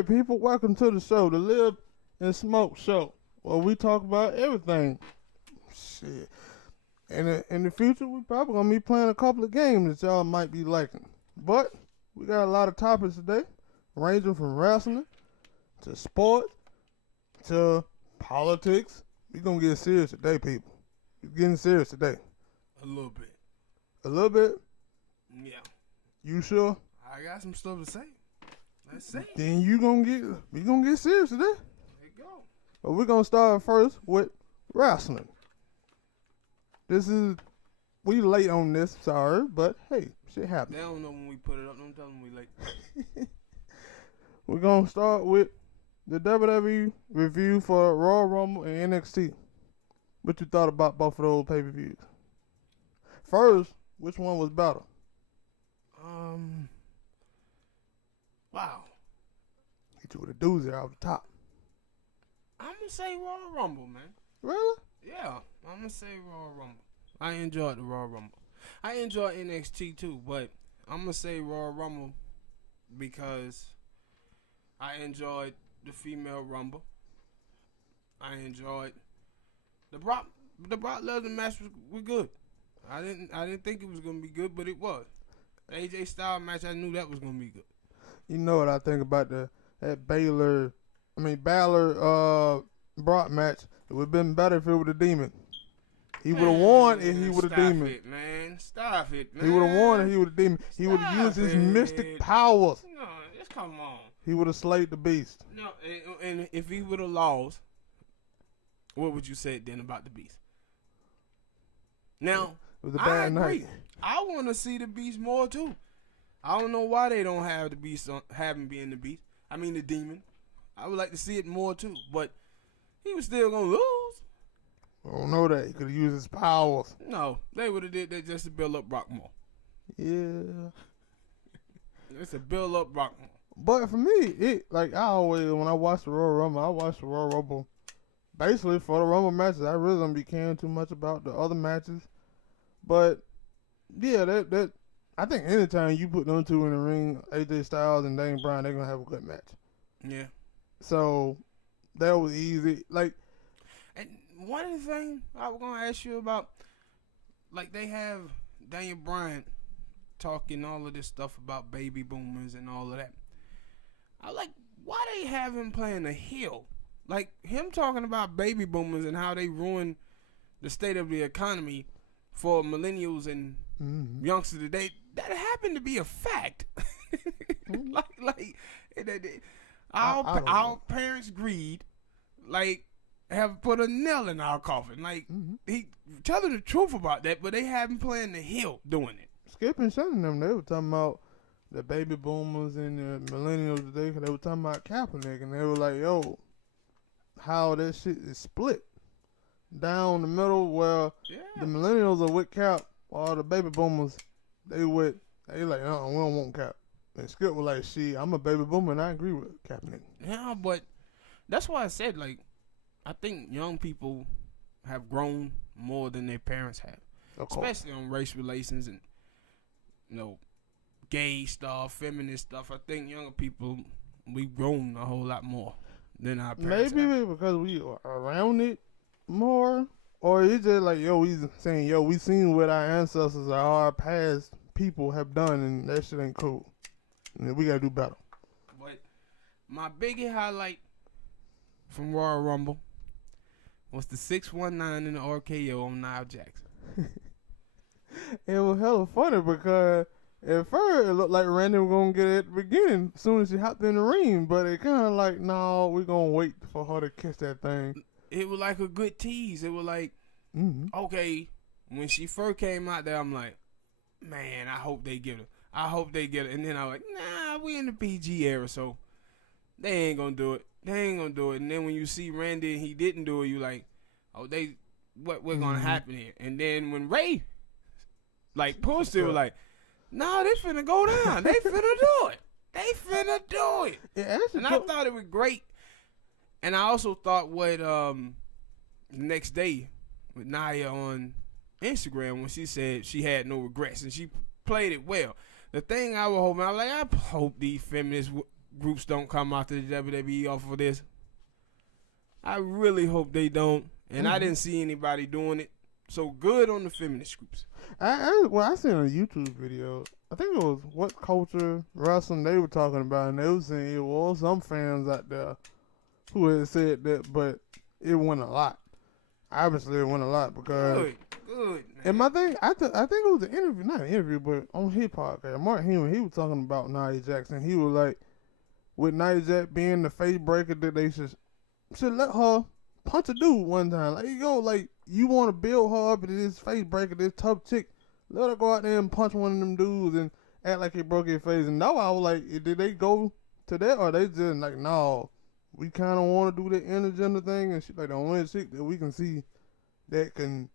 right, people, welcome to the show, the Lib Smoke show, where we talk about everything. Shit. And in the future, we probably gonna be playing a couple of games that y'all might be liking. But we got a lot of topics today, ranging from wrestling to sports to politics. We gonna get serious today, people. We're getting serious today. A little bit. A little bit? Yeah. You sure? I got some stuff to say. Let's see. Then we gonna get serious today. There you go. But we're gonna start first with wrestling. We late on this, sorry, but hey, shit happens. They don't know when we put it up. Don't tell them we late. We're gonna start with the WWE review for Royal Rumble and NXT. What you thought about both of those pay-per-views? First, which one was better? Wow. Hit you with a doozy off the top. I'm going to say Royal Rumble, man. Really? Yeah, I'm going to say Royal Rumble. I enjoyed the Royal Rumble. I enjoyed NXT too, but I'm going to say Royal Rumble because I enjoyed the female Rumble. I enjoyed the Brock Lesnar match was good. I didn't think it was going to be good, but it was. The AJ Styles match, I knew that was going to be good. You know what I think about that Balor Brock match? It would have been better if it was a demon. He would have won if he was a demon. Stop it, man. Stop it, man. He would have won if he was a demon. He would have used his mystic powers. No, just come on. He would have slayed the beast. No, and if he would have lost, what would you say then about the beast? Now, it was a I bad agree. night. I want to see the beast more too. I don't know why they don't have the beast have him being the beast. I mean the demon. I would like to see it more too, but he was still gonna lose. I don't know that. He could have used his powers. No, they would have did that just to build up Brock more. Yeah. It's to build up Brock more. But for me, when I watch the Royal Rumble, I watch the Royal Rumble basically for the Rumble matches. I really don't be caring too much about the other matches. But yeah, that I think anytime you put them two in the ring, AJ Styles and Daniel Bryan, they're gonna have a good match. Yeah. So that was easy. Like, and one of the things I was gonna ask you about, like they have Daniel Bryan talking all of this stuff about baby boomers and all of that. I like why they have him playing a heel. Like him talking about baby boomers and how they ruin the state of the economy for millennials and youngsters today. That happened to be a fact. Our parents' greed, have put a nail in our coffin. He telling the truth about that, but they have him playing the heel doing it. Skip and Shannon them, they were talking about the baby boomers and the millennials today, because they were talking about Kaepernick, and they were like, yo, how that shit is split down the middle, where the millennials are with Cap, while the baby boomers, they like, we don't want Cap. And Skip was like, shit, I'm a baby boomer, and I agree with Kaepernick. Yeah, but that's why I said, I think young people have grown more than their parents have. Especially on race relations and, gay stuff, feminist stuff. I think younger people, we've grown a whole lot more than our parents have. Because we are around it more, or it's just like, we saying, we seen what our ancestors or our past people have done, and that shit ain't cool. And we gotta do better. But my biggest highlight from Royal Rumble was the 619 in the RKO on Nia Jackson. It was hella funny because at first it looked like Randy was gonna get it at the beginning as soon as she hopped in the ring, but it kind of like, no, we're gonna wait for her to catch that thing. It was like a good tease. It was like, okay, when she first came out there, I'm like, man, I hope they get her. And then I was like, nah, we in the PG era, so they ain't gonna do it. And then when you see Randy and he didn't do it, you like, oh, what's gonna happen here? And then when Ray, pushed it, was like, no, they finna go down. They finna do it. Yeah, and I thought it was great. And I also thought what the next day with Nia on Instagram when she said she had no regrets and she played it well. The thing I was hoping, I hope these feminists groups don't come after the WWE off of this. I really hope they don't. And I didn't see anybody doing it. So good on the feminist groups. I seen a YouTube video. I think it was What Culture Wrestling they were talking about, and they were saying it was some fans out there who had said that, but it went a lot. Obviously, it went a lot because. Good. Man. And my thing, I think it was an interview, not an interview, but on his podcast, Mark Heyman, he was talking about Nia Jax, and he was like, with Nia Jax being the face breaker, that they should let her punch a dude one time. Like, you want to build her up into this face breaker, this tough chick. Let her go out there and punch one of them dudes and act like it broke your face. And now I was like, did they go to that, or they just like, no, we kind of want to do the intergender thing, and she like the only chick that we can see that can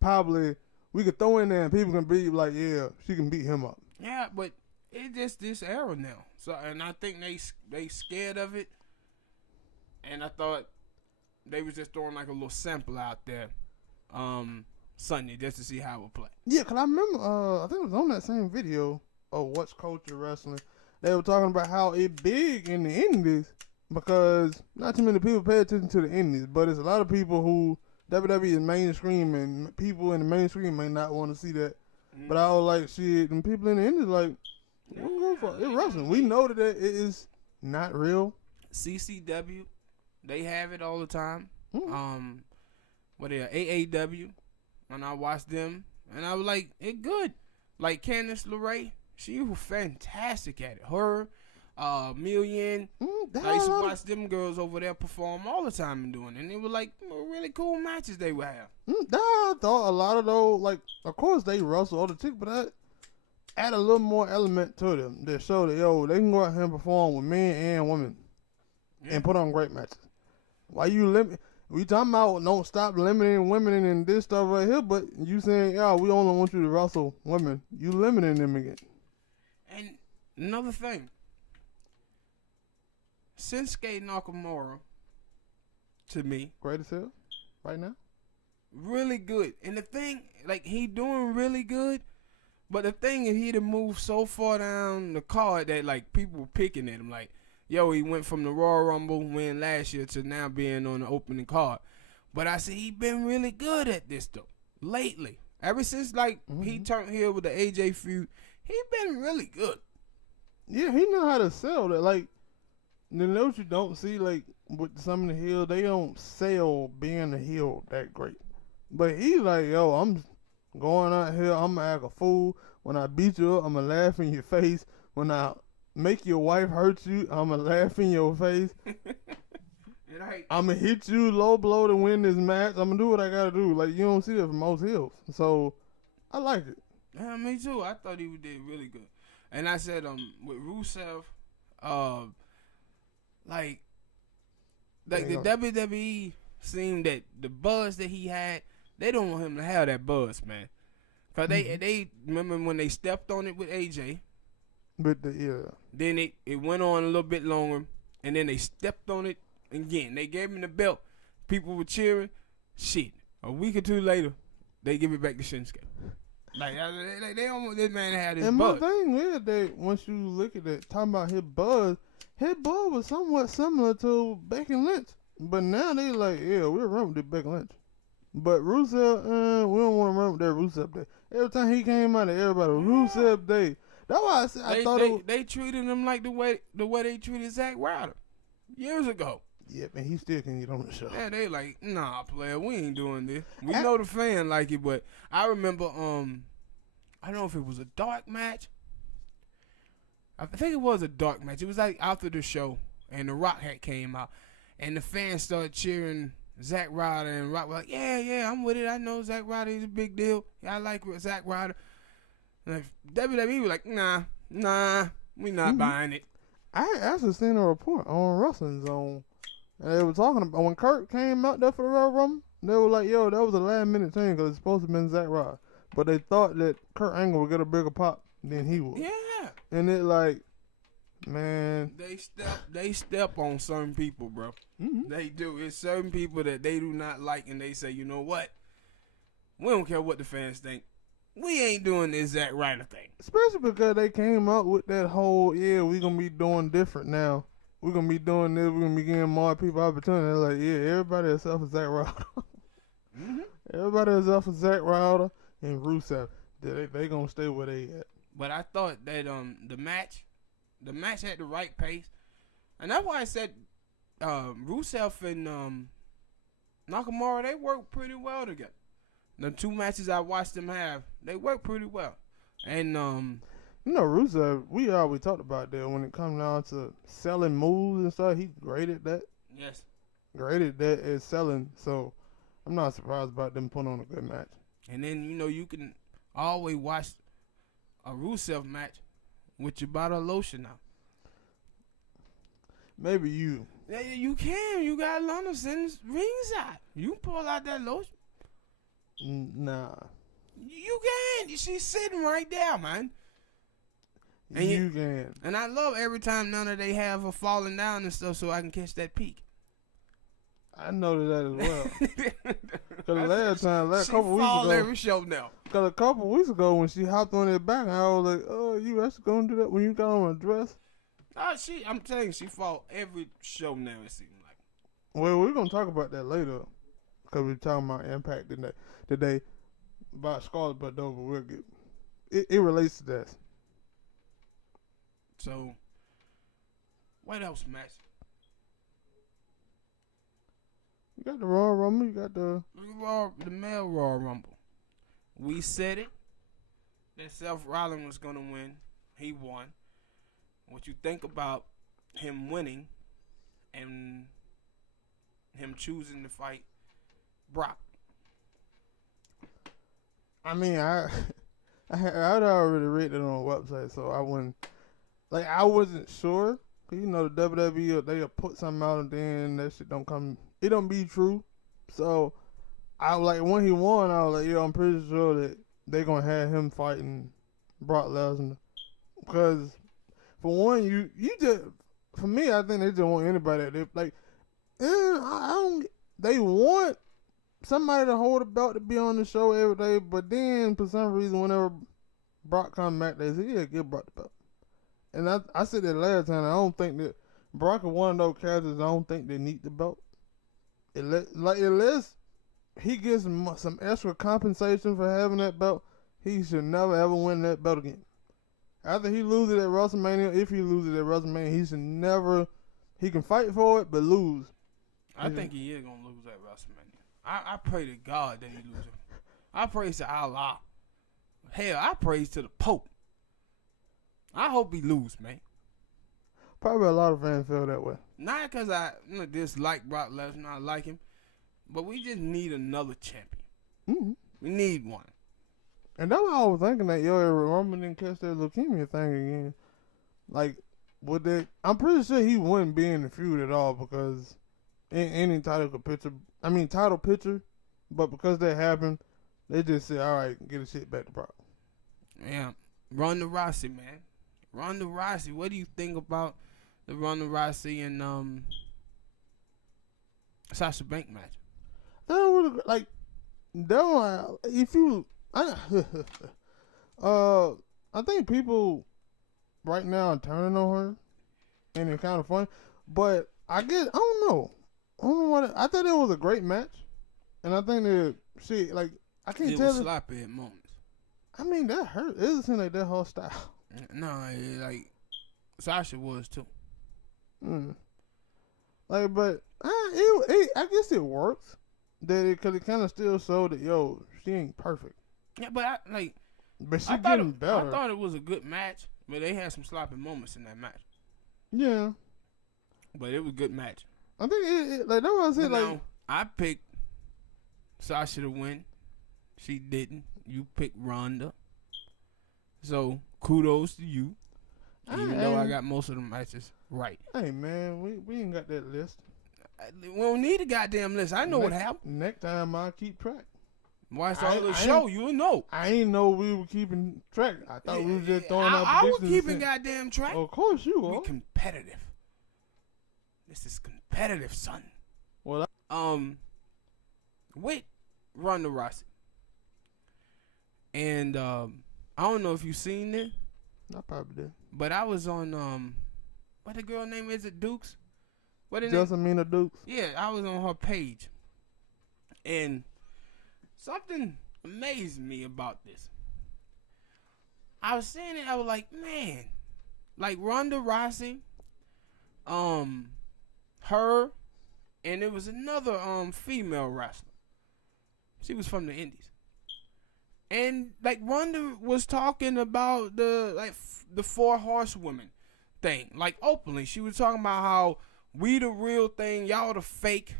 probably we could throw in there and people can be like, yeah, she can beat him up. Yeah, but it's just this era now. So, and I think they scared of it. And I thought they was just throwing like a little sample out there Sunday just to see how it would play. Yeah, because I remember, I think it was on that same video of What's Culture Wrestling. They were talking about how it big in the indies because not too many people pay attention to the indies, but it's a lot of people who WWE is mainstream and people in the mainstream may not want to see that. But I was like, shit, and people in the indies like, we go for it. It's wrestling. We know that it is not real. CCW. They have it all the time. What are they? AAW. And I watched them, and I was like, it good. Like Candice LeRae, she was fantastic at it. Her, Million. I used to watch them girls over there perform all the time and doing it. And it was like really cool matches they would have. I thought a lot of those, like, of course they wrestle all the chicks, but I add a little more element to them that show that, they can go out here and perform with men and women and put on great matches. Why you limit? We talking about don't stop limiting women and this stuff right here, but you saying, we only want you to wrestle women. You limiting them again. And another thing, Shinsuke Nakamura, to me, greatest heel right now. Really good. And the thing, like, he doing really good, but the thing is he done moved so far down the card that, like, people were picking at him. Like, he went from the Royal Rumble win last year to now being on the opening card. But I said he been really good at this, though, lately. Ever since, like, he turned heel with the AJ feud, he been really good. Yeah, he know how to sell that. Like, you know what you don't see, like, with some of the heels, they don't sell being a heel that great. But he like, I'm going out here, I'm going to act a fool. When I beat you up, I'm going to laugh in your face. When I make your wife hurt you, I'm going to laugh in your face. I'm going to hit you low blow to win this match. I'm going to do what I got to do. Like, you don't see that from most heels. So, I like it. Yeah, me too. I thought he did really good. And I said, with Rusev, like the WWE seemed that the buzz that he had, they don't want him to have that buzz, man. Cause they remember when they stepped on it with AJ. Then it went on a little bit longer, and then they stepped on it again. They gave him the belt. People were cheering. Shit. A week or two later, they give it back to Shinsuke. Like they don't want this man to have this buzz. And my thing is that once you look at that, talking about his buzz was somewhat similar to Becky Lynch. But now they like, we'll run with Becky Lynch. But Rusev, we don't want to run with that Rusev Day. Every time he came out, everybody, Rusev Day. That's why I thought they treated him like the way they treated Zack Ryder years ago. Yeah, man, he still can get on the show. Yeah, they like, nah, player, we ain't doing this. We know the fan like it, but I remember, I don't know if it was a dark match. I think it was a dark match. It was like after the show, and the Rock hat came out, and the fans started cheering Zack Ryder, and Rock was like, yeah, I'm with it. I know Zack Ryder is a big deal. Yeah, I like Zack Ryder. And WWE was like, nah, we not buying it. I actually seen a report on Wrestling Zone. And they were talking about when Kurt came out there for the Royal Rumble, they were like, that was a last minute thing because it's supposed to have been Zack Ryder. But they thought that Kurt Angle would get a bigger pop than he would. Yeah. And it like, man. They step on certain people, bro. They do. It's certain people that they do not like, and they say, you know what? We don't care what the fans think. we ain't doing the Zack Ryder thing. Especially because they came up with that whole, we gonna be doing different now. We're gonna be doing this. We're gonna be giving more people opportunity. They're like, everybody except for Zack Ryder. Mm-hmm. Everybody except for Zack Ryder and Rusev. They gonna stay where they at. But I thought that the match had the right pace, and that's why I said Rusev and Nakamura, they work pretty well together. The 2 matches I watched them have, they work pretty well. And Rusev, we always talked about that when it comes down to selling moves and stuff. He's great at that. Yes. Great at that at selling. So I'm not surprised about them putting on a good match. And then you can always watch a Rusev match with your bottle of lotion now. Maybe you. Yeah, you can. You got Lana sitting ringside. You pull out that lotion. Nah. You can. She's sitting right there, man. And you can. And I love every time none of they have her falling down and stuff so I can catch that peak. I noticed that as well. Because last couple weeks ago. every show now. Because a couple weeks ago when she hopped on that back, I was like, oh, you actually going to do that when you got on a dress? I'm telling you, she fall every show now, it seems like. Well, we're going to talk about that later. Because we're talking about Impact today about Scarlett, but we'll get it relates to that. So, what else, Max? You got the Royal Rumble, you got the male Royal Rumble. We said it that Seth Rollins was gonna win. He won. What you think about him winning and him choosing to fight Brock? I mean, I'd already read it on the website, so I wasn't sure. Cause the WWE, they'll put something out and then that shit don't come, it don't be true. So I was like, when he won, I was like, I'm pretty sure that they're gonna have him fighting Brock Lesnar. Because for one, you just, for me, I think they just want anybody that they want somebody to hold the belt to be on the show every day, but then for some reason, whenever Brock comes back, they say, give Brock the belt. And I said that last time, I don't think that Brock is one of those characters I don't think they need the belt. Unless he gets some extra compensation for having that belt, he should never ever win that belt again. After he loses at WrestleMania, if he loses at WrestleMania, he should never, he can fight for it, but lose. I think he is going to lose at WrestleMania. I pray to God that he loses. I praise to Allah. Hell, I praise to the Pope. I hope he lose, man. Probably a lot of fans feel that way. Not because I dislike Brock Lesnar, I like him, but we just need another champion. Mm-hmm. We need one. And that's why I was thinking that Roman didn't catch that leukemia thing again. Like, I'm pretty sure he wouldn't be in the feud at all because any title picture, but because that happened, they just said, all right, get the shit back to Brock. Yeah, Ronda Rousey, man. Ronda Rousey, what do you think about the Ronda Rousey and Sasha Banks match? That would I think people right now are turning on her, and it's kind of funny. But I don't know what I thought it was a great match, and I think that I can't tell. It was sloppy at moments. I mean, that hurt. It doesn't seem like that whole style. No, Sasha was too. But I guess it works. Because it kind of still showed that she ain't perfect. Yeah, but but she getting better. I thought it was a good match, but they had some sloppy moments in that match. Yeah, but it was a good match. I think that was it. I picked Sasha to win. She didn't. You picked Ronda. So kudos to you. Even though I got most of the matches right. Hey man, we ain't got that list. We don't need a goddamn list. I know what happened. Next time I'll keep track. Watch the show, you'll know. I ain't know we were keeping track. I thought we were just throwing out I was keeping goddamn track. Of course you are. We competitive. This is competitive, son. Well, with Ronda Rousey. And I don't know if you seen it, I probably did. but I was on what the girl name is? It Dukes? What her name? Jessamina Dukes. Yeah, I was on her page, and something amazed me about this. I was seeing it. I was like, man, like Ronda Rousey, her, and it was another female wrestler. She was from the Indies. And like Ronda was talking about the four horsewomen thing, like openly. She was talking about how we the real thing, y'all the fake.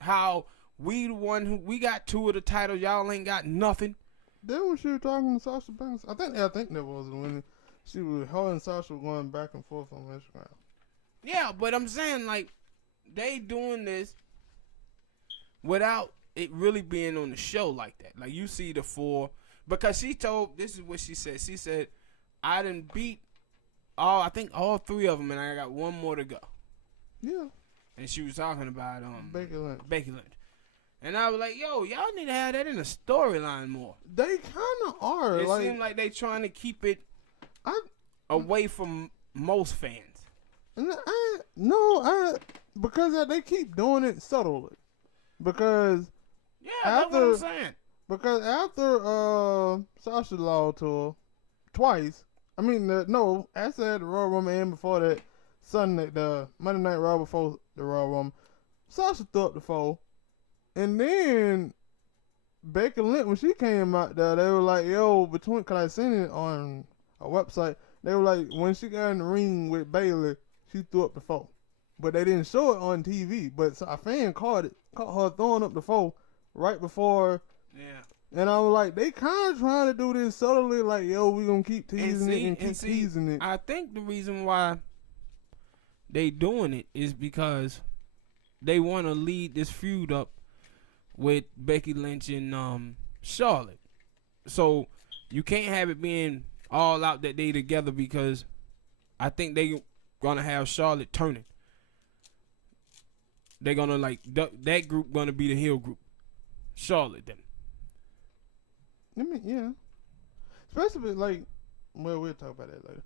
How we the one who we got two of the titles, y'all ain't got nothing. Then when she was talking to Sasha Banks, I think that was when her and Sasha were going back and forth on Instagram. Yeah, but I'm saying like they doing this without it really being on the show like that. Like you see the four. Because she told, this is what she said. She said, I done beat I think all three of them, and I got one more to go. Yeah. And she was talking about Becky Lynch. And I was like, yo, y'all need to have that in the storyline more. They kind of are. It seemed like they trying to keep it away from most fans. Because they keep doing it subtly. Because that's what I'm saying. Because after Sasha lost to her twice, I mean, after the Royal Rumble and before that Sunday, the Monday Night Raw before the Royal Rumble, Sasha threw up the foe. And then Becky Lynch, when she came out there, they were like, yo, because I seen it on a website, they were like, when she got in the ring with Bayley, she threw up the foe. But they didn't show it on TV. But a fan caught her throwing up the foe right before. Yeah. And I was like, they kind of trying to do this subtly, like, yo, we gonna keep teasing teasing it. I think the reason why they doing it is because they want to lead this feud up with Becky Lynch and Charlotte. So you can't have it being all out that they together because I think they gonna have Charlotte turning. They're gonna that group gonna be the heel group. Charlotte then. I mean, yeah. Especially, we'll talk about that later.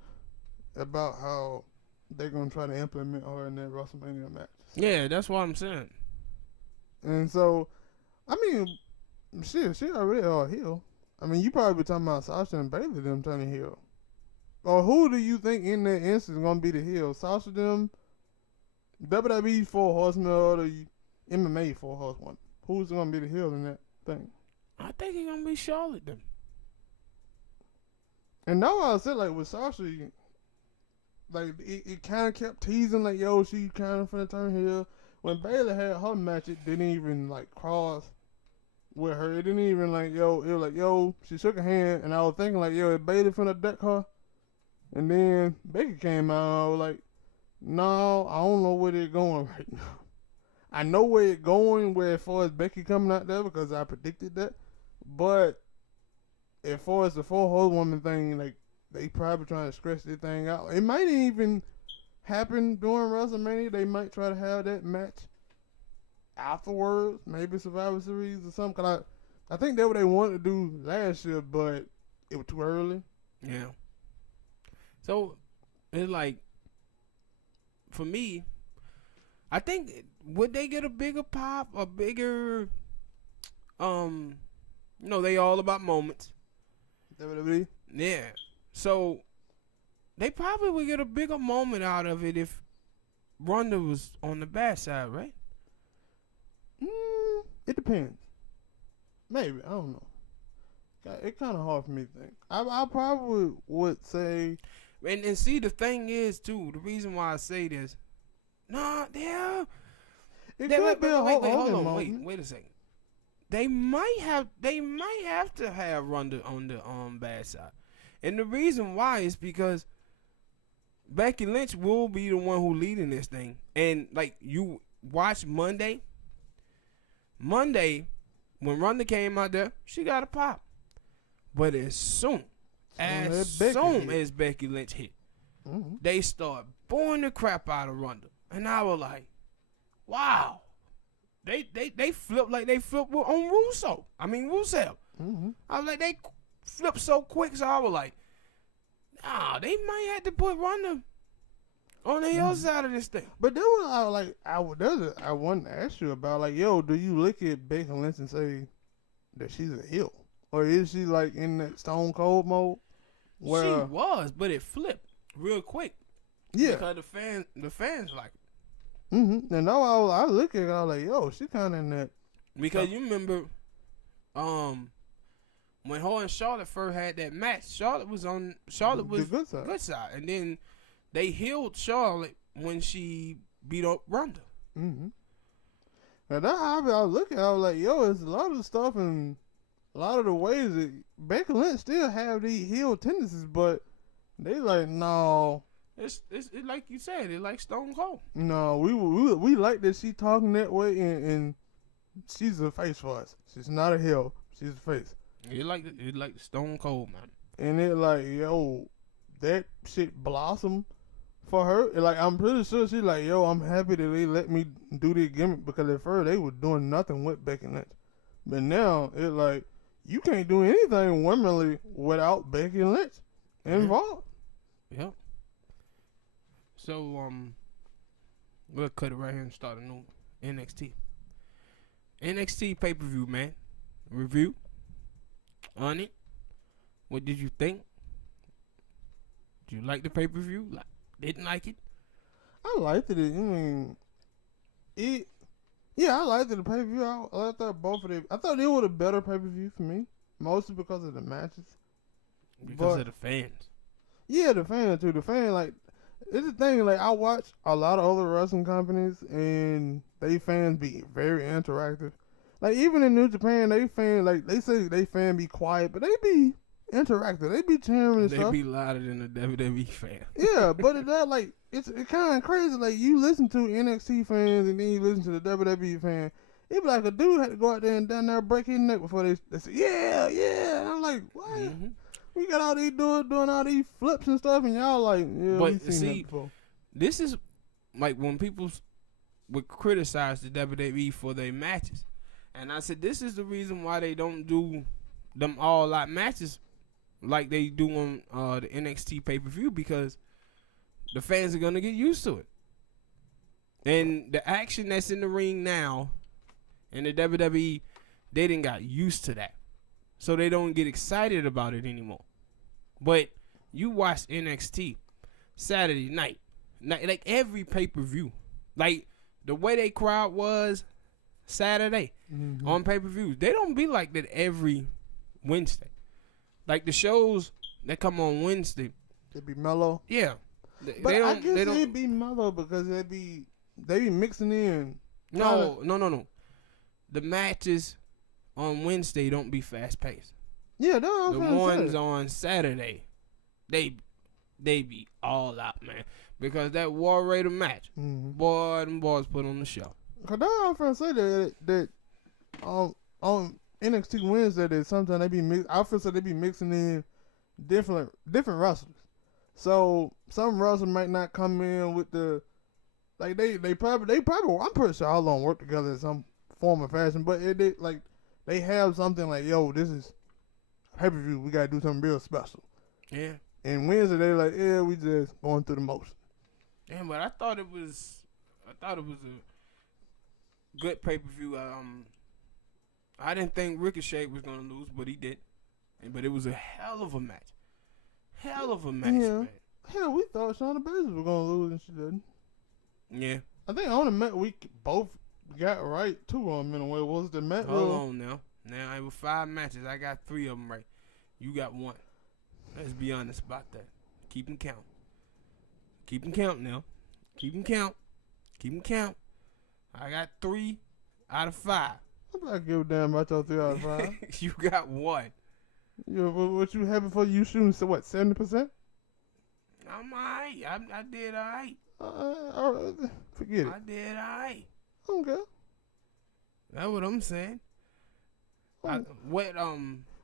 About how they're going to try to implement her in that WrestleMania match. Yeah, that's what I'm saying. And so, I mean, she already a heel. I mean, you probably be talking about Sasha and Bayley them turning heel. Or who do you think in that instance is going to be the heel? Sasha them, WWE 4 Horsemen, or the MMA 4 Horsemen? Who's going to be the heel in that thing? I think it's gonna be Charlotte then. And now I said, with Sasha, it kind of kept teasing, yo, she kind of finna turn heel. When Bayley had her match, it didn't even cross with her. It didn't even it was yo, she shook her hand, and I was thinking yo, is Bayley finna deck her? And then Becky came out, and I was like, no, I don't know where they're going right now. I know where it's going, where as far as Becky coming out there, because I predicted that. But as far as the 4 horsewoman thing, they probably trying to stretch this thing out. It might even happen during WrestleMania. They might try to have that match afterwards, maybe Survivor Series or something. Cause I think that's what they wanted to do last year, but it was too early. Yeah. So it's for me, I think would they get a bigger pop, a bigger, they all about moments. WWE? Yeah. So they probably would get a bigger moment out of it if Ronda was on the bad side, right? It depends. Maybe, I don't know. It's kind of hard for me to think. I probably would say. And see, the thing is too. The reason why I say this, it could be a whole moment. Wait a second. They might have to have Ronda on the bad side, and the reason why is because Becky Lynch will be the one who leading this thing, and you watch Monday when Ronda came out there, she got a pop, but as soon as Becky Lynch hit, they start booing the crap out of Ronda, and I was like, wow. They flipped like they flipped on Rusev. Mm-hmm. I was like, flipped so quick, so I was like, nah, they might have to put Ronda on the other side of this thing. But then when I wanted to ask you about, like, yo, do you look at Becky Lynch and say that she's a heel? Or is she, like, in that Stone Cold mode? Where, she was, but it flipped real quick. Yeah. Because the fans like it. Mm-hmm. And now I look at it, I was like, yo, she kind of in that. Because you remember, when her and Charlotte first had that match, Charlotte was the good side. And then they healed Charlotte when she beat up Ronda. Mm-hmm. And that's how I look at it. I was like, yo, it's a lot of the stuff and a lot of the ways that Becky Lynch still have these heel tendencies, but they like, no. It's like you said, it's like Stone Cold. No, we like that she talking that way, and she's a face for us. She's not a heel. She's a face. It like the Stone Cold, man. And it like, yo, that shit blossom for her. And like, I'm pretty sure she's like, yo, I'm happy that they let me do this gimmick, because at first they were doing nothing with Becky Lynch. But now it like, you can't do anything womanly without Becky Lynch involved. Yep. So we'll cut it right here and start a new NXT. NXT pay-per-view, man. Review on it. What did you think? Did you like the pay-per-view? Didn't like it? I liked it. I mean, yeah, I liked the pay-per-view. I thought both of them. I thought it was a better pay-per-view for me, mostly because of the matches. Because of the fans. Yeah, the fans too. The fan, like, it's the thing. Like, I watch a lot of other wrestling companies, and they fans be very interactive. Like, even in New Japan, they fan, like, they say they fan be quiet, but they be interactive. They be cheering and stuff. They be louder than a WWE fan. Yeah, but it's kind of crazy. Like, you listen to NXT fans and then you listen to the WWE fan. It be like a dude had to go out there and down there break his neck before they say, yeah. And I'm like, what? Mm-hmm. We got all these doing all these flips and stuff, and y'all like, yeah, but we seen that before. This is like when people would criticize the WWE for their matches. And I said, this is the reason why they don't do them all-out matches like they do on the NXT pay-per-view, because the fans are going to get used to it. And the action that's in the ring now in the WWE, they didn't got used to that. So they don't get excited about it anymore. But you watch NXT Saturday night, like every pay-per-view, like the way they crowd was Saturday on pay-per-views, they don't be like that every Wednesday. Like the shows that come on Wednesday, they be mellow. Yeah, but I guess they be mellow because they be mixing in. No. The matches on Wednesday don't be fast paced. Yeah, the ones on Saturday, they be all out, man. Because that War Raider match, boy, them boys put on the show. Cause I'm trying to say that on NXT Wednesday that sometimes they be I feel so they be mixing in different wrestlers. So some wrestlers might not come in with the like they probably I'm pretty sure all of them work together in some form or fashion, but they have something like, yo, this is pay-per-view, we gotta do something real special. Yeah. And Wednesday they like, yeah, we just going through the motion. Yeah, but I thought it was a good pay-per-view. I didn't think Ricochet was gonna lose, but he did. But it was a hell of a match. Man. Hell, we thought Shayna Baszler was gonna lose and she didn't. Yeah. I think on the match we both got right. 2 of them in a way. Was the match? Hold on now. Now it was 5 matches. I got 3 of them right. You got 1. Let's be honest about that. Keep them count. Keep them count now. Keep them count. I got 3 out of 5. I'm not give a damn about your 3 out of 5. You got 1. Yeah, what you having for you shooting? So what? 70%? I'm alright. I did alright. Forget it. I did alright. Okay. That's what I'm saying. If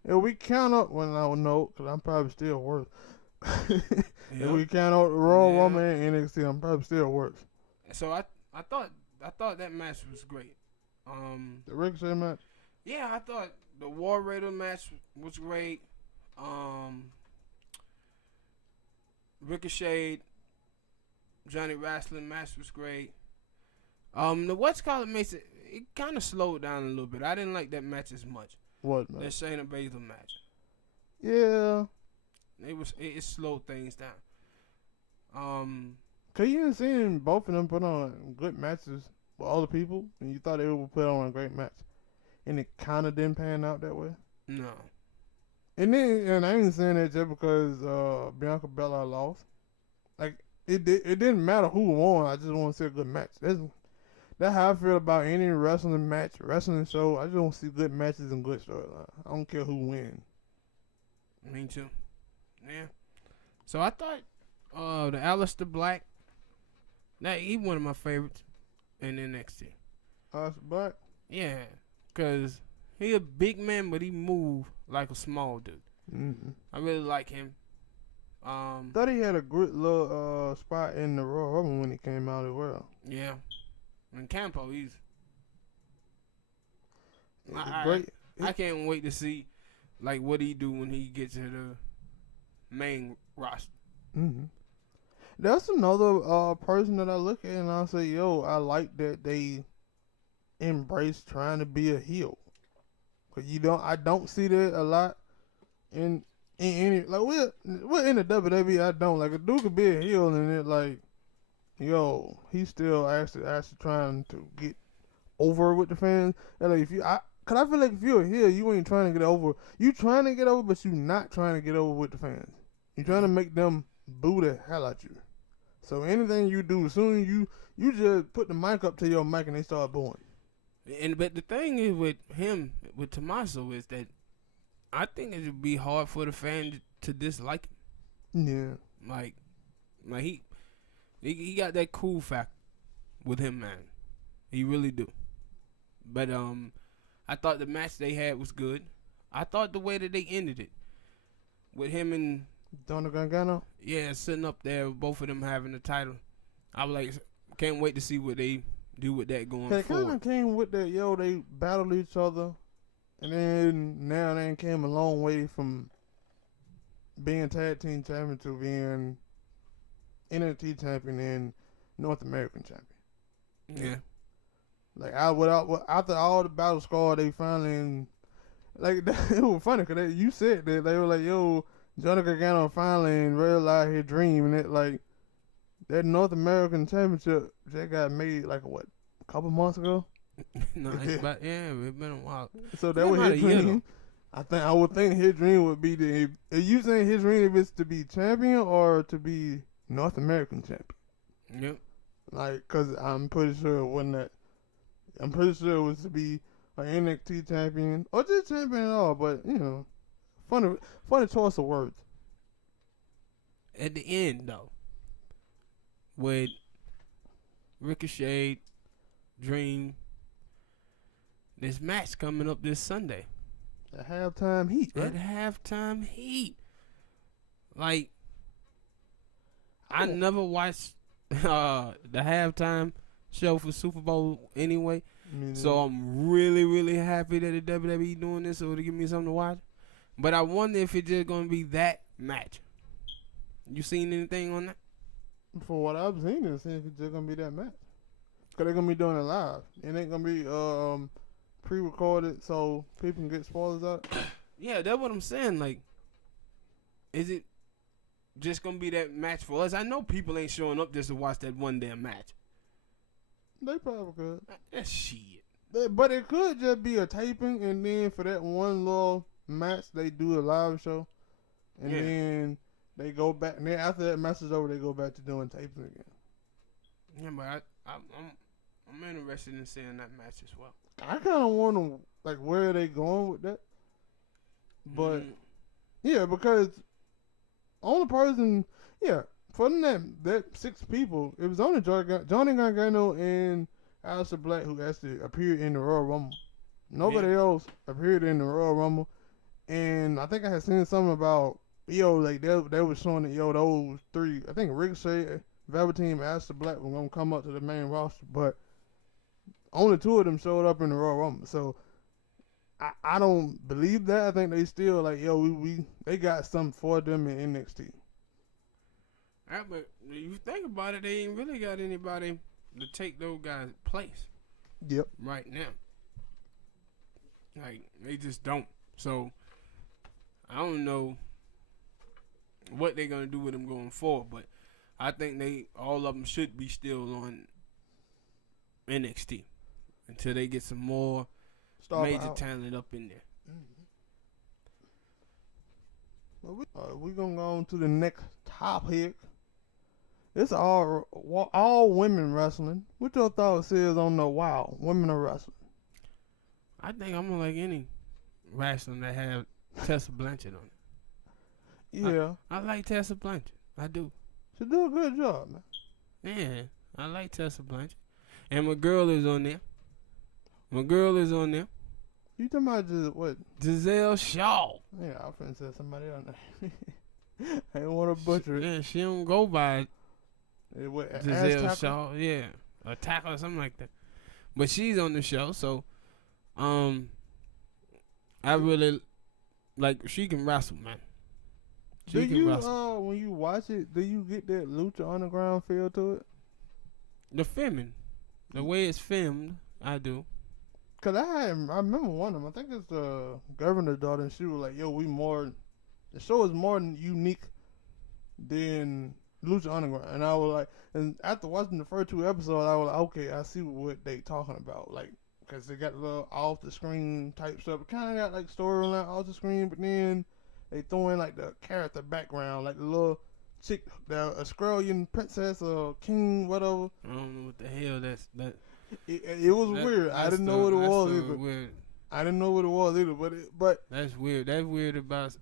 we count up, well, I don't know, because I'm probably still worse. If we count out the Royal Rumble and NXT, I'm probably still worse. So I thought that match was great. The Ricochet match? Yeah, I thought the War Raider match was great. Ricochet, Johnny Wrestling match was great. The what's called makes it kind of slowed down a little bit. I didn't like that match as much. What That match? Shayna Baszler match. Yeah. It slowed things down. Cause you didn't see both of them put on good matches with other people, and you thought they would put on a great match, and it kind of didn't pan out that way. No. And I ain't saying that just because Bianca Belair lost. Like it didn't matter who won. I just want to see a good match. That's how I feel about any wrestling match, wrestling show. I just want to see good matches and good storylines. I don't care who wins. Me too. Yeah. So I thought the Aleister Black, he one of my favorites in NXT. Black. Yeah, cause he a big man, but he move like a small dude. Mm-hmm. I really like him. Thought he had a good little spot in the Royal Rumble when he came out as well. Yeah, and Campo, he's Great. I can't wait to see like what he do when he gets to the main roster. Mm-hmm. That's another person that I look at and I say, yo, I like that they embrace trying to be a heel. Cause I don't see that a lot in any, like we're in the WWE. I don't like a dude could be a heel and it like, yo, he's still actually trying to get over with the fans. And like cause I feel like if you're a heel, you ain't trying to get over. You trying to get over, but you not trying to get over with the fans. You trying to make them boo the hell out you. So anything you do, soon you just put the mic up to your mic and they start booing. But the thing is with him, with Tommaso, is that I think it would be hard for the fan to dislike him. Yeah. Like he got that cool factor with him, man. He really do. But I thought the match they had was good. I thought the way that they ended it with him and Donna Gargano? Yeah, sitting up there, both of them having the title. I was like, can't wait to see what they do with that going They forward. kind of came with that, yo, they battled each other, and then now they came a long way from being tag team champion to being NXT champion and North American champion. Yeah. Like, after all the battle scar, they finally, like, it was funny, because you said that, they were like, yo, Johnny Gargano finally realized his dream, and it like that North American Championship that got made like a couple months ago. No, it's been a while. So that was his dream. I would think his dream would be are you saying his dream if it's to be champion or to be North American champion? Yep. Like, cause I'm pretty sure it wasn't that. I'm pretty sure it was to be an NXT champion or just champion at all. But you know. Funny choice of words. At the end, though, with Ricochet, Dream, this match coming up this Sunday. The halftime heat, right? That halftime heat. Like, I never watched the halftime show for Super Bowl anyway. So I'm really, really happy that the WWE doing this so to give me something to watch. But I wonder if it's just going to be that match. You seen anything on that? For what I've seen, it seems it's just going to be that match. Because they're going to be doing it live. It ain't going to be pre-recorded so people can get spoilers out. Yeah, that's what I'm saying. Like, is it just going to be that match for us? I know people ain't showing up just to watch that one damn match. They probably could. That's shit. But it could just be a taping, and then for that one little match, they do a live show, and then they go back. And then after that match is over, they go back to doing taping again. Yeah, but I'm interested in seeing that match as well. I kind of want to like where are they going with that, but yeah, because only person, for them that 6 people, it was only Johnny Gargano and Aleister Black who actually appeared in the Royal Rumble. Nobody else appeared in the Royal Rumble. And I think I had seen something about, like they were showing that, those 3, I think Ricochet, Velveteen, and Aleister Black were going to come up to the main roster. But only 2 of them showed up in the Royal Rumble. So I don't believe that. I think they still like, yo, they got something for them in NXT. But you think about it, they ain't really got anybody to take those guys' place. Yep. Right now. Like, they just don't. So, I don't know what they're going to do with them going forward, but I think all of them should be still on NXT until they get some more major talent up in there. Well, we're going to go on to the next topic. It's all women wrestling. What your thoughts is on the women are wrestling? I think I'm going to like any wrestling that have Tessa Blanchard on it. Yeah. I like Tessa Blanchard. I do. She do a good job, man. Yeah, I like Tessa Blanchard. And my girl is on there. You talking about just what? Giselle Shaw. Yeah, I was finna say somebody on there. I didn't want to butcher it. Yeah, she don't go by Giselle Shaw. Yeah, a tackle or something like that. But she's on the show, so I really like. She can wrestle, man. When you watch it, do you get that Lucha Underground feel to it? The way it's filmed, I do. Cause I remember one of them. I think it's the governor's daughter, and she was like, "Yo, the show is more unique than Lucha Underground." And I was like, and after watching the first 2 episodes, I was like, "Okay, I see what they talking about." Like, cause they got a little off the screen type stuff. It kind of got like storyline off the screen, but then they throw in like the character background, like the little chick, the Australian princess or king, whatever. I don't know what the hell that. It was weird. I didn't know what it was either. Weird. I didn't know what it was either, but that's weird. That's weird about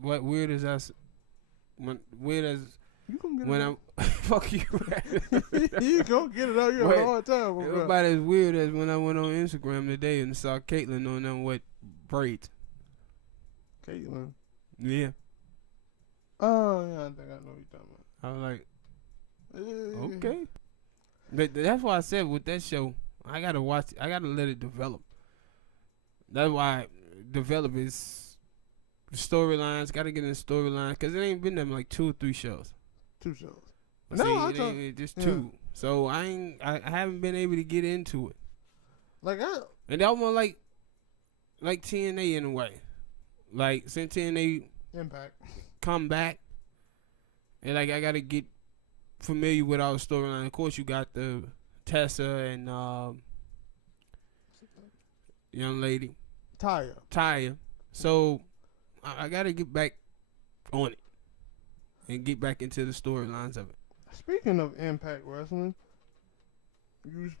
what weird is us. Weird as you gonna get when I'm fuck you. You gonna get it out here all the time. It about as weird as when I went on Instagram today and saw Caitlyn on them with braids. Caitlyn. Yeah. Oh yeah, I think I know what you're talking about. I was like, okay. But that's why I said with that show, I gotta watch it. I gotta let it develop. That's why develop is storylines. Gotta get in storylines because it ain't been them like 2 or 3 shows. 2 shows. No, it ain't just 2. So I haven't been able to get into it. And that one like TNA in a way. Like since TNA Impact come back, and like I gotta get familiar with our storyline. Of course, you got the Tessa and young lady Taya. So I gotta get back on it and get back into the storylines of it. Speaking of Impact Wrestling, you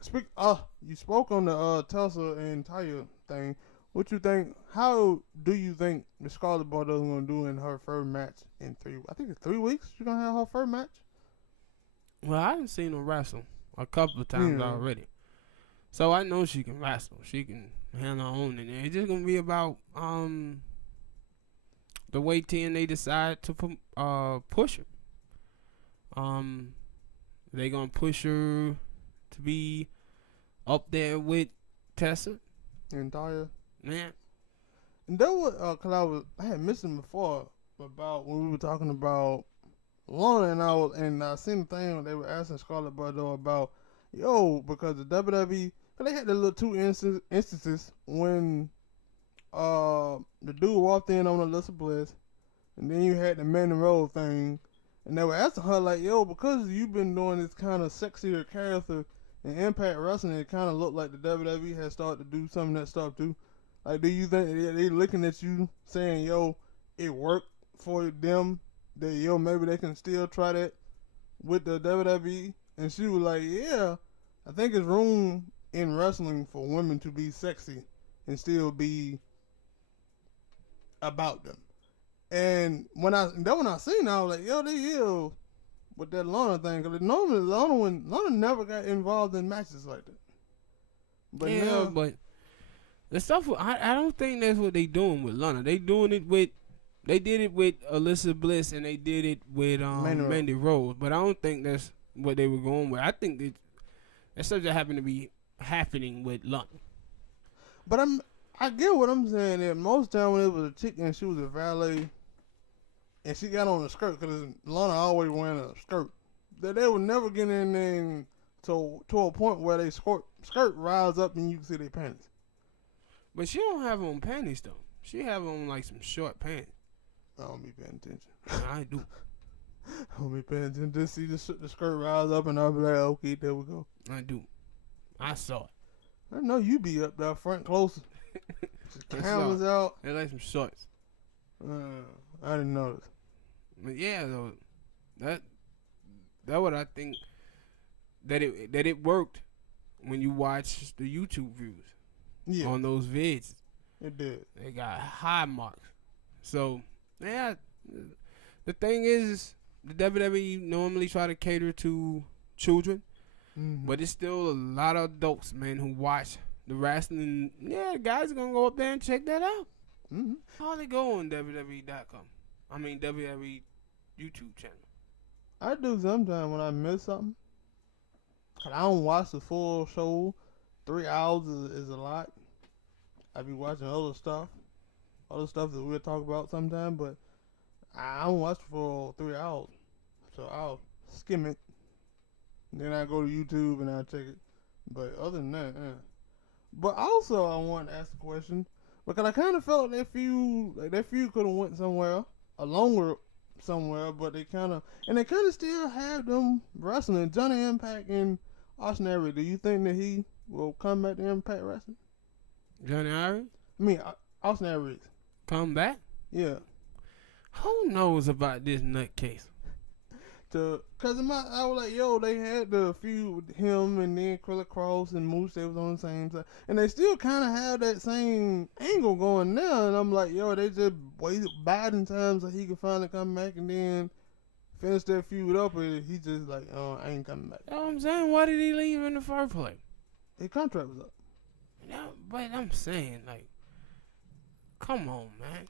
spoke on the Tessa and Taya thing. What you think? How do you think the Scarlet Bordeaux is gonna do in her first match in 3? I think it's 3 weeks. She's gonna have her first match. Well, I haven't seen her wrestle a couple of times already, so I know she can wrestle. She can handle her own in there. It's just gonna be about the way TNA decide to push her. They gonna push her to be up there with Tessa and Taya. Man. And that was cause I had mentioned before about when we were talking about Lana, and I seen the thing when they were asking Scarlett Bordeaux about because the WWE, cause they had the little 2 instances when the dude walked in on Alyssa Bliss, and then you had the Mandy Rose thing, and they were asking her like, because you've been doing this kind of sexier character in Impact Wrestling, it kind of looked like the WWE has started to do some of that stuff too. Like, do you think they looking at you saying, it worked for them, that, maybe they can still try that with the WWE? And she was like, yeah, I think there's room in wrestling for women to be sexy and still be about them. And when I seen it, I was like, they with that Lana thing. Because normally Lana never got involved in matches like that. But but the stuff, I don't think that's what they doing with Lana. They did it with Alyssa Bliss, and they did it with Mandy Rose. But I don't think that's what they were going with. I think that stuff that happened to be happening with Lana. But I get what I'm saying. That most time when it was a chick and she was a valet and she got on a skirt, because Lana always wearing a skirt, that they would never get in there to a point where they skirt rise up and you can see their panties. But she don't have on panties though. She have on like some short pants. I don't be paying attention. I do. I don't be paying attention. Just see the skirt rise up and I'll be like, okay, there we go. I do. I saw it. I know you be up there front closer. Cameras out. They like some shorts. I didn't notice. But yeah, though, that what I think that it worked when you watch the YouTube views on those vids. It did. They got high marks. So yeah, the thing is, the WWE normally try to cater to children, but it's still a lot of adults, man, who watch the wrestling. Yeah, the guys are gonna go up there and check that out. How they go on WWE.com? I mean WWE YouTube channel. I do sometimes when I miss something. I don't watch the full show. 3 hours is a lot. I be watching other stuff that we'll talk about sometime, but I don't watch for 3 hours. So I'll skim it. Then I go to YouTube and I'll check it. But other than that, But also I want to ask a question, because I kind of felt that feud could have went somewhere, a longer somewhere, but they kind of still have them wrestling. Johnny Impact and Austin Aries. Do you think that he will come back to Impact Wrestling? Johnny Aries? I mean, Austin Aries. Come back? Yeah. Who knows about this nutcase? Cause I was like, yo, they had the feud with him and then Killer Cross and Moose. They was on the same side, and they still kind of have that same angle going now. And I'm like, yo, they just waited biding time so he could finally come back and then finish that feud up. And he just like, oh, I ain't coming back. You know what I'm saying? Why did he leave in the first place? His contract was up. Yeah, but I'm saying, like, come on, man.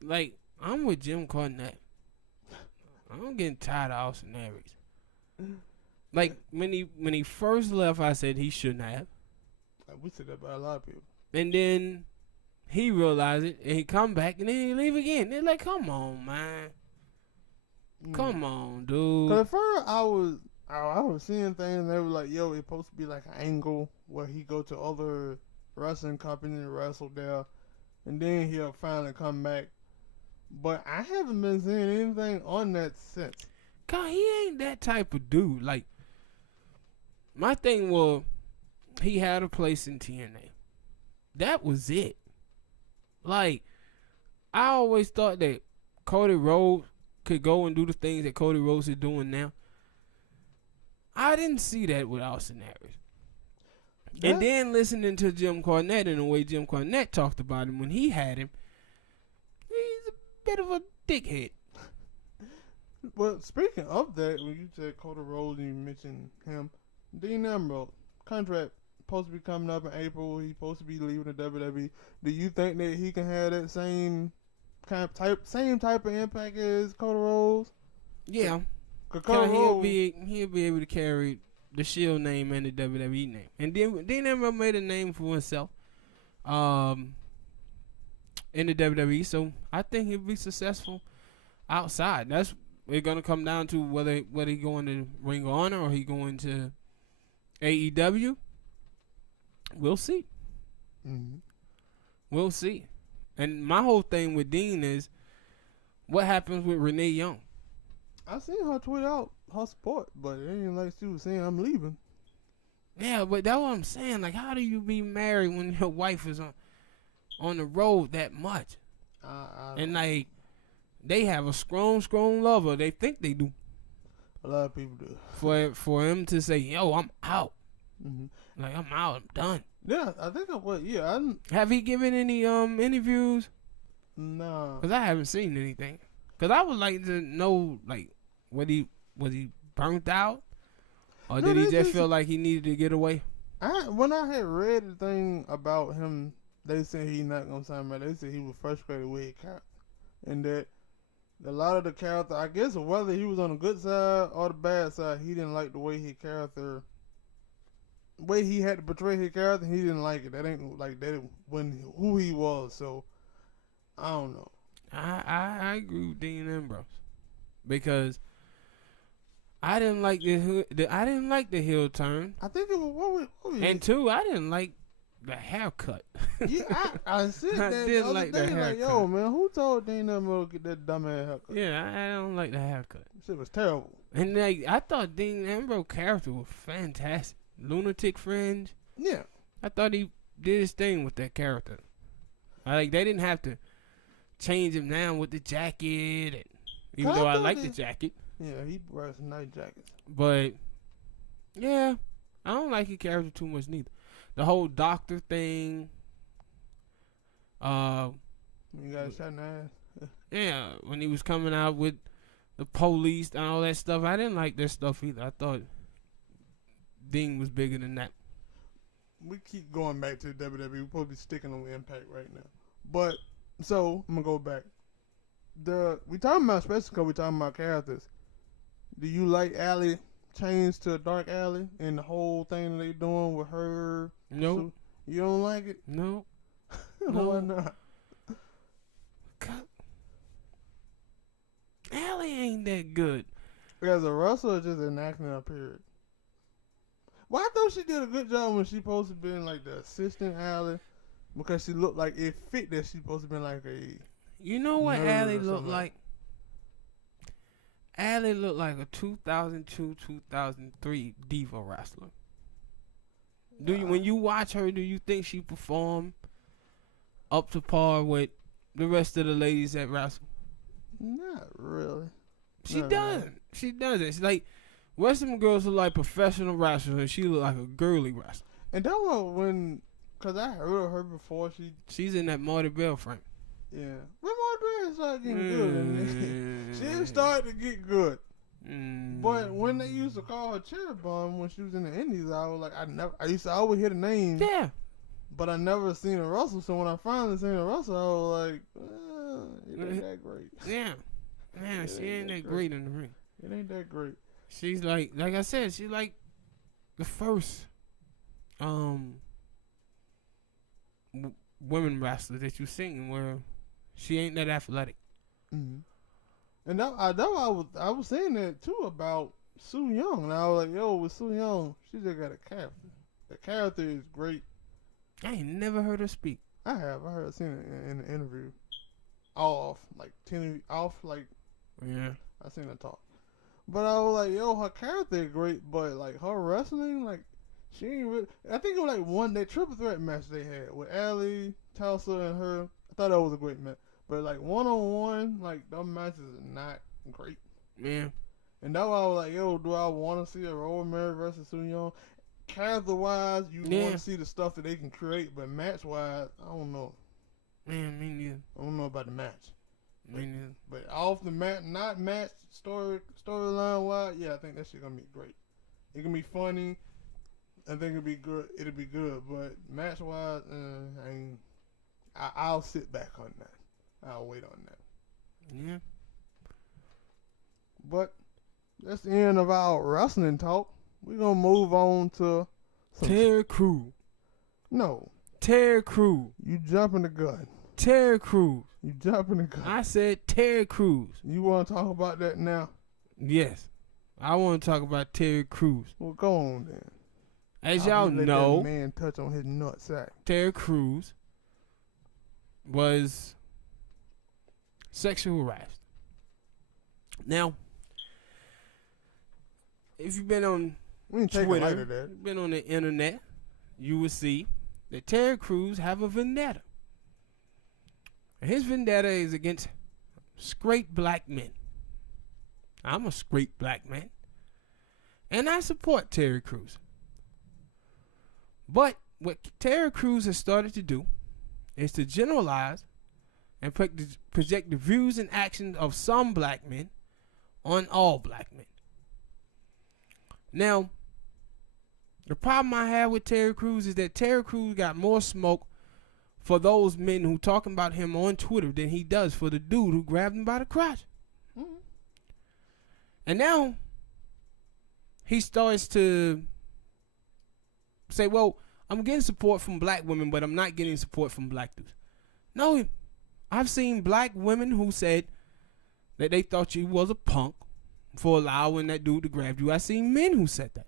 Like, I'm with Jim Cornette. I'm getting tired of Austin Aries. Like, when he first left, I said he shouldn't have. We said that about a lot of people. And then he realized it, and he come back, and then he leave again. They're like, come on, man. Come on, dude. Cause at first I was seeing things, and they were like, yo, it's supposed to be like an angle where he go to other wrestling companies and wrestle there, and then he'll finally come back. But I haven't been seeing anything on that since. God, he ain't that type of dude. Like, my thing was, he had a place in TNA. That was it. Like, I always thought that Cody Rhodes could go and do the things that Cody Rhodes is doing now. I didn't see that with Austin Aries. And then listening to Jim Cornette and the way Jim Cornette talked about him when he had him, he's a bit of a dickhead. Well, speaking of that, when you said Cody Rhodes and you mentioned him, Dean Ambrose contract supposed to be coming up in April. He's supposed to be leaving the WWE. Do you think that he can have that same type of impact as Cody Rhodes? Yeah. He'll be able to carry the Shield name and the WWE name, and Dean Ambrose made a name for himself in the WWE, so I think he'll be successful outside. That's it's gonna come down to whether he going to Ring of Honor or he going to AEW. We'll see. We'll see. And my whole thing with Dean is, what happens with Renee Young? I seen her tweet out her support, but it ain't like she was saying I'm leaving. Yeah, but that's what I'm saying. Like, how do you be married when your wife is on the road that much? And like, they have a strong lover. They think they do. A lot of people do. For him to say, "Yo, I'm out." Like, I'm out. I'm done. Yeah, I think I was. Yeah, have he given any interviews? No, because I haven't seen anything. Because I would like to know, like, was he burnt out, or did he just feel like he needed to get away? When I had read the thing about him, they said he's not gonna sign back. They said he was frustrated with his character, and that a lot of the character, I guess, whether he was on the good side or the bad side, he didn't like the way his character way he had to portray his character, he didn't like it. That ain't like that when who he was. So I don't know. I agree with Dean Ambrose because I didn't like I didn't like the heel turn. I think it was what was And two, I didn't like the haircut. Yeah, I said that. I didn't like the haircut. Like, yo, man, who told Dean Ambrose to get that dumbass haircut? Yeah, I don't like the haircut. Shit was terrible. And like, I thought Dean Ambrose character was fantastic. Lunatic fringe. Yeah. I thought he did his thing with that character. Like, they didn't have to change him down with the jacket. And, even though I like the jacket. Yeah, he wears nice jackets. But, yeah, I don't like his character too much neither. The whole doctor thing. You got shot in the ass. Yeah, when he was coming out with the police and all that stuff, I didn't like that stuff either. I thought Ding was bigger than that. We keep going back to the WWE. We're supposed to be sticking on Impact right now. But, so, I'm going to go back. We talking about, especially because we talking about characters. Do you like Allie change to Dark Alley and the whole thing that they doing with her? Nope. So, you don't like it? No. Why not? Allie ain't that good. As a wrestler, just an acting up period. Well, I thought she did a good job when she supposed to be like the assistant Allie, because she looked like it fit that she supposed to be like a. You know what Allie looked like? Allie looked like a 2002-2003 diva wrestler. When you watch her, do you think she performed up to par with the rest of the ladies that wrestle? Not really. She doesn't. Really. She doesn't. She's like, Western girls look like professional wrestlers, and she look like a girly wrestler. And that was because I heard of her before. She's in that Marty Bell frame. Yeah. When Marty Bell started getting good, she didn't start to get good. But when they used to call her Cherry Bomb when she was in the Indies, I was like, I used to always hear the name. Yeah. But I never seen her wrestle. So when I finally seen her wrestle, I was like, it ain't that great. Yeah. Man, she ain't that great in the ring. It ain't that great. She's like I said, she's like the first women wrestler that you seen where she ain't that athletic. Mm-hmm. And I was saying that too about Su Yung. And I was like, yo, with Su Yung, she just got a character. The character is great. I ain't never heard her speak. I have. I seen it in the interview. Off, like yeah. I seen her talk. But I was like, yo, her character is great, but like her wrestling, like she ain't really. I think it was like that triple threat match they had with Allie, Tulsa, and her. I thought that was a great match. But like 1-on-1, like them matches are not great. Yeah. And that's why I was like, yo, do I want to see a Roman Mary versus Su Yung? Character wise, you want to see the stuff that they can create, but match wise, I don't know. Man, me neither. I don't know about the match. Me neither. But off the mat, not match storyline wise, yeah, I think that shit gonna be great. It can be funny. I think it'll be good. It'll be good, but match wise, I'll sit back on that. I'll wait on that. Yeah. But that's the end of our wrestling talk. We're gonna move on to Terry Crews. No. Terry Crews. You jumping the gun. Terry Crews. You jumping the gun. I said Terry Crews. You want to talk about that now? Yes. I want to talk about Terry Crews. Well, go on then. As y'all know, that man touch on his nutsack. Terry Crews was sexual harassed. Now, if you've been on Twitter, been on the internet, you will see that Terry Crews have a vendetta. And his vendetta is against straight black men. I'm a straight black man. And I support Terry Crews. But what Terry Crews has started to do is to generalize and project the views and actions of some black men on all black men. Now, the problem I have with Terry Crews is that Terry Crews got more smoke for those men who talking about him on Twitter than he does for the dude who grabbed him by the crotch. Mm-hmm. And now he starts to say, well, I'm getting support from black women, but I'm not getting support from black dudes. No, I've seen black women who said that they thought you was a punk for allowing that dude to grab you. I seen men who said that.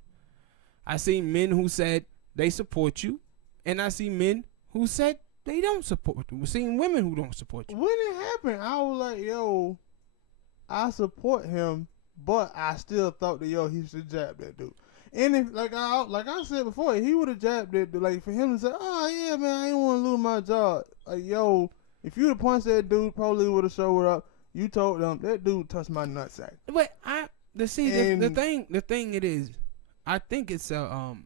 I seen men who said they support you, and I see men who said they don't support you. We're seeing women who don't support you. When it happened, I was like, yo, I support him, but I still thought that, yo, he should jab that dude. And if, like I said before, he would have jabbed that dude. Like, for him to say, oh, yeah, man, I didn't want to lose my job. Like, yo, if you would have punched that dude, probably would have showed up. You told them, that dude touched my nutsack. But the thing it is, I think it's a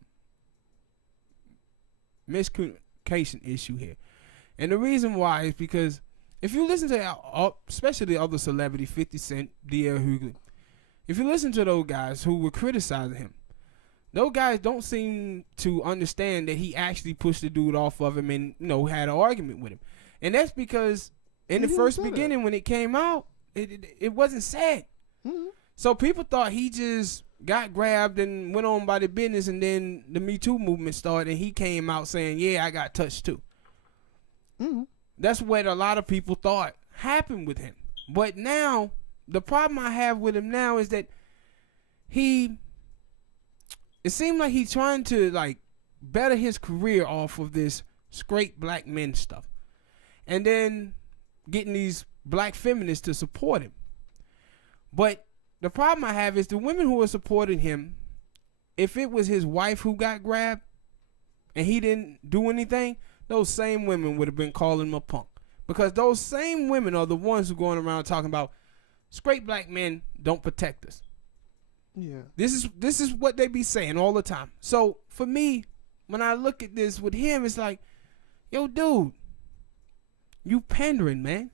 miscommunication issue here. And the reason why is because if you listen to, especially the other celebrity, 50 Cent, D.L. Hughley, if you listen to those guys who were criticizing him, those guys don't seem to understand that he actually pushed the dude off of him and, had an argument with him. And that's because in the first beginning when it came out, it wasn't said. Mm-hmm. So people thought he just got grabbed and went on by the business, and then the Me Too movement started and he came out saying, yeah, I got touched too. Mm-hmm. That's what a lot of people thought happened with him. But now, the problem I have with him now is that it seemed like he's trying to like better his career off of this straight black men stuff. And then getting these black feminists to support him. But the problem I have is the women who are supporting him, if it was his wife who got grabbed and he didn't do anything, those same women would have been calling him a punk. Because those same women are the ones who are going around talking about straight black men don't protect us. Yeah. This is what they be saying all the time. So for me, when I look at this with him, it's like, yo, dude, you pandering, man.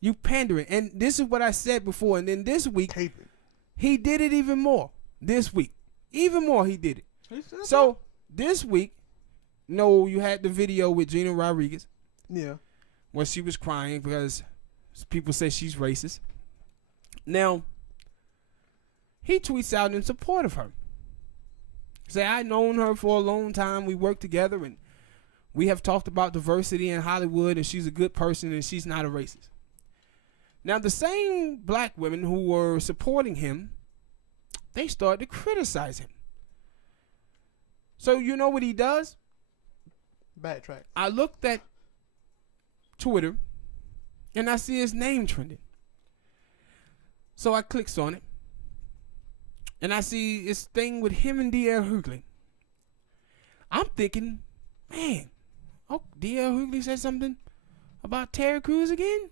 You pandering. And this is what I said before. And then this week, he did it even more. This week. Even more, he did it. So this week, you had the video with Gina Rodriguez. Yeah. When she was crying because people say she's racist. Now, he tweets out in support of her. Say, I've known her for a long time. We work together and we have talked about diversity in Hollywood, and she's a good person and she's not a racist. Now, the same black women who were supporting him, they started to criticize him. So you know what he does? Backtrack. I looked at Twitter and I see his name trending. So I clicks on it and I see this thing with him and D.L. Hughley. I'm thinking, man, D.L. Hughley said something about Terry Crews again?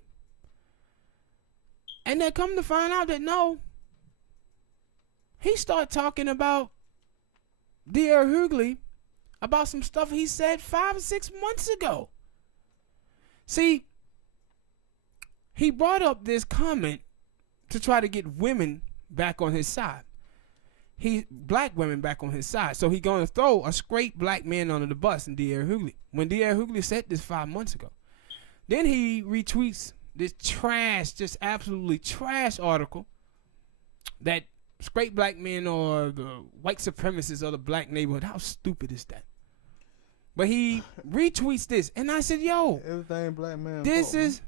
And then come to find out that no, he started talking about D.L. Hughley about some stuff he said 5 or 6 months ago. See, he brought up this comment to try to get women back on his side. Black women back on his side. So he going to throw a straight black man under the bus in D.L. Hughley. When D.L. Hughley said this 5 months ago. Then he retweets this trash, just absolutely trash article that straight black men are the white supremacists of the black neighborhood. How stupid is that? But he retweets this, and I said, yo, everything black man. This is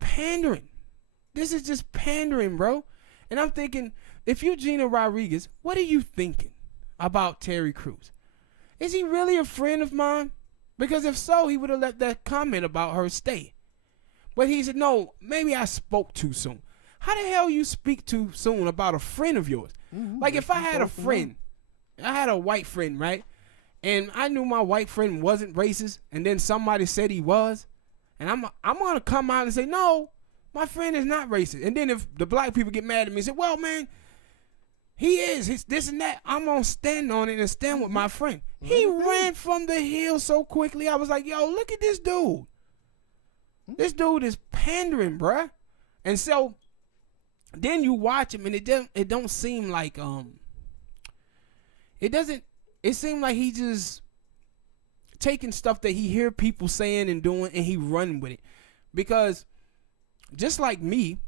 pandering. This is just pandering, bro. And I'm thinking, if you're Gina Rodriguez, what are you thinking about Terry Crews? Is he really a friend of mine? Because if so, he would have let that comment about her stay. But he said, no, maybe I spoke too soon. How the hell you speak too soon about a friend of yours? Mm-hmm. Like if I had a friend, I had a white friend, right? And I knew my white friend wasn't racist, and then somebody said he was, and I'm gonna come out and say, no, my friend is not racist. And then if the black people get mad at me and say, well, man, he is. He's this and that. I'm gonna stand on it and stand with my friend. He ran from the hill so quickly. I was like, yo, look at this dude. This dude is pandering, bruh. And so then you watch him and it don't seem like it seemed like he just taking stuff that he hear people saying and doing and he run with it. Because just like me,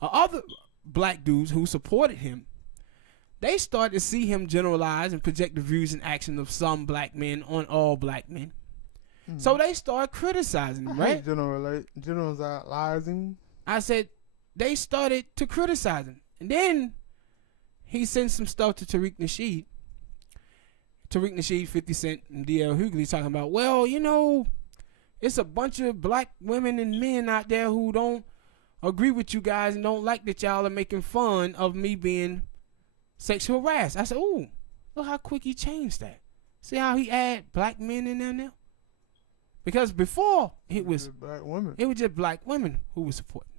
other black dudes who supported him, they start to see him generalize and project the views and actions of some black men on all black men. Mm-hmm. So they start criticizing him, right? Generalizing. I said they started to criticize him. And then he sent some stuff to Tariq Nasheed. Tariq Nasheed, 50 Cent, and D.L. Hughley talking about, well, you know, it's a bunch of black women and men out there who don't agree with you guys and don't like that y'all are making fun of me being sexual harassed. I said, ooh, look how quick he changed that. See how he add black men in there now? Because before it was black women. It was just black women who would support me.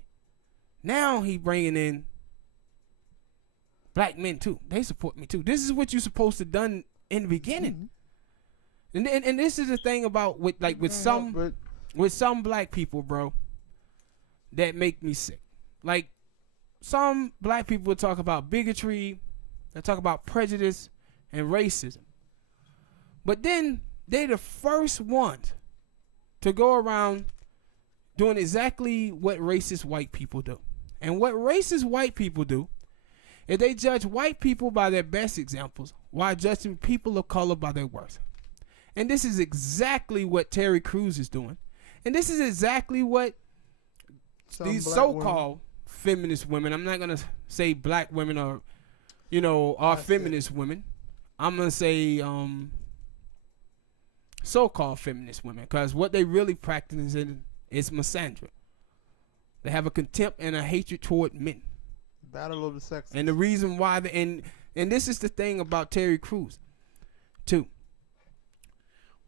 Now he bringing in black men too. They support me too. This is what you're supposed to done in the beginning. Mm-hmm. And this is the thing about with some black people, bro, that make me sick. Like some black people will talk about bigotry, they talk about prejudice and racism. But then they the first ones to go around doing exactly what racist white people do. And what racist white people do is they judge white people by their best examples while judging people of color by their worst. And this is exactly what Terry Crews is doing. And this is exactly what these so-called feminist women, I'm not going to say black women or, you know, are feminist women. I'm going to say so-called feminist women, because what they really practice is misandry. They have a contempt and a hatred toward men. Battle of the sexes. And the reason why, and this is the thing about Terry Crews, too.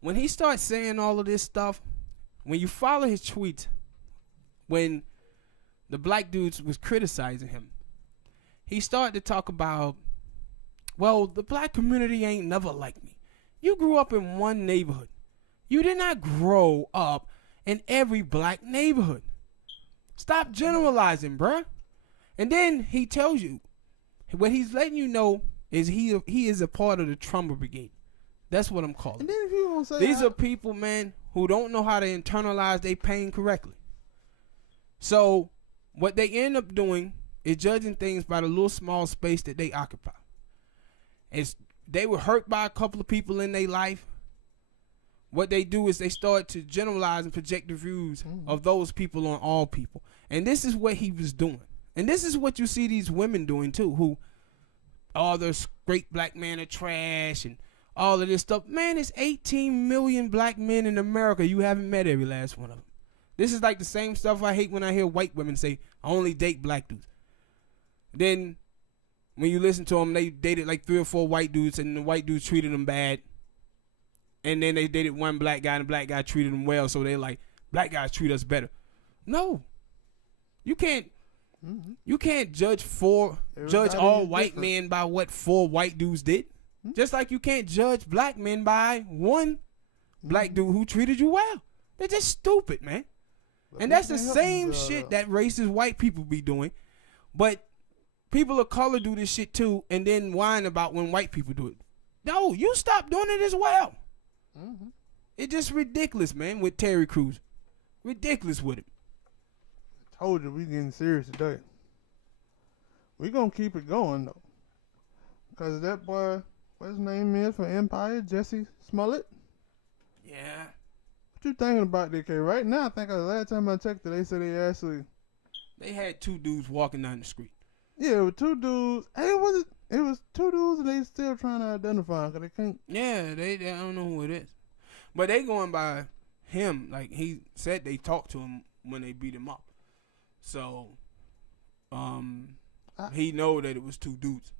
When he starts saying all of this stuff, when you follow his tweets, when the black dudes was criticizing him, he started to talk about, well, the black community ain't never like me. You grew up in one neighborhood. You did not grow up in every black neighborhood. Stop generalizing, bruh. And then he tells you, what he's letting you know is he is a part of the Trumber Brigade. That's what I'm calling. And then if you don't say these are people, man, who don't know how to internalize their pain correctly. So what they end up doing is judging things by the little small space that they occupy. They were hurt by a couple of people in their life. What they do is they start to generalize and project the views of those people on all people. And this is what he was doing. And this is what you see these women doing too, who all the straight black men are trash and all of this stuff. Man, it's 18 million black men in America. You haven't met every last one of them. This is like the same stuff I hate when I hear white women say, I only date black dudes. Then when you listen to them, they dated like 3 or 4 white dudes and the white dudes treated them bad. And then they dated one black guy and the black guy treated them well. So they're like, black guys treat us better. No. You can't. Mm-hmm. You can't judge all white men by what 4 white dudes did. Mm-hmm. Just like you can't judge black men by one black dude who treated you well. They're just stupid, man. But and that's the same shit that racist white people be doing. But people of color do this shit too and then whine about when white people do it. No, you stop doing it as well. Mm-hmm. It's just ridiculous, man, with Terry Crews. Ridiculous with it. Told you we getting serious today. We gonna keep it going though, cause that boy, what his name is from Empire, Jussie Smollett. Yeah. What you thinking about that kid right now? I think the last time I checked it, they said they had 2 dudes walking down the street. Yeah, with 2 dudes. Hey, it was 2 dudes, and they still trying to identify him, cause they can't. Yeah, they don't know who it is, but they going by him. Like he said, they talked to him when they beat him up. So, he know that it was 2 dudes.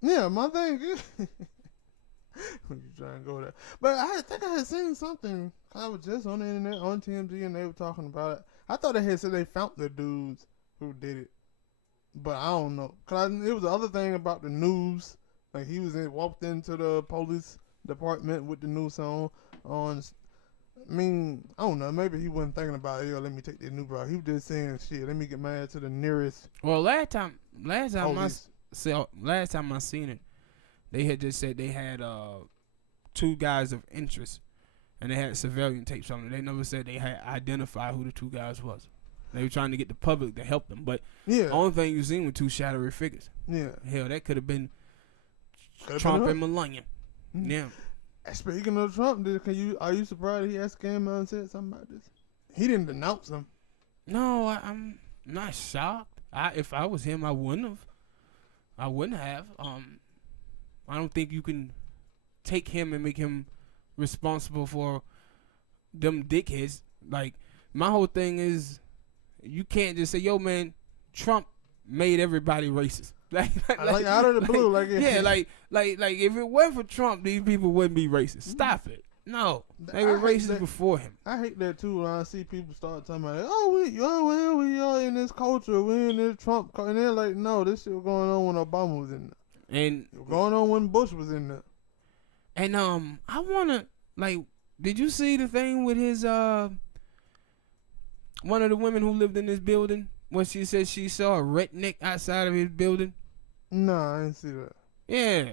Yeah, my thing is, when you try and go there, but I think I had seen something. I was just on the internet on TMZ, and they were talking about it. I thought they had said they found the dudes who did it, but I don't know. Cause it was the other thing about the news. Like he walked into the police department with the news on. I mean, I don't know. Maybe he wasn't thinking about, yo, let me take that new bro. He was just saying, shit, let me get my ass to the nearest. Well, last time I seen it, they had just said they had 2 guys of interest, and they had civilian tapes on it. They never said they had identified who the 2 guys was. They were trying to get the public to help them, but the only thing you seen were 2 shadowy figures. Yeah, hell, that could have been Trump and Melania. Mm-hmm. Yeah. Speaking of Trump, are you surprised he asked came out and said something about this? He didn't denounce him. No, I'm not shocked. If I was him, I wouldn't have. I don't think you can take him and make him responsible for them dickheads. Like, my whole thing is, you can't just say, yo, man, Trump made everybody racist. Like out of the blue, like if it weren't for Trump, these people wouldn't be racist. Stop it. No, they were racist before him. I hate that too when I see people start talking about, we are in this culture, we in this Trump, and they're like, no, this shit was going on when Obama was in there, and it was going on when Bush was in there. And I wanna, like, did you see the thing with his one of the women who lived in this building when she said she saw a redneck outside of his building? No, I didn't see that. Yeah,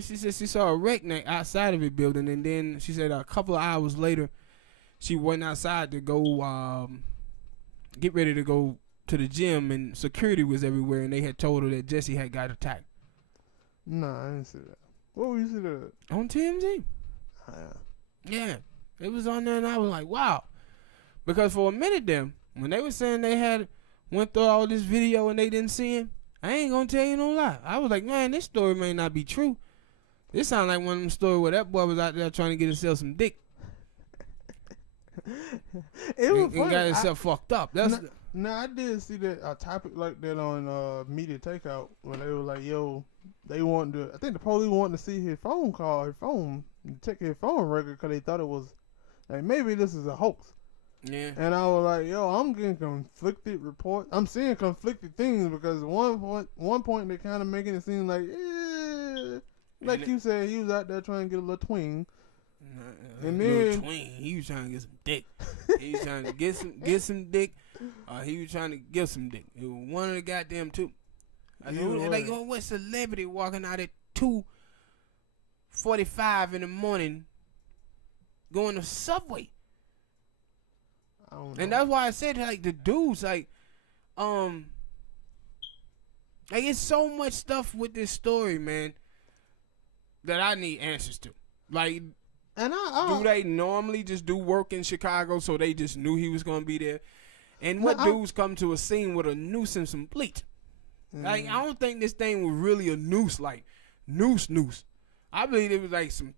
she said she saw a redneck outside of his building, and then she said a couple of hours later, she went outside to go get ready to go to the gym, and security was everywhere, and they had told her that Jussie had got attacked. No, I didn't see that. What were you see that? On TMZ. Yeah, it was on there, and I was like, wow. Because for a minute then, when they were saying they had went through all this video and they didn't see him, I ain't gonna tell you no lie. I was like, man, this story may not be true. This sounds like one of them stories where that boy was out there trying to get himself some dick. and got himself fucked up. No, I did see that a topic like that on Media Takeout when they were like, yo, they wanted to, I think the police wanted to see his phone call, check his phone record because they thought it was, like, maybe this is a hoax. Yeah. And I was like, yo, I'm getting conflicted reports. I'm seeing conflicted things because one point they kind of making it seem like, like you said, he was out there trying to get a little twing. And then he was trying to get some dick. He was trying to get some dick. He was trying to give some dick. It was one of the goddamn two. Like, what celebrity walking out at 2:45 in the morning going to Subway? I don't know. And that's why I said, like, the dudes, like it's so much stuff with this story, man, that I need answers to. Like, and do they normally just do work in Chicago so they just knew he was going to be there? And what dudes come to a scene with a noose and some bleach? Like, I don't think this thing was really a noose, like noose. I believe it was like some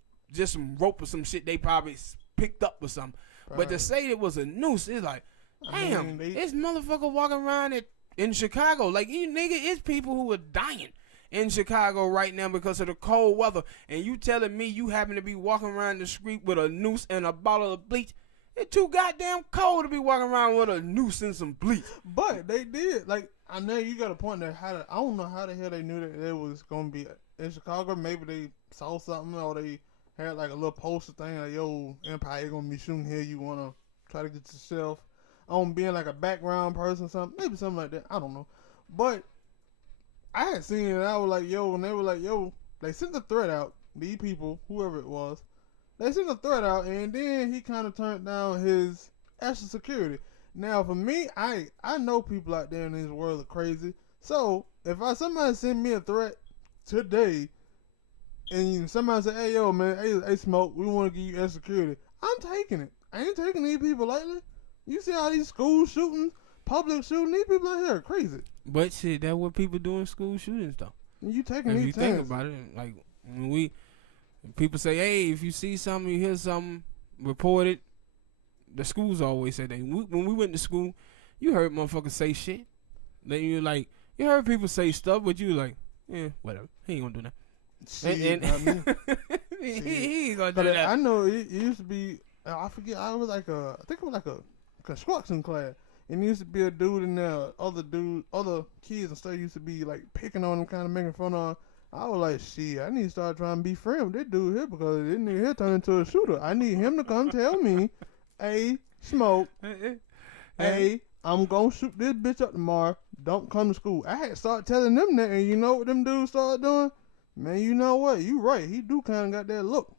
rope or some shit they probably picked up or something. Right. But to say it was a noose, it's like, damn, this motherfucker walking around in Chicago. Like, you nigga, it's people who are dying in Chicago right now because of the cold weather. And you telling me you happen to be walking around the street with a noose and a bottle of bleach? It's too goddamn cold to be walking around with a noose and some bleach. But they did. Like, I know you got a point there. I don't know how the hell they knew that it was going to be in Chicago. Maybe they saw something or they had like a little poster thing like, yo, Empire going to be shooting here. You want to try to get yourself on being like a background person or something. Maybe something like that. I don't know. But I had seen it. I was like, yo, and they were like, yo, they sent the threat out. These people, whoever it was, they sent the threat out, and then he kind of turned down his extra security. Now, for me, I know people out there in this world are crazy. So, if somebody send me a threat today, and somebody say, hey, yo, man, hey, Smoke, we want to give you extra security, I'm taking it. I ain't taking these people lightly. You see all these school shootings, public shootings, these people out here are crazy. But shit, that's what people do in school shootings, though. You taking these things. If you think about it, like, when people say, hey, if you see something, you hear something, report it. The schools always say that. When we went to school, you heard motherfuckers say shit. Then you heard people say stuff, but you like, yeah, whatever. He ain't gonna do that. Shit, he ain't gonna do that. I know it used to be, I forget, I think it was like a construction class. And there used to be a dude in there, other kids and stuff used to be like picking on him, kind of making fun of him. I was like, shit, I need to start trying to be friends with this dude here because this nigga here turned into a shooter. I need him to come tell me, hey, Smoke, hey, I'm going to shoot this bitch up tomorrow. Don't come to school. I had to start telling them that, and you know what them dudes started doing? Man, you know what? You right. He do kind of got that look.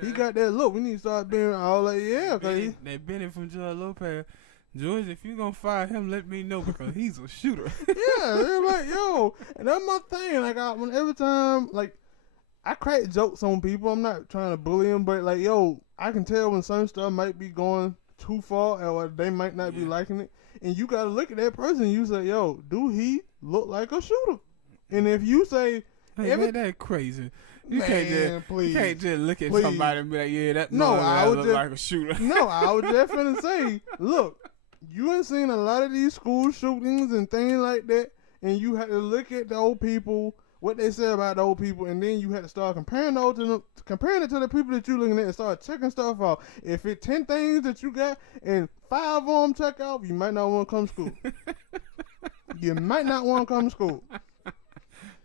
He got that look. We need to start being all like, yeah. That Benny from George Lopez. George, if you gonna fire him, let me know because he's a shooter. Yeah, they're like, yo, and that's my thing. Like, every time, like, I crack jokes on people. I'm not trying to bully them, but like, yo, I can tell when some stuff might be going too far or they might not be liking it. And you gotta look at that person and you say, yo, do he look like a shooter? And if you say, hey, man, that's crazy. You can't just look at somebody and be like, yeah, that look like a shooter. No, I was just finna say, look, you ain't seen a lot of these school shootings and things like that, and you had to look at the old people, what they say about the old people, and then you had to start comparing it to the people that you looking at and start checking stuff out. If it's 10 things that you got and 5 of them check out, you might not want to come to school. You might not want to come to school.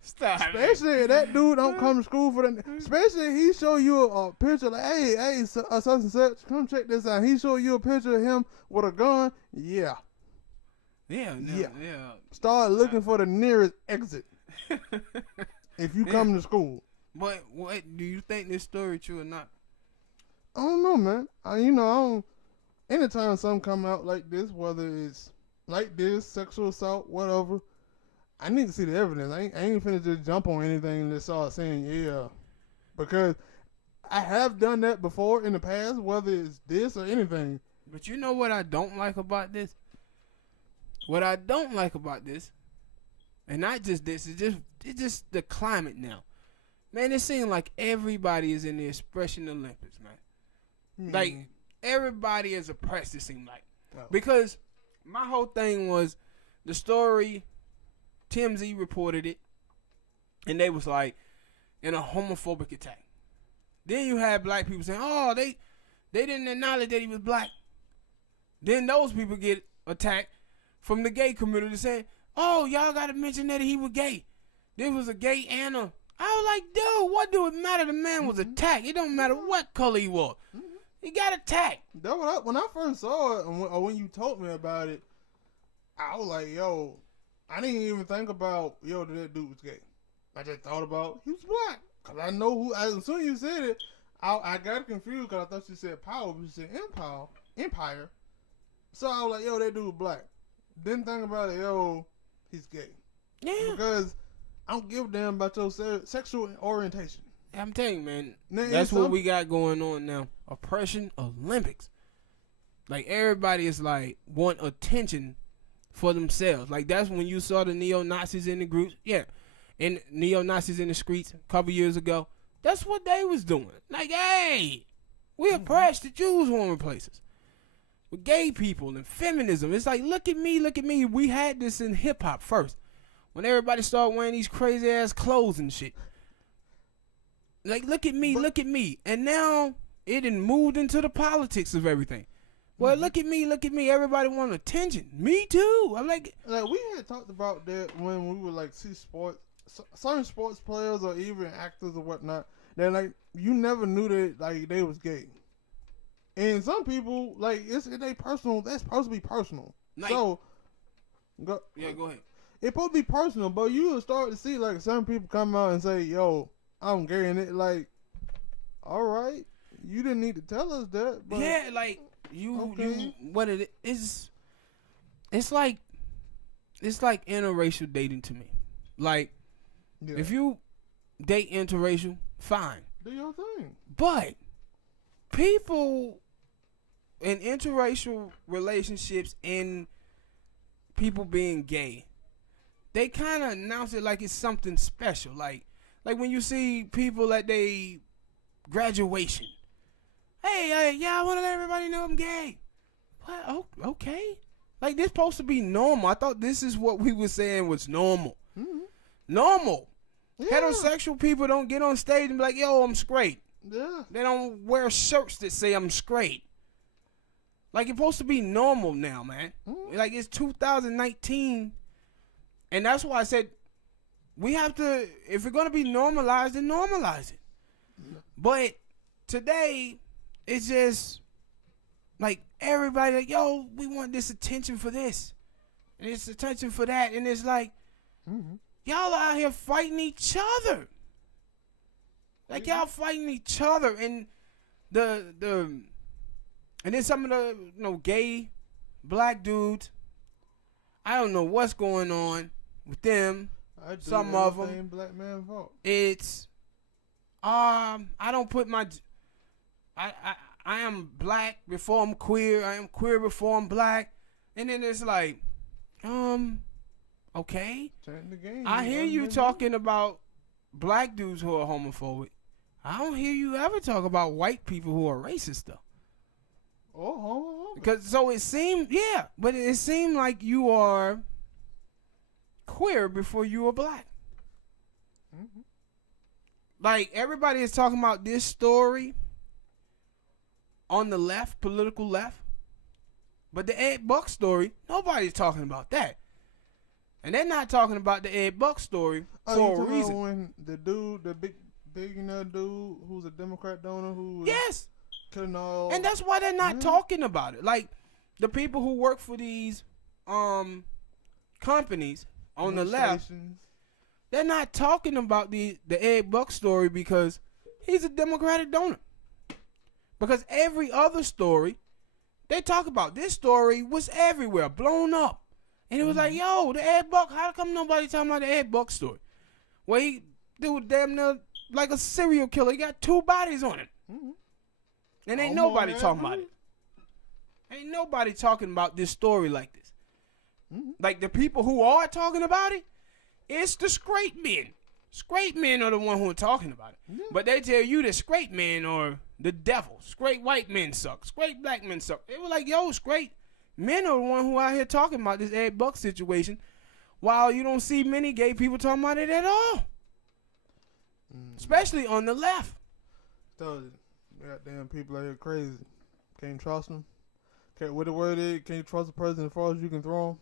Stop. Especially if that dude don't come to school for that. Especially if he show you a picture like, hey, such and such, come check this out. He show you a picture of him with a gun. Yeah. Yeah. Start looking for the nearest exit. If you come to school. But what do you think this story true or not? I don't know, man. I don't. Anytime something come out like this, whether it's like this, sexual assault, whatever, I need to see the evidence. I ain't finna just jump on anything that start saying yeah, because I have done that before in the past, whether it's this or anything. But you know what I don't like about this? What I don't like about this, and not just this, it's just the climate now. Man, it seems like everybody is in the Expression Olympics, man. Mm-hmm. Like, everybody is oppressed, it seems like. Oh. Because my whole thing was the story, TMZ reported it, and they was like, in a homophobic attack. Then you had black people saying, oh, they didn't acknowledge that he was black. Then those people get attacked from the gay community saying, oh, y'all got to mention that he was gay. There was a gay Anna. I was like, dude, what do it matter? The man was attacked. It don't matter what color he was. He got attacked. When I first saw it, or when you told me about it, I was like, yo, I didn't even think about, that dude was gay. I just thought about he was black. Because I know who, as soon as you said it, I got confused because I thought you said power, but you said empire. So I was like, that dude was black. Didn't think about it, he's gay. Yeah. Because I don't give a damn about your sexual orientation. I'm telling you, man, that's what we got going on now. Oppression Olympics. Like, everybody is like, want attention for themselves. Like, that's when you saw the neo-Nazis in the groups. Yeah. And neo-Nazis in the streets a couple years ago. That's what they was doing. Like, hey, we oppressed. The Jews want replaces. With gay people and feminism. It's like, look at me, look at me. We had this in hip-hop first. When everybody started wearing these crazy-ass clothes and shit. Like, look at me, look at me. And now it done moved into the politics of everything. Well, look at me, look at me. Everybody want attention. Me too. I'm like we had talked about that when we would like see certain sports players or even actors or whatnot. That like you never knew that like they was gay. And some people like it's they personal. That's supposed to be personal. Like, so go ahead. It's supposed to be personal, but you will start to see like some people come out and say, "Yo, I'm gay," and it like, all right, you didn't need to tell us that. But yeah, like. You what it is? It's like interracial dating to me. Like, if you date interracial, fine, do your thing. But people in interracial relationships and people being gay, they kind of announce it like it's something special. Like when you see people at their graduation. Hey, yeah, I want to let everybody know I'm gay. What? Oh, okay. Like, this supposed to be normal. I thought this is what we were saying was normal. Mm-hmm. Normal. Yeah. Heterosexual people don't get on stage and be like, yo, I'm straight. Yeah. They don't wear shirts that say I'm straight. Like, it's supposed to be normal now, man. Mm-hmm. Like, it's 2019. And that's why I said, we have to, if we're going to be normalized, then normalize it. Mm-hmm. But today, it's just like everybody like, yo, we want this attention for this. And it's attention for that. And it's like, y'all out here fighting each other. Like, y'all fighting each other. And and then some of the, gay black dudes, I don't know what's going on with them. Some of them. Black man fault. It's I don't put my, I am black before I'm queer. I am queer before I'm black. And then it's like, okay. Change the game. I hear you talking about black dudes who are homophobic. I don't hear you ever talk about white people who are racist though. Oh, Because so it seemed, yeah, but it seemed like you are queer before you were black. Mm-hmm. Like everybody is talking about this story on the left, political left, but the Ed Buck story, nobody's talking about that, and they're not talking about the Ed Buck story for a reason. When the dude, the billionaire dude, who's a Democrat donor, who yes. All, and that's why they're not talking about it. Like the people who work for these companies on the left, they're not talking about the Ed Buck story because he's a Democratic donor. Because every other story they talk about, this story was everywhere, blown up, and it was like, yo, the Ed Buck. How come nobody talking about the Ed Buck story? Well, he dude damn near like a serial killer. He got 2 bodies on him. Mm-hmm. And ain't nobody talking about it. Ain't nobody talking about this story like this. Mm-hmm. Like the people who are talking about it, it's the straight men. Straight men are the one who are talking about it. Yeah. But they tell you that straight men are the devil. Straight white men suck. Straight black men suck. They were like, yo, straight men are the one who out here talking about this Ed Buck situation, while you don't see many gay people talking about it at all. Especially on the left. Goddamn people out here crazy. Can't trust them. What the word is? Can't trust the president as far as you can throw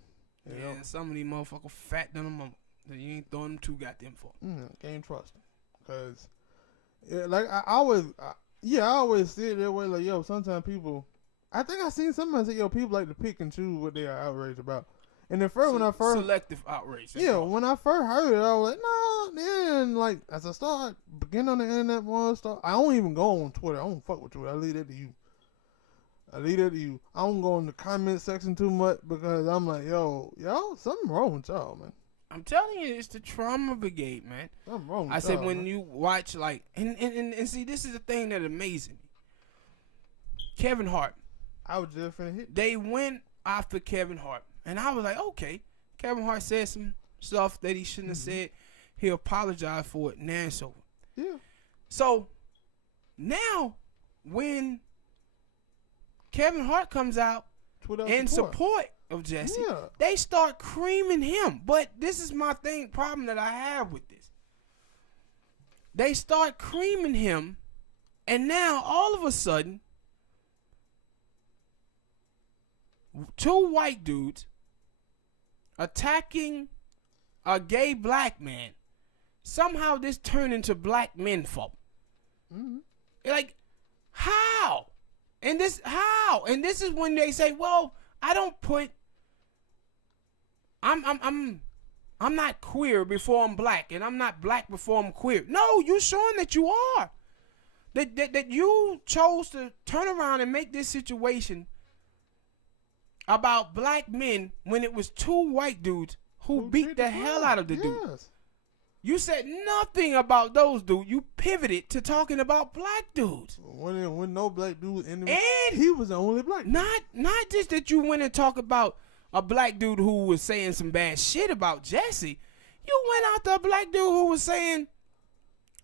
them. Yeah, some of these motherfuckers fat than a mama that you ain't throwing them too goddamn for. Can't trust them. Cause, like I always see it that way. Like, yo, sometimes people, I think I seen somebody say, yo, people like to pick and choose what they are outraged about. And then when I first selective outrage. Yeah, when I first heard it, I was like, no. Then like as I start beginning on the internet more stuff, I don't even go on Twitter. I don't fuck with Twitter. I leave that to you. I don't go in the comment section too much because I'm like, yo, something wrong with y'all, man. I'm telling you, it's the trauma brigade, man. Something wrong with I said when man. you watch like and see, this is the thing that amazes me. Kevin Hart. I was just finna hit. They went after Kevin Hart. And I was like, okay, Kevin Hart said some stuff that he shouldn't have said. He apologized for it. Now it's over. Yeah. So now when Kevin Hart comes out in support of Jussie, they start creaming him. But this is my problem that I have with this. They start creaming him, and now all of a sudden, 2 white dudes attacking a gay black man. Somehow this turned into black men fault. Like, how? And this is when they say, well, I don't put I'm not queer before I'm black, and I'm not black before I'm queer. No, you showing that you are. That you chose to turn around and make this situation about black men when it was 2 white dudes who beat the hell out of the dude. You said nothing about those dudes. You pivoted to talking about black dudes. When no black dude in the and he was the only black dude. Not just that you went and talked about a black dude who was saying some bad shit about Jussie. You went after a black dude who was saying,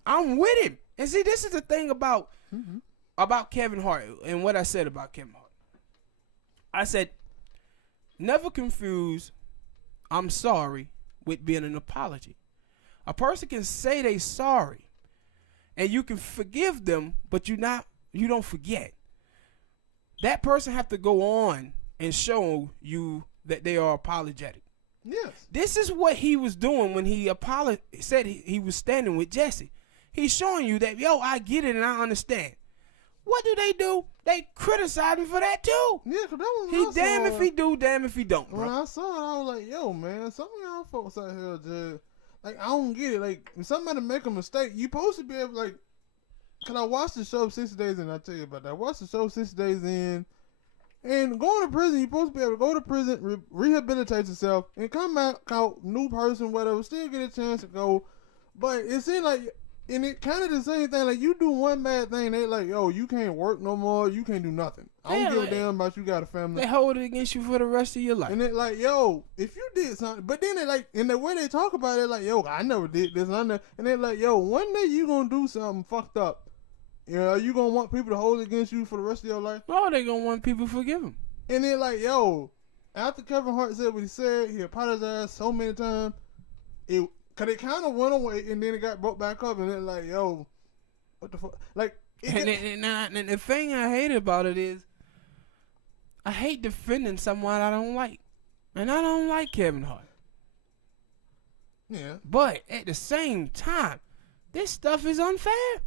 I'm with him. And see, this is the thing about Kevin Hart and what I said about Kevin Hart. I said, never confuse I'm sorry with being an apology. A person can say they sorry and you can forgive them, but you don't forget. That person have to go on and show you that they are apologetic. Yes. This is what he was doing when he said he was standing with Jussie. He's showing you that, yo, I get it and I understand. What do? They criticize him for that too. Yeah, cause that was he damn if he do, damn if he don't, bro. When I saw it, I was like, yo, man, some of y'all folks out here just, like, I don't get it. Like, if somebody make a mistake, you supposed to be able, like, cause I watched the show 60 Days In, I'll tell you about that. I watched the show 60 Days In, and going to prison, you're supposed to be able to go to prison, rehabilitate yourself, and come out new person, whatever, still get a chance to go. But it seemed like And it kind of the same thing. Like, you do one bad thing, they like, yo, you can't work no more. You can't do nothing. I don't give a damn about you got a family. They hold it against you for the rest of your life. And it like, yo, if you did something, but then they like, in the way they talk about it, like, yo, I never did this. And they're like, yo, one day you gonna do something fucked up. You know, you gonna want people to hold it against you for the rest of your life? Oh, they gonna want people to forgive him. And then like, yo, after Kevin Hart said what he said, he apologized so many times. Cause it kind of went away, and then it got brought back up, and then like, yo, what the fuck? Like, and the thing I hate about it is, I hate defending someone I don't like, and I don't like Kevin Hart. Yeah. But at the same time, this stuff is unfair.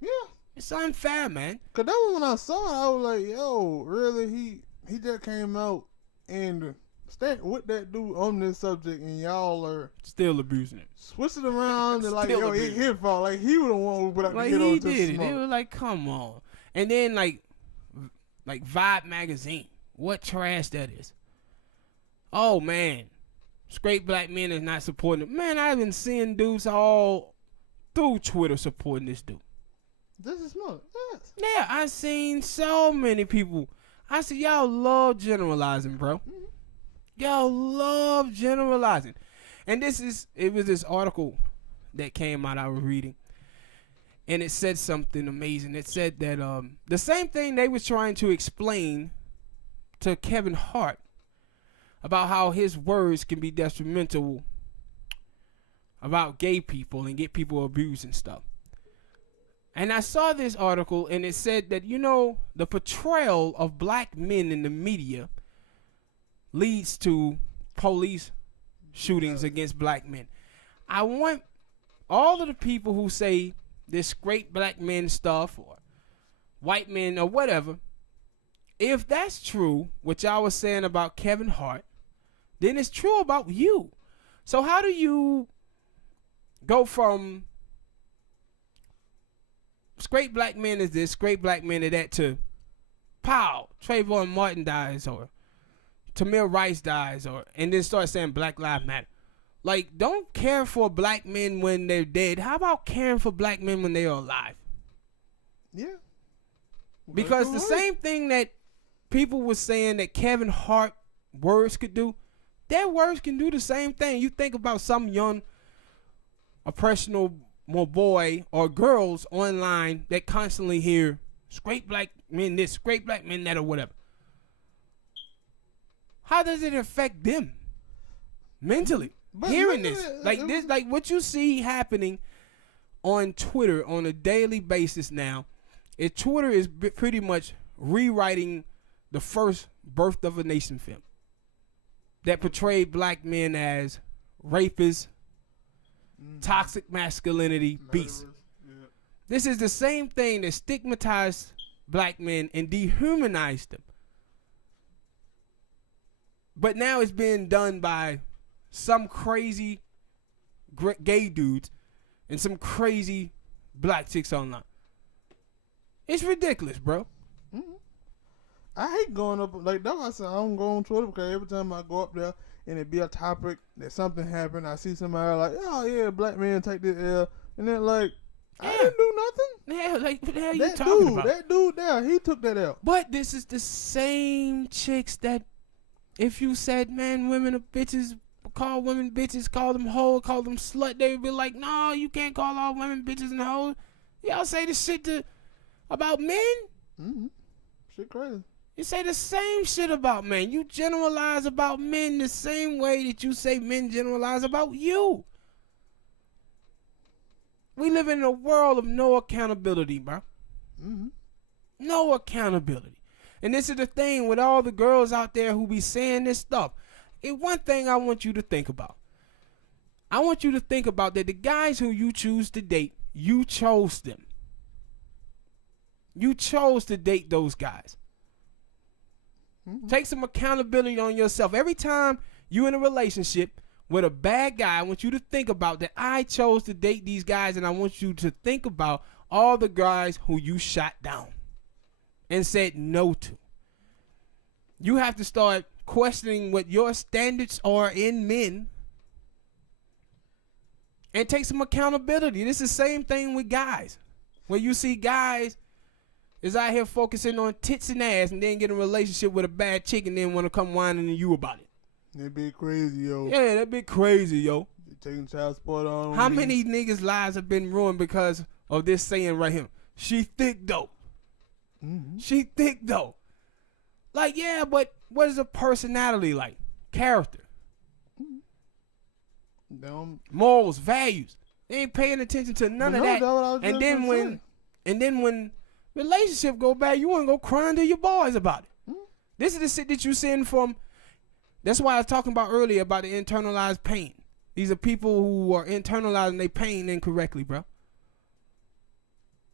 Yeah. It's unfair, man. Cause that one when I saw it, I was like, yo, really? He just came out and stand with that dude on this subject, and y'all are still abusing it. Switch it around and like, yo, it's his fault. Like, he was the one who put out like the he on did it. Smoke. They were like, come on. And then like Vibe magazine, what trash that is. Oh man, straight black men is not supporting it. Man, I've been seeing dudes all through Twitter supporting this dude. Jussie Smollett, yes. Yeah, I seen so many people. I said, y'all love generalizing, bro. Mm-hmm. Y'all love generalizing. And it was this article that came out I was reading. And it said something amazing. It said that the same thing they was trying to explain to Kevin Hart about how his words can be detrimental about gay people and get people abused and stuff. And I saw this article, and it said that, you know, the portrayal of black men in the media leads to police shootings against black men. I want all of the people who say this great black men stuff or white men or whatever, if that's true, what y'all was saying about Kevin Hart, then it's true about you. So how do you go from great black men is this, great black men is that, to pow, Trayvon Martin dies or Tamir Rice dies, and then start saying Black Lives Matter? Like, don't care for black men when they're dead. How about caring for black men when they are alive? Yeah. Because the same thing that people were saying that Kevin Hart words could do, their words can do the same thing. You think about some young, impressionable boy or girls online that constantly hear great black men this, great black men that, or whatever. How does it affect them mentally? But hearing this, like what you see happening on Twitter on a daily basis now, Twitter is pretty much rewriting the first Birth of a Nation film that portrayed black men as rapists, toxic masculinity, beasts. Yeah. This is the same thing that stigmatized black men and dehumanized them. But now it's being done by some crazy gay dudes and some crazy black chicks online. It's ridiculous, bro. Mm-hmm. I hate going up, like, that's why I said I don't go on Twitter, because every time I go up there and it be a topic that something happened, I see somebody like, oh yeah, black man take this L, and then like, I didn't do nothing. Yeah, like, what the hell you talking about? That dude there, he took that L. But this is the same chicks that, if you said, man, women are bitches, call women bitches, call them hoe, call them slut, they would be like, no, you can't call all women bitches and hoes. Y'all say this shit about men? Mm-hmm. Shit crazy. You say the same shit about men. You generalize about men the same way that you say men generalize about you. We live in a world of no accountability, bro. Mm-hmm. No accountability. And this is the thing with all the girls out there who be saying this stuff. One thing I want you to think about. I want you to think about that the guys who you choose to date, you chose them. You chose to date those guys. Mm-hmm. Take some accountability on yourself. Every time you're in a relationship with a bad guy, I want you to think about that I chose to date these guys, and I want you to think about all the guys who you shot down and said no to. You have to start questioning what your standards are in men and take some accountability. This is the same thing with guys. Where you see guys is out here focusing on tits and ass and then get in a relationship with a bad chick and then want to come whining to you about it. That be crazy, yo. Yeah, that be crazy, yo. You're taking child support on. How many niggas' lives have been ruined because of this saying right here? She thick though. Mm-hmm. She thick though. Like, yeah, but what is a personality like? Character. Morals, values. They ain't paying attention to none of that. And then when relationship go bad, you want to go crying to your boys about it. Mm-hmm. This is the shit that you send from. That's why I was talking about earlier about the internalized pain. These are people who are internalizing their pain incorrectly, bro.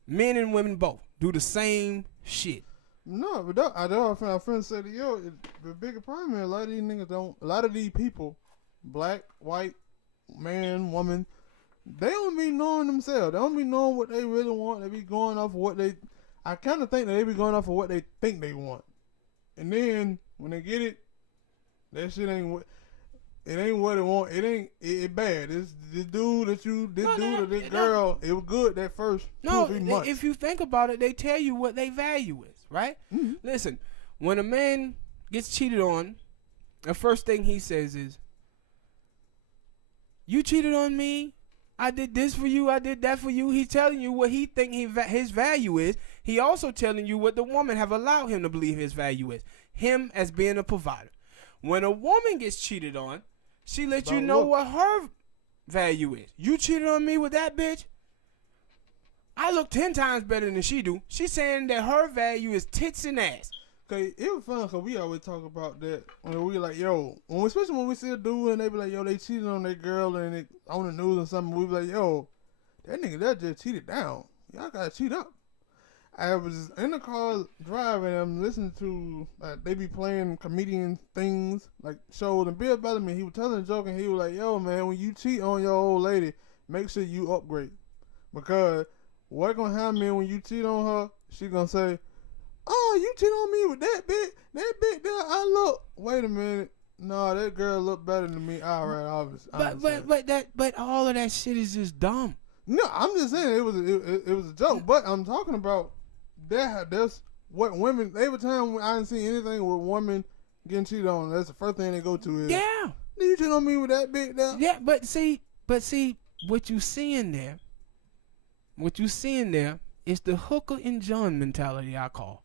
Men and women both do the same shit. No, but I know our friend said, yo, the bigger problem is a lot of these niggas don't, a lot of these people, black, white, man, woman, they don't be knowing themselves. They don't be knowing what they really want. They be going off of what they, I kind of think that they be going off of what they think they want. And then when they get it, that shit ain't what, it ain't what it want. It ain't, it bad. This dude that you, this dude or this girl, it was good that first 2 or 3 months. If you think about it, they tell you what they value is, right? Mm-hmm. Listen, when a man gets cheated on, the first thing he says is, you cheated on me. I did this for you. I did that for you. He's telling you what he think his value is. He also telling you what the woman have allowed him to believe his value is. Him as being a provider. When a woman gets cheated on, she let you know what her value is. You cheated on me with that bitch? I look 10 times better than she do. She's saying that her value is tits and ass. Okay, it was fun because we always talk about that when we like, yo, especially when we see a dude and they be like, yo, they cheated on their girl and it on the news or something. We be like, yo, that nigga that just cheated down. Y'all gotta cheat up. I was in the car driving. I'm listening to they be playing comedian things like shows. And Bill Bellamy, he was telling a joke and he was like, yo, man, when you cheat on your old lady, make sure you upgrade because what gonna happen when you cheat on her? She gonna say, oh, you cheat on me with that bitch there. I look. Wait a minute. No, that girl look better than me. All right, obviously. But all of that shit is just dumb. No, I'm just saying it was a joke. But I'm talking about that's what women. Every time I didn't see anything with women getting cheated on, that's the first thing they go to is, yeah, you cheat on me with that bitch there. Yeah, but see, what you seeing there is the hooker and John mentality I call.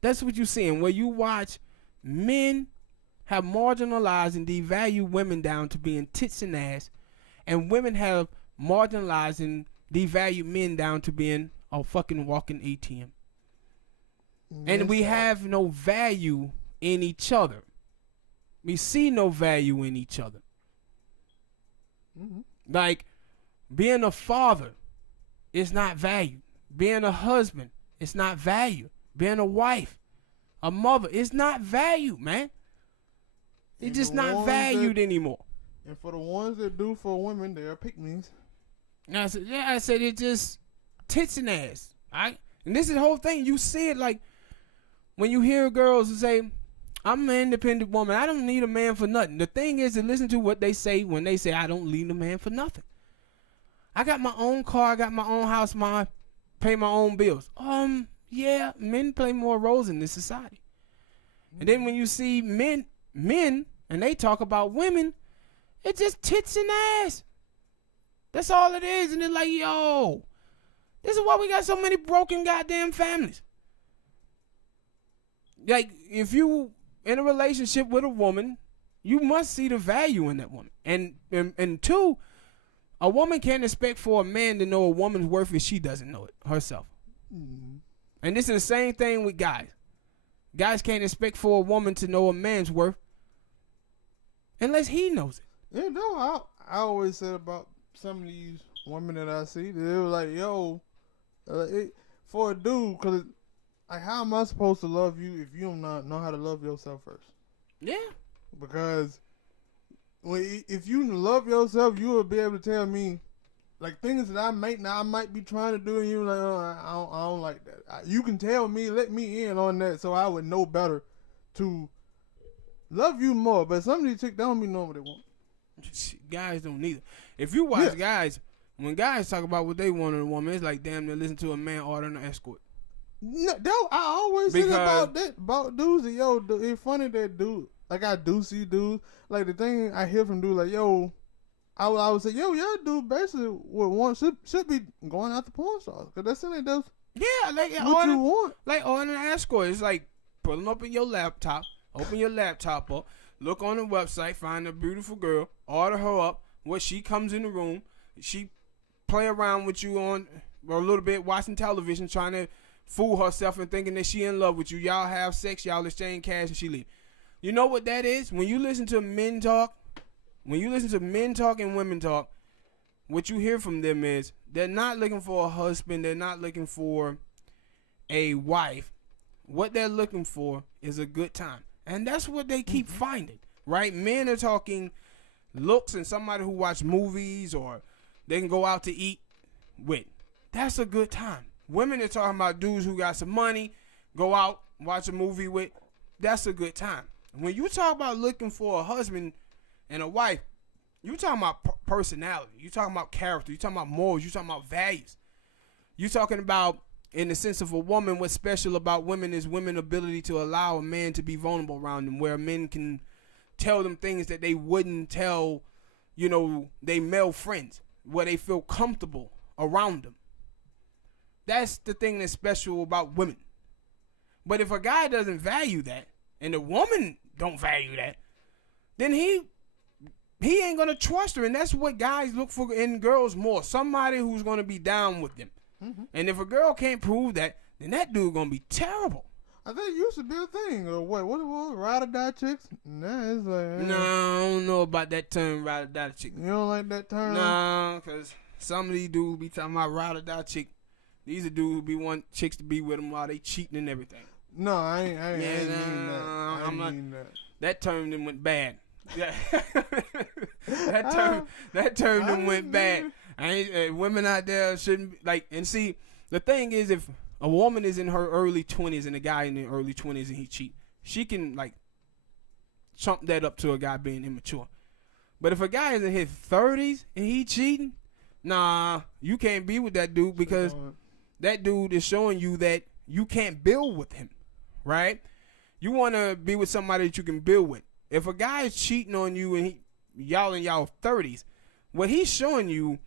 That's what you're seeing, where you watch men have marginalized and devalued women down to being tits and ass, and women have marginalized and devalued men down to being a fucking walking ATM. And we have no value in each other. We see no value in each other. Mm-hmm. Like, being a father is not valued. Being a husband is not valued. Being a wife, a mother, is not valued, man. It's just not valued anymore. And for the ones that do for women, they are pick-me's. I said it just tits and ass. Right? And this is the whole thing. You see it like when you hear girls say, I'm an independent woman. I don't need a man for nothing. The thing is to listen to what they say when they say, I don't need a man for nothing. I got my own car. I got my own house. Pay my own bills. Yeah, men play more roles in this society. And then when you see men, and they talk about women, it's just tits and ass. That's all it is. And they're like, yo, this is why we got so many broken goddamn families. Like, if you in a relationship with a woman, you must see the value in that woman. And two, a woman can't expect for a man to know a woman's worth if she doesn't know it herself. Mm-hmm. And this is the same thing with guys. Guys can't expect for a woman to know a man's worth unless he knows it. Yeah, no, I always said about some of these women that I see, they were like, yo, for a dude, because like, how am I supposed to love you if you don't know how to love yourself first? Yeah. Because if you love yourself, you will be able to tell me like things that I might be trying to do, and you're like, oh, I don't like that. You can tell me, let me in on that, so I would know better to love you more. But some of these chicks don't be knowing what they want. Guys don't need it. If you watch guys, when guys talk about what they want in a woman, it's like damn, they listen to a man ordering an escort. No, I always say about that about dudes. And, yo, it's funny that dude. Like I do see dudes. Like the thing I hear from dudes, like yo, I would say, yo, y'all dude basically would want should be going out to porn stars because that's something that does. Yeah, like what you want. Like ordering an escort. It's like pulling up in your laptop, open your laptop up, look on the website, find a beautiful girl, order her up. When she comes in the room, she play around with you on a little bit, watching television, trying to fool herself and thinking that she in love with you. Y'all have sex, y'all exchange cash, and she leave. You know what that is? When you listen to men talk, and women talk, what you hear from them is they're not looking for a husband. They're not looking for a wife. What they're looking for is a good time. And that's what they keep finding, right? Men are talking looks and somebody who watch movies or they can go out to eat with. That's a good time. Women are talking about dudes who got some money, go out, watch a movie with. That's a good time. When you talk about looking for a husband and a wife, you talking about personality. You talking about character. You talking about morals. You talking about values. You talking about, in the sense of a woman, what's special about women is women's ability to allow a man to be vulnerable around them, where men can tell them things that they wouldn't tell, they male friends, where they feel comfortable around them. That's the thing that's special about women. But if a guy doesn't value that, and the woman don't value that, then he ain't going to trust her. And that's what guys look for in girls more. Somebody who's going to be down with them. Mm-hmm. And if a girl can't prove that, then that dude going to be terrible. I think it used to be a thing. Or what it was? Ride or die chicks? Nah, it's like... No, I don't know about that term, ride or die chick. You don't like that term? No, because some of these dudes be talking about ride or die chick. These are dudes who be want chicks to be with them while they cheating and everything. No, I ain't mean that. I mean that. That term then went bad. Yeah. that term then went bad. Women out there shouldn't be, like, and see, the thing is, if a woman is in her early 20s and a guy in the early 20s and he cheat, she can like chump that up to a guy being immature. But if a guy is in his 30s and he cheating, nah, you can't be with that dude because that dude is showing you that you can't build with him, right? You want to be with somebody that you can build with. If a guy is cheating on you and y'all in y'all 30s, what he's showing you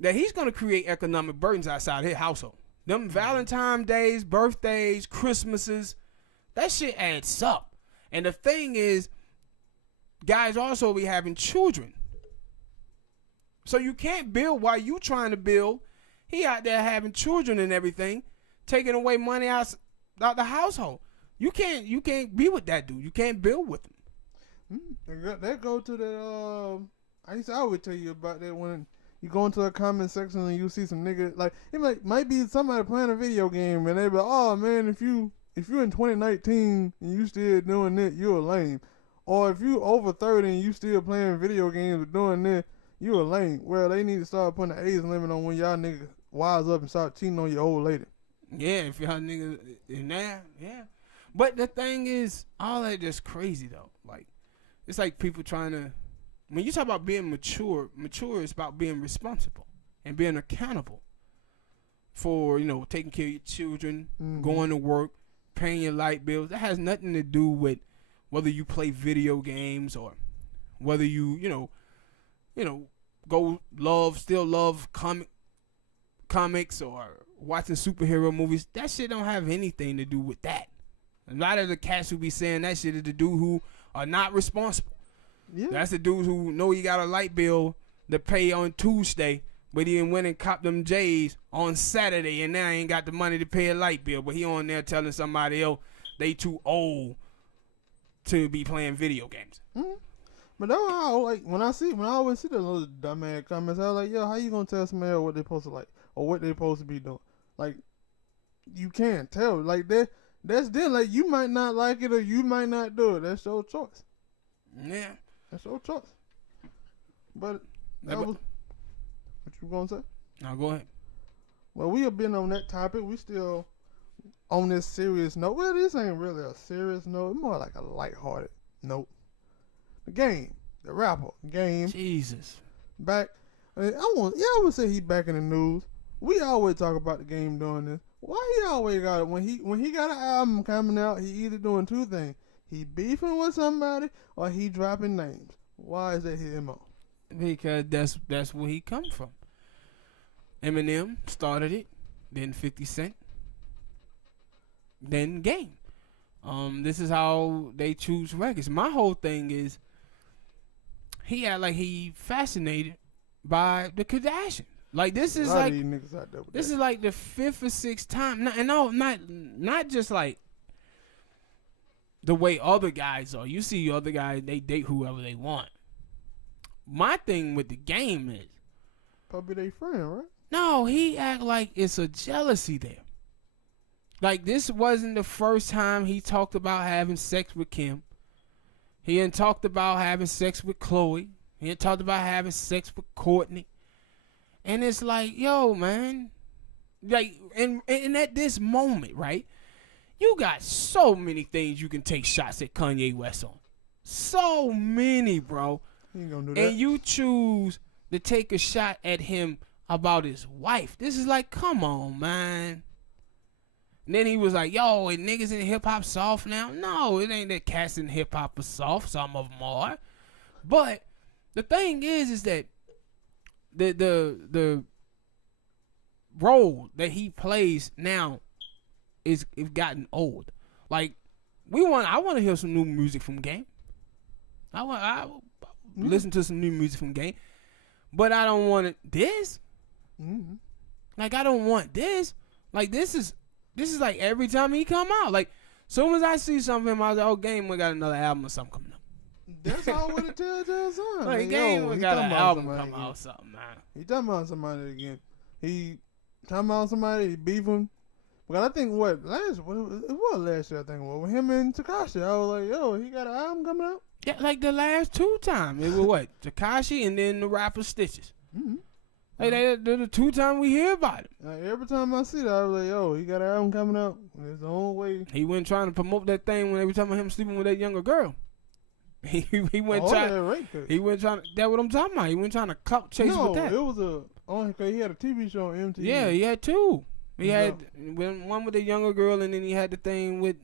that he's going to create economic burdens outside his household. Them Valentine's days, birthdays, Christmases, that shit adds up. And the thing is, guys also be having children. So you can't build while you trying to build. He out there having children and everything, taking away money out the household. You can't be with that dude. You can't build with him. That go to that. I always tell you about that when you go into a comment section and you see some nigga like it might be somebody playing a video game and they be like, oh man, if you in 2019 and you still doing that, you're lame. Or if you over 30 and you still playing video games or doing that, you're lame. Well, they need to start putting an age limit on when y'all niggas wise up and start cheating on your old lady. Yeah, if y'all niggas in there, yeah. But the thing is, all that just crazy though. Like, it's like people trying to, when you talk about being mature is about being responsible and being accountable for, taking care of your children, going to work, paying your light bills. That has nothing to do with whether you play video games or whether you still love comics or watching superhero movies. That shit don't have anything to do with that. A lot of the cats who be saying that shit is the dude who are not responsible. Yeah. That's the dudes who know he got a light bill to pay on Tuesday, but he went and copped them J's on Saturday, and now he ain't got the money to pay a light bill. But he on there telling somebody else they too old to be playing video games. Mm-hmm. But that's how, like, when I always see the little dumbass comments, I was like, yo, how you gonna tell somebody what they supposed to like or what they supposed to be doing? Like, you can't tell. Like that's then. Like, you might not like it or you might not do it. That's your choice. Yeah. That's your choice. But what you gonna say? No, go ahead. Well, we have been on that topic. We still on this serious note. Well, this ain't really a serious note. It's more like a lighthearted note. The game. the rapper, Game. Jesus. Back, y'all would say he back in the news. We always talk about the Game doing this. Why he always got it? When he got an album coming out, he either doing two things. He beefing with somebody or he dropping names. Why is that his MO? Because that's where he come from. Eminem started it, then 50 Cent, then Game. This is how they choose records. My whole thing is he act like he fascinated by the Kardashians. Like this is like this is like the 5th or 6th time, not just like the way other guys are. You see other guys, they date whoever they want. My thing with the Game is probably their friend, right? No, he act like it's a jealousy there. Like this wasn't the first time he talked about having sex with Kim. He had talked about having sex with Chloe. He had talked about having sex with Courtney. And it's like, yo, man. Like, and at this moment, right? You got so many things you can take shots at Kanye West on. So many, bro. He ain't gonna do that. And you choose to take a shot at him about his wife. This is like, come on, man. And then he was like, yo, and niggas in hip-hop soft now? No, it ain't that cats in hip-hop are soft. Some of them are. But the thing is that the role that he plays now is gotten old. Like, I want to hear some new music from Game. I listen to some new music from Game. But I don't want this. Mm-hmm. Like, I don't want this. Like, this is like every time he come out. Like, soon as I see something, I was like, oh, Game, we got another album or something coming up. That's all what it tells son. Like, Game, we got an album come out or something, man. He talking about somebody again. He talking about somebody, he beefing. But I think it was last year, I think it was, with him and Tekashi. I was like, yo, he got an album coming out? Yeah, like the last 2 times. It was what? Tekashi and then the rapper Stitches. Mm-hmm. Like, they're the 2 times we hear about it. Like, every time I see that, I was like, yo, he got an album coming out. It's the only way. He went trying to promote that thing when they were talking about him sleeping with that younger girl. He went trying. He went trying. That's what I'm talking about. He went trying to clout chase with that. No, it was cause he had a TV show on MTV. Yeah, he had 2. He had one with the younger girl, and then he had the thing with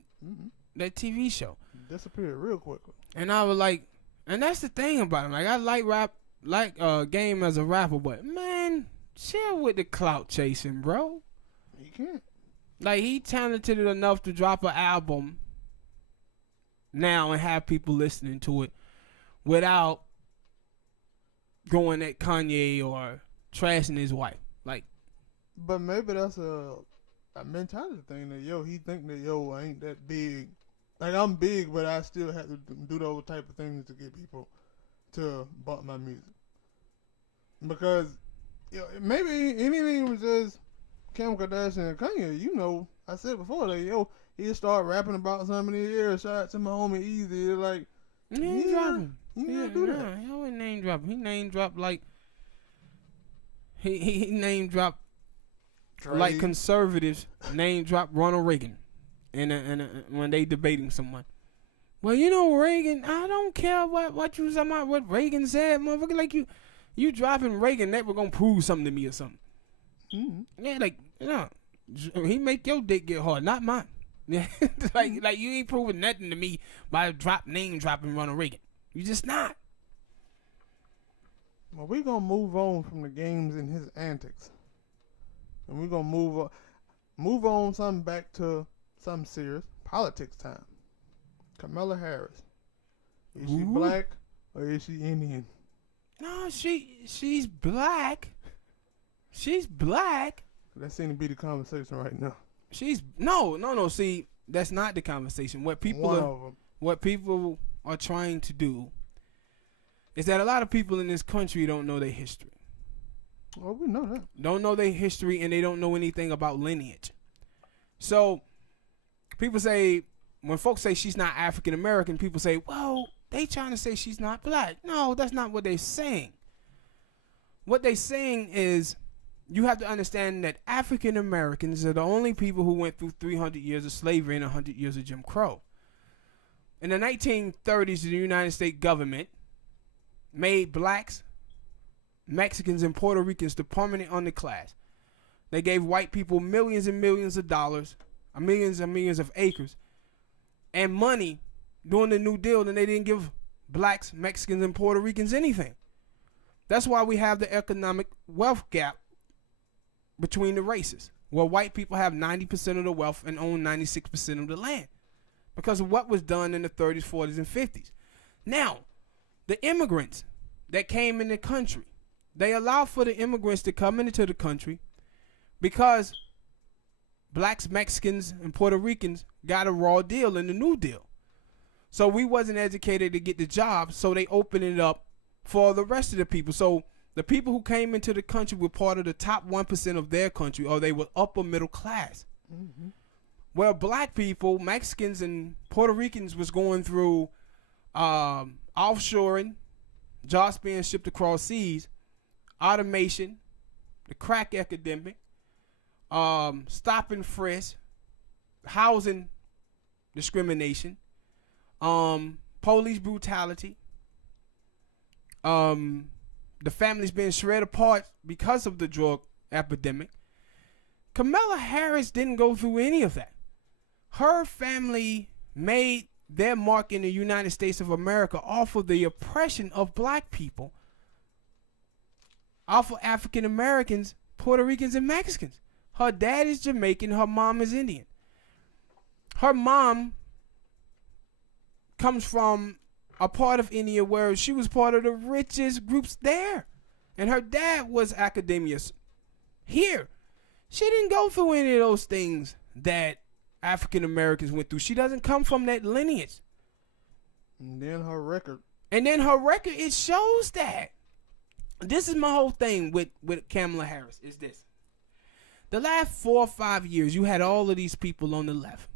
that TV show. Disappeared real quickly. And I was like, and that's the thing about him. Like, I like Game as a rapper, but man, chill with the clout chasing, bro. He can't. Like, he talented enough to drop an album now and have people listening to it without going at Kanye or trashing his wife. Like, but maybe that's a mentality thing that, yo, he think that, yo, I ain't that big. Like, I'm big, but I still have to do those type of things to get people to bump my music. Because, you know, maybe anything was just Kim Kardashian and Kanye. You know, I said before, like, yo, he'd start rapping about something in the air, shout to my homie Easy. Like, name dropping. Yeah, do that. He always name dropping. He name dropped like, he name dropped like conservatives name drop Ronald Reagan. And when they debating someone, well, you know, Reagan, I don't care what you talking about, what Reagan said, motherfucker. Like, you dropping Reagan, that was gonna prove something to me or something. Mm-hmm. Yeah, like, you know, he make your dick get hard, not mine. Yeah, like you ain't proving nothing to me by name dropping Ronald Reagan. You just not. Well, we gonna move on from the games and his antics, and we gonna move on something back to something serious. Politics time. Kamala Harris. Is she black or is she Indian? No, she's black. She's black. That seems to be the conversation right now. She's no. See, that's not the conversation. What people are trying to do is that a lot of people in this country don't know their history. Well, we know that. Don't know their history, and they don't know anything about lineage. So people say, when folks say she's not African American, people say, well, they trying to say she's not black. No, that's not what they're saying. What they're saying is, you have to understand that African Americans are the only people who went through 300 years of slavery and 100 years of Jim Crow. In the 1930s, the United States government made blacks, Mexicans, and Puerto Ricans the permanent underclass. They gave white people millions and millions of dollars, millions and millions of acres, and money during the New Deal, and they didn't give blacks, Mexicans, and Puerto Ricans anything. That's why we have the economic wealth gap between the races, where white people have 90% of the wealth and own 96% of the land because of what was done in the 30s, 40s, and 50s. Now, the immigrants that came in the country, they allowed for the immigrants to come into the country because blacks, Mexicans, and Puerto Ricans got a raw deal in the New Deal. So we wasn't educated to get the jobs, so they opened it up for the rest of the people. So the people who came into the country were part of the top 1% of their country, or they were upper middle class. Mm-hmm. Where black people, Mexicans, and Puerto Ricans was going through offshoring, jobs being shipped across seas, automation, the crack epidemic, stop and frisk, housing discrimination, police brutality, the families being shredded apart because of the drug epidemic. Kamala Harris didn't go through any of that. Her family made their mark in the United States of America off of the oppression of black people, off of African Americans, Puerto Ricans, and Mexicans. Her dad is Jamaican, her mom is Indian. Her mom comes from a part of India where she was part of the richest groups there. And her dad was academia here. She didn't go through any of those things that African Americans went through. She doesn't come from that lineage. And then her record, it shows that. This is my whole thing with Kamala Harris, is this. The last 4 or 5 years, you had all of these people on the left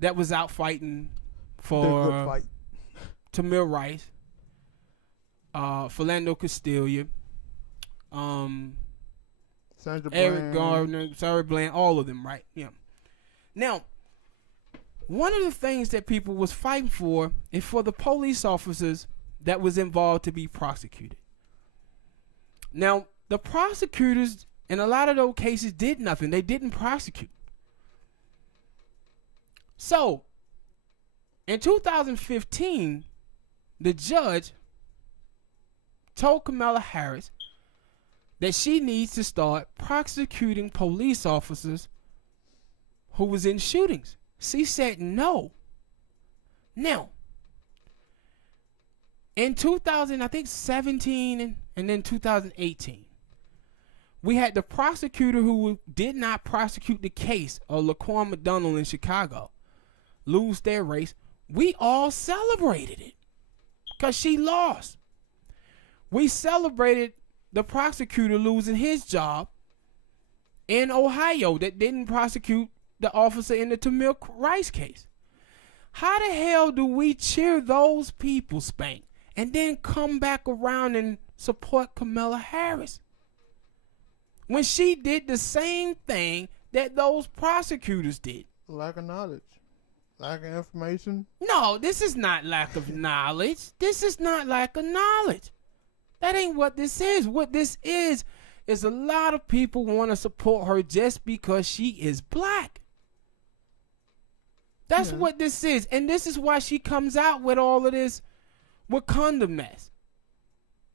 that was out fighting for Tamir Rice, Philando Castile, Eric Gardner, Sarah Bland, all of them, right? Yeah. Now, one of the things that people was fighting for is for the police officers that was involved to be prosecuted. Now, the prosecutors in a lot of those cases did nothing. They didn't prosecute. So, in 2015, the judge told Kamala Harris that she needs to start prosecuting police officers who was in shootings. She said no. Now, in 2017 and then 2018, we had the prosecutor who did not prosecute the case of Laquan McDonald in Chicago lose their race. We all celebrated it because she lost. We celebrated the prosecutor losing his job in Ohio that didn't prosecute the officer in the Tamir Rice case. How the hell do we cheer those people, Spank, and then come back around and support Kamala Harris when she did the same thing that those prosecutors did? Lack of knowledge. Lack of information. No, this is not lack of knowledge. This is not lack of knowledge. That ain't what this is. What this is a lot of people want to support her just because she is black. That's what this is. And this is why she comes out with all of this Wakanda mess.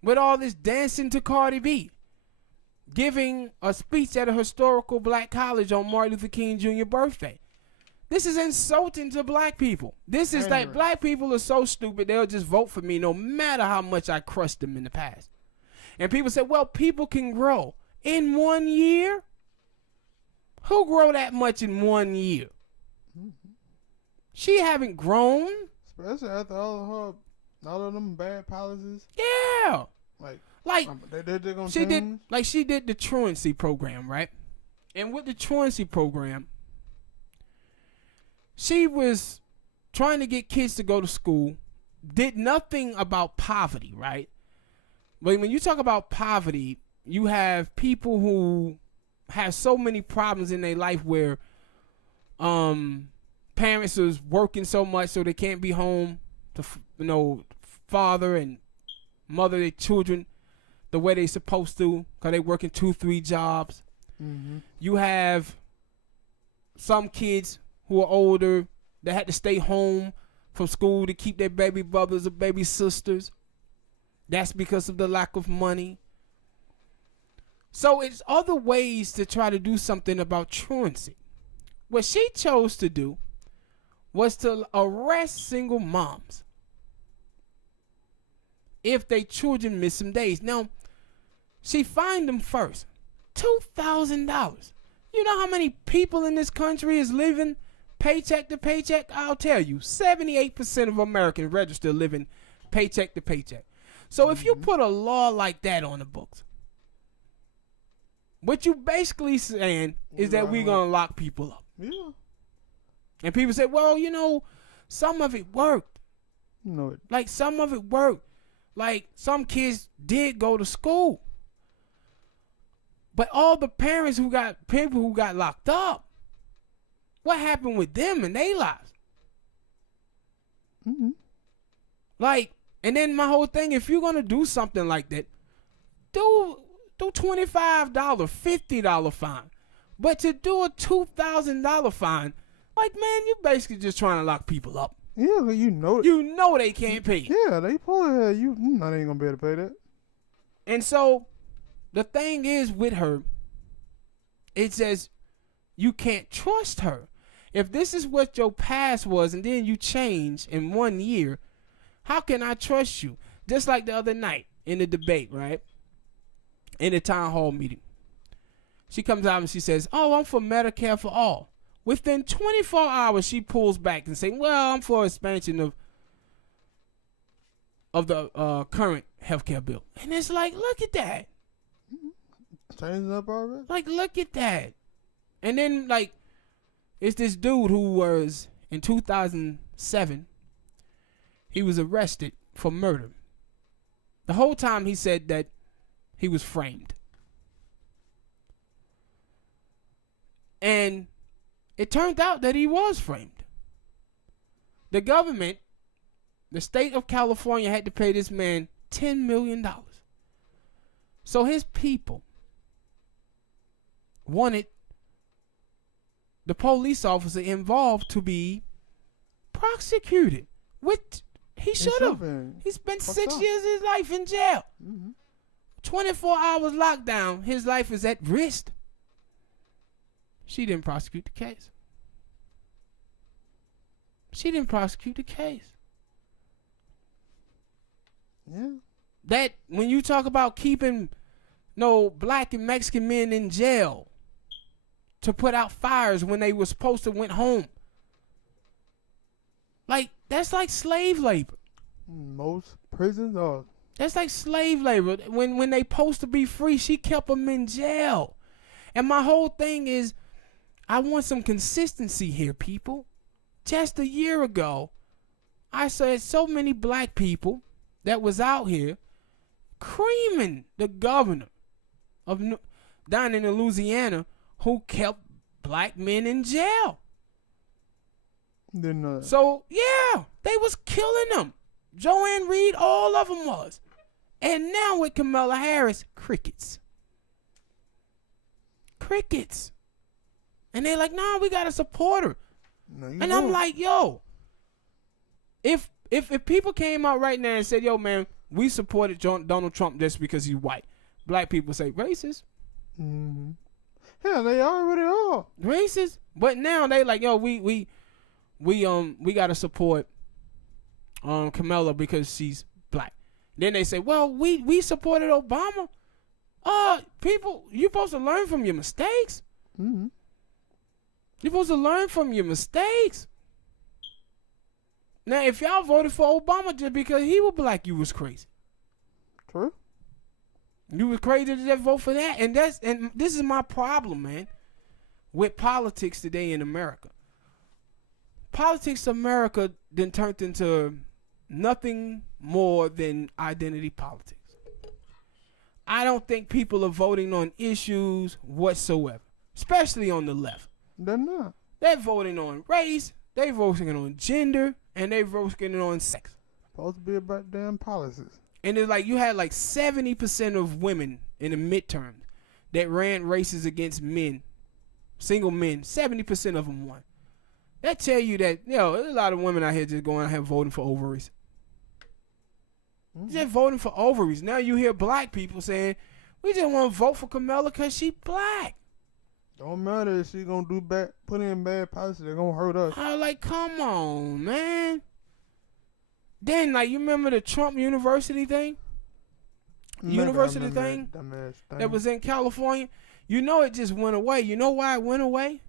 With all this dancing to Cardi B. Giving a speech at a historical black college on Martin Luther King Jr. birthday. This is insulting to black people. This is like black people are so stupid they'll just vote for me no matter how much I crushed them in the past. And people say, well, people can grow in 1 year. Who grow that much in 1 year? Mm-hmm. She haven't grown. Especially after all of them bad policies. Yeah. Like they're gonna she change? she did the truancy program, right? And with the truancy program, she was trying to get kids to go to school, did nothing about poverty, right? But when you talk about poverty, you have people who have so many problems in their life where parents is working so much so they can't be home to father and mother their children the way they supposed to because they working 2-3 jobs. Mm-hmm. You have some kids who are older that had to stay home from school to keep their baby brothers or baby sisters. That's because of the lack of money. So it's other ways to try to do something about truancy. What she chose to do was to arrest single moms if their children miss some days. Now, she fined them first. $2,000. You know how many people in this country is living paycheck to paycheck? I'll tell you, 78% of Americans registered living paycheck to paycheck. So if you put a law like that on the books, what you basically saying is that we're going to lock people up. Yeah. And people say, well, you know, some of it worked. No, Like, some of it worked. Like, some kids did go to school. But all the parents who got people who got locked up, what happened with them and their lives? Mm-hmm. Like, and then my whole thing, if you're going to do something like that, do $25, $50 fine. But to do a $2,000 fine, like, man, you basically just trying to lock people up. Yeah, you know it. You know they can't pay. Yeah, they probably you not ain't gonna be able to pay that. And so the thing is with her, it says you can't trust her. If this is what your past was and then you change in 1 year, how can I trust you? Just like the other night in the debate, right? In the town hall meeting. She comes out and she says, oh, I'm for Medicare for all. Within 24 hours, she pulls back and says, well, I'm for expansion of the current healthcare bill. And it's like, look at that. Changing up already? Like, look at that. And then, like, it's this dude who was, in 2007, he was arrested for murder. The whole time he said that he was framed. And it turned out that he was framed. The government, the state of California, had to pay this man $10 million. So his people wanted the police officer involved to be prosecuted. Which he should have. He spent 6 years of his life in jail. Mm-hmm. 24 hours lockdown. His life is at risk. She didn't prosecute the case. She didn't prosecute the case. Yeah. That when you talk about keeping black and Mexican men in jail to put out fires when they were supposed to went home. Like, that's like slave labor. Most prisons are. That's like slave labor. When they supposed to be free, she kept them in jail. And my whole thing is, I want some consistency here, people. Just a year ago, I saw so many black people that was out here creaming the governor of down in Louisiana who kept black men in jail. Didn't know that. So, yeah, they was killing them. Joanne Reed, all of them was. And now with Kamala Harris, crickets. Crickets. And they like, nah, we got to support her. No, and I'm like, yo, if people came out right now and said, yo, man, we supported Donald Trump just because he's white, black people say racist. Mm-hmm. Yeah, they already are racist. But now they like, yo, we gotta support Kamala because she's black. Then they say, well, we supported Obama. People, you supposed to learn from your mistakes. Mm-hmm. You're supposed to learn from your mistakes. Now, if y'all voted for Obama just because he was black, you was crazy. True. You was crazy to just vote for that. And this is my problem, man, with politics today in America. Politics in America then turned into nothing more than identity politics. I don't think people are voting on issues whatsoever, especially on the left. They're not. They're voting on race, they're voting on gender, and they're voting on sex. Supposed to be about damn policies. And it's like you had like 70% of women in the midterms that ran races against men, single men. 70% of them won. That tell you that, there's a lot of women out here just going out here voting for ovaries. Just voting for ovaries. Now you hear black people saying, we just want to vote for Kamala because she black. Don't matter if she gonna put in bad policy, they're gonna hurt us. I was like, come on, man. Then, like, you remember the Trump University thing? University thing that was in California? You know it just went away. You know why it went away?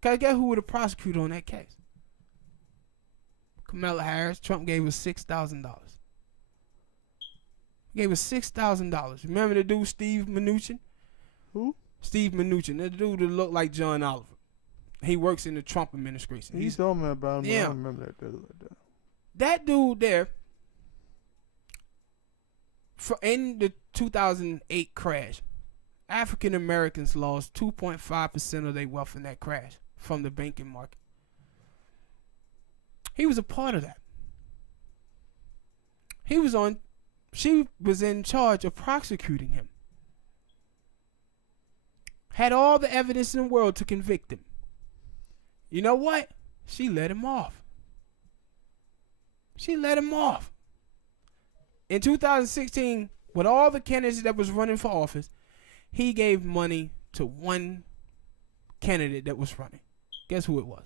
Because guess who would have prosecuted on that case? Kamala Harris. Trump gave us $6,000. Gave us $6,000. Remember the dude Steve Mnuchin? Who? Steve Mnuchin. The dude that looked like John Oliver. He works in the Trump administration. He told me about him. Yeah. I remember that dude. That dude there, in the 2008 crash, African Americans lost 2.5% of their wealth in that crash from the banking market. He was a part of that. She was in charge of prosecuting him. Had all the evidence in the world to convict him. You know what? She let him off. She let him off. In 2016, with all the candidates that was running for office, he gave money to one candidate that was running. Guess who it was?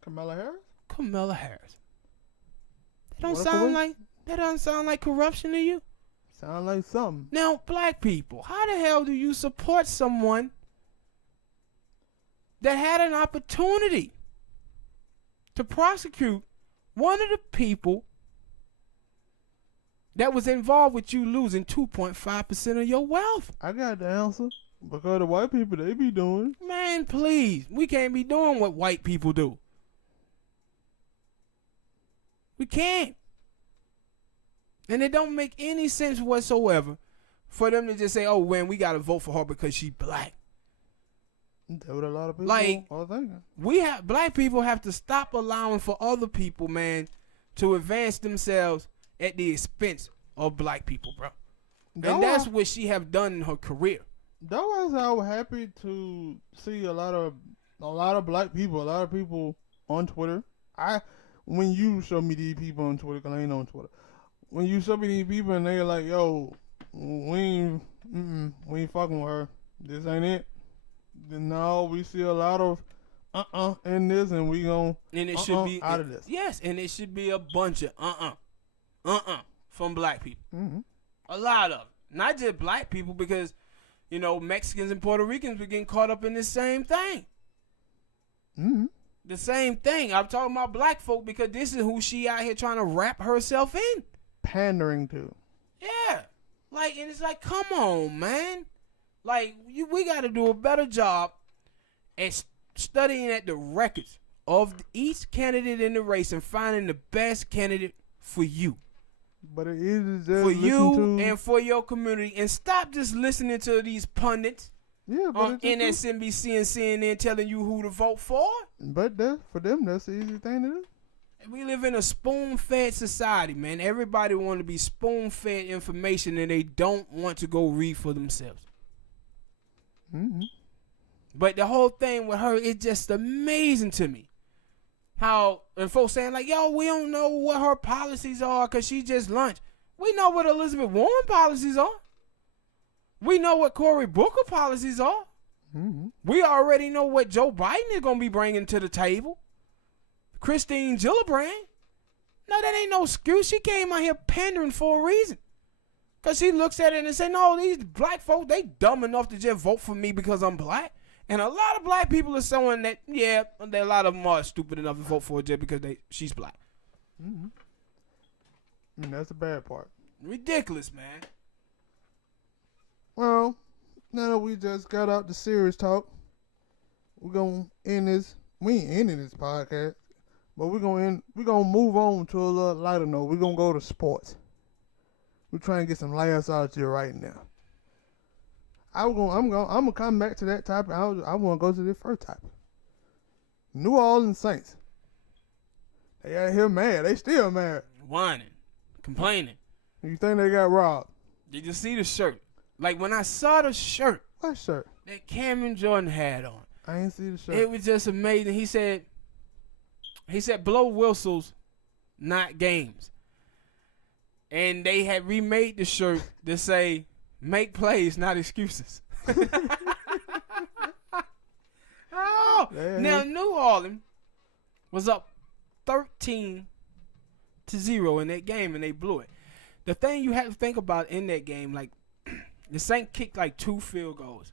Kamala Harris? Kamala Harris. That doesn't sound like corruption to you? Sound like something. Now, black people, how the hell do you support someone that had an opportunity to prosecute one of the people that was involved with you losing 2.5% of your wealth? I got the answer. Because the white people, they be doing. Man, please. We can't be doing what white people do. We can't. And it don't make any sense whatsoever for them to just say, oh, man, we got to vote for her because she's black. That's what a lot of people are thinking. Black people have to stop allowing for other people, man, to advance themselves at the expense of black people, bro. And that's what she have done in her career. That was I was happy to see a lot of black people, a lot of people on Twitter. When you show me these people on Twitter, because I ain't on Twitter. When you show me these people and they're like, yo, we ain't fucking with her. This ain't it. Then no, we see a lot of in this, and we gon' and it should be out of this. Yes, and it should be a bunch of from black people. Mm-hmm. A lot of, not just black people, because Mexicans and Puerto Ricans were getting caught up in the same thing. Mm-hmm. The same thing. I'm talking about black folk because this is who she out here trying to wrap herself in. Pandering to. Yeah. And it's like, come on, man. We got to do a better job at studying at the records of each candidate in the race and finding the best candidate for you. But it is just for you and for your community, and stop just listening to these pundits on MSNBC and CNN telling you who to vote for. But for them, that's the easy thing to do. We live in a spoon-fed society, man. Everybody want to be spoon-fed information, and they don't want to go read for themselves. Mm-hmm. But the whole thing with her is just amazing to me. How, and folks saying like, yo, we don't know what her policies are because she just launched. We know what Elizabeth Warren policies are. We know what Cory Booker policies are. Mm-hmm. We already know what Joe Biden is going to be bringing to the table. Christine Gillibrand. No, that ain't no excuse. She came out here pandering for a reason. Because she looks at it and say, no, these black folks, they dumb enough to just vote for me because I'm black. And a lot of black people are showing that, yeah, a lot of them are stupid enough to vote for her just because she's black. Mm-hmm. And that's the bad part. Ridiculous, man. Well, now that we just got out the serious talk, we're gonna end this. We ain't ending this podcast, but we're gonna move on to a little lighter note. We're gonna go to sports. We're trying to get some laughs out here right now. I'm gonna come back to that topic. I want to go to the first topic. New Orleans Saints. They out here mad. They still mad. whining, complaining. You think they got robbed? Did you see the shirt? Like when I saw the shirt. What shirt? That Cameron Jordan had on. I ain't see the shirt. It was just amazing. He said, blow whistles, not games. And they had remade the shirt to say, make plays, not excuses. Oh, now New Orleans was up 13-0 in that game, and they blew it. The thing you have to think about in that game, like the Saints kicked like 2 field goals.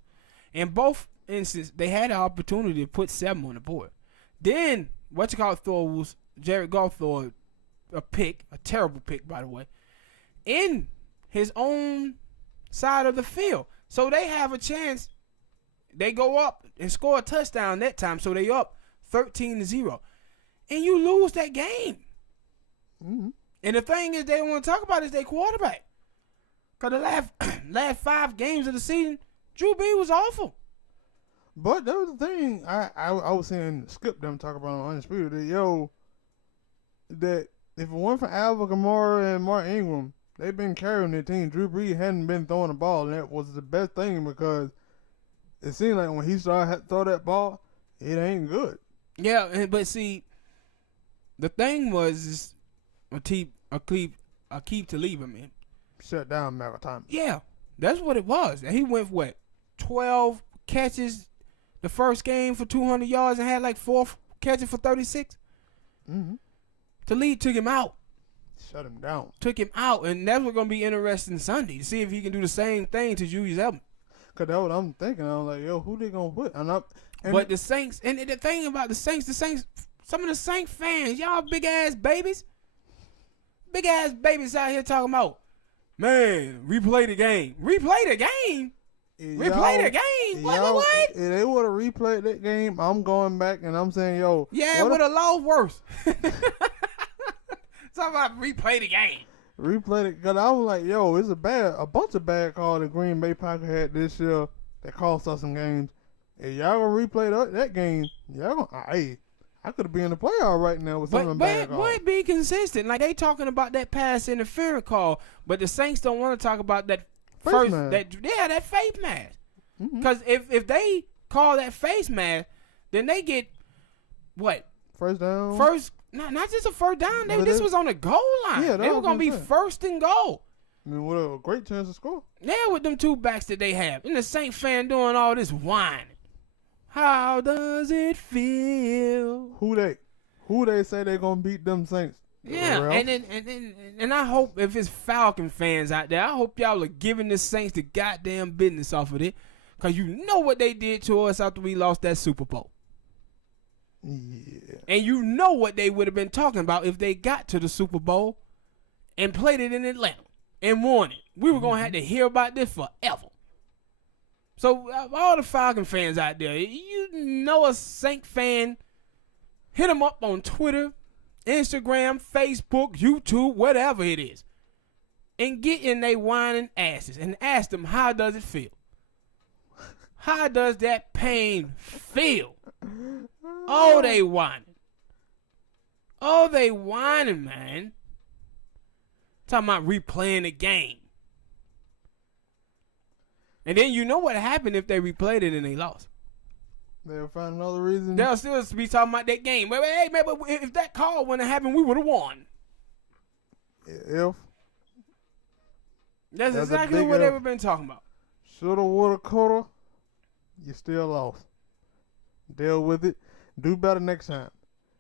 In both instances, they had an opportunity to put 7 on the board. Then, Jared Goff threw a pick, a terrible pick, by the way, in his own side of the field. So they have a chance. They go up and score a touchdown that time, so they up 13-0. And you lose that game. Mm-hmm. And the thing is, they don't want to talk about is their quarterback. Because the last 5 games of the season, Drew Brees was awful. But that was the thing I was saying, Skip them talk about on Undisputed, that if it weren't for Alvin Kamara and Mark Ingram, they've been carrying their team. Drew Brees hadn't been throwing the ball, and that was the best thing because it seemed like when he started to throw that ball, it ain't good. Yeah, but see, the thing was, Aqib Talib, man. Shut down Maritime. Yeah, that's what it was. And he went, 12 catches the first game for 200 yards and had like 4 catches for 36? Mm-hmm. Talib took him out. Shut him down. Took him out, and that's what's going to be interesting Sunday to see if he can do the same thing to Julius Edelman. Because that's what I'm thinking. I'm like, who they going to put? But the Saints, and the thing about the Saints, some of the Saints fans, y'all big-ass babies out here talking about, man, replay the game. Replay the game? Replay the game? What? If they would have replayed that game, I'm going back and I'm saying, yeah, it would have lost worse. Talking about replay the game. Replay it, because I was like, it's a bunch of bad calls that Green Bay Packers had this year that cost us some games. If y'all gonna replay that game, y'all gonna, I could be in the playoff right now with some of them bad calls. But be consistent. Like, they talking about that pass interference call, but the Saints don't want to talk about that that face mask. Because if they call that face mask, then they get what? First down. Not just a first down. This was on the goal line. Yeah, they were going to be first and goal. I mean, what a great chance to score. Yeah, with them 2 backs that they have. And the Saint fan doing all this whining. How does it feel? Who they say they're going to beat them Saints? Yeah, and I hope if it's Falcon fans out there, I hope y'all are giving the Saints the goddamn business off of it. Because you know what they did to us after we lost that Super Bowl. Yeah. And you know what they would have been talking about if they got to the Super Bowl and played it in Atlanta and won it. We were going to have to hear about this forever. So all the Falcon fans out there, you know a Saint fan, hit them up on Twitter, Instagram, Facebook, YouTube, whatever it is, and get in they whining asses and ask them, how does it feel? How does that pain feel? Oh, they whining. Oh, they whining, man. Talking about replaying the game. And then you know what happened if they replayed it and they lost. They'll find another reason. They'll still be talking about that game. But hey, man, but if that call wouldn't have happened, we would have won. If. That's exactly what they've been talking about. Shoulda, woulda, coulda. You still lost. Deal with it. Do better next time.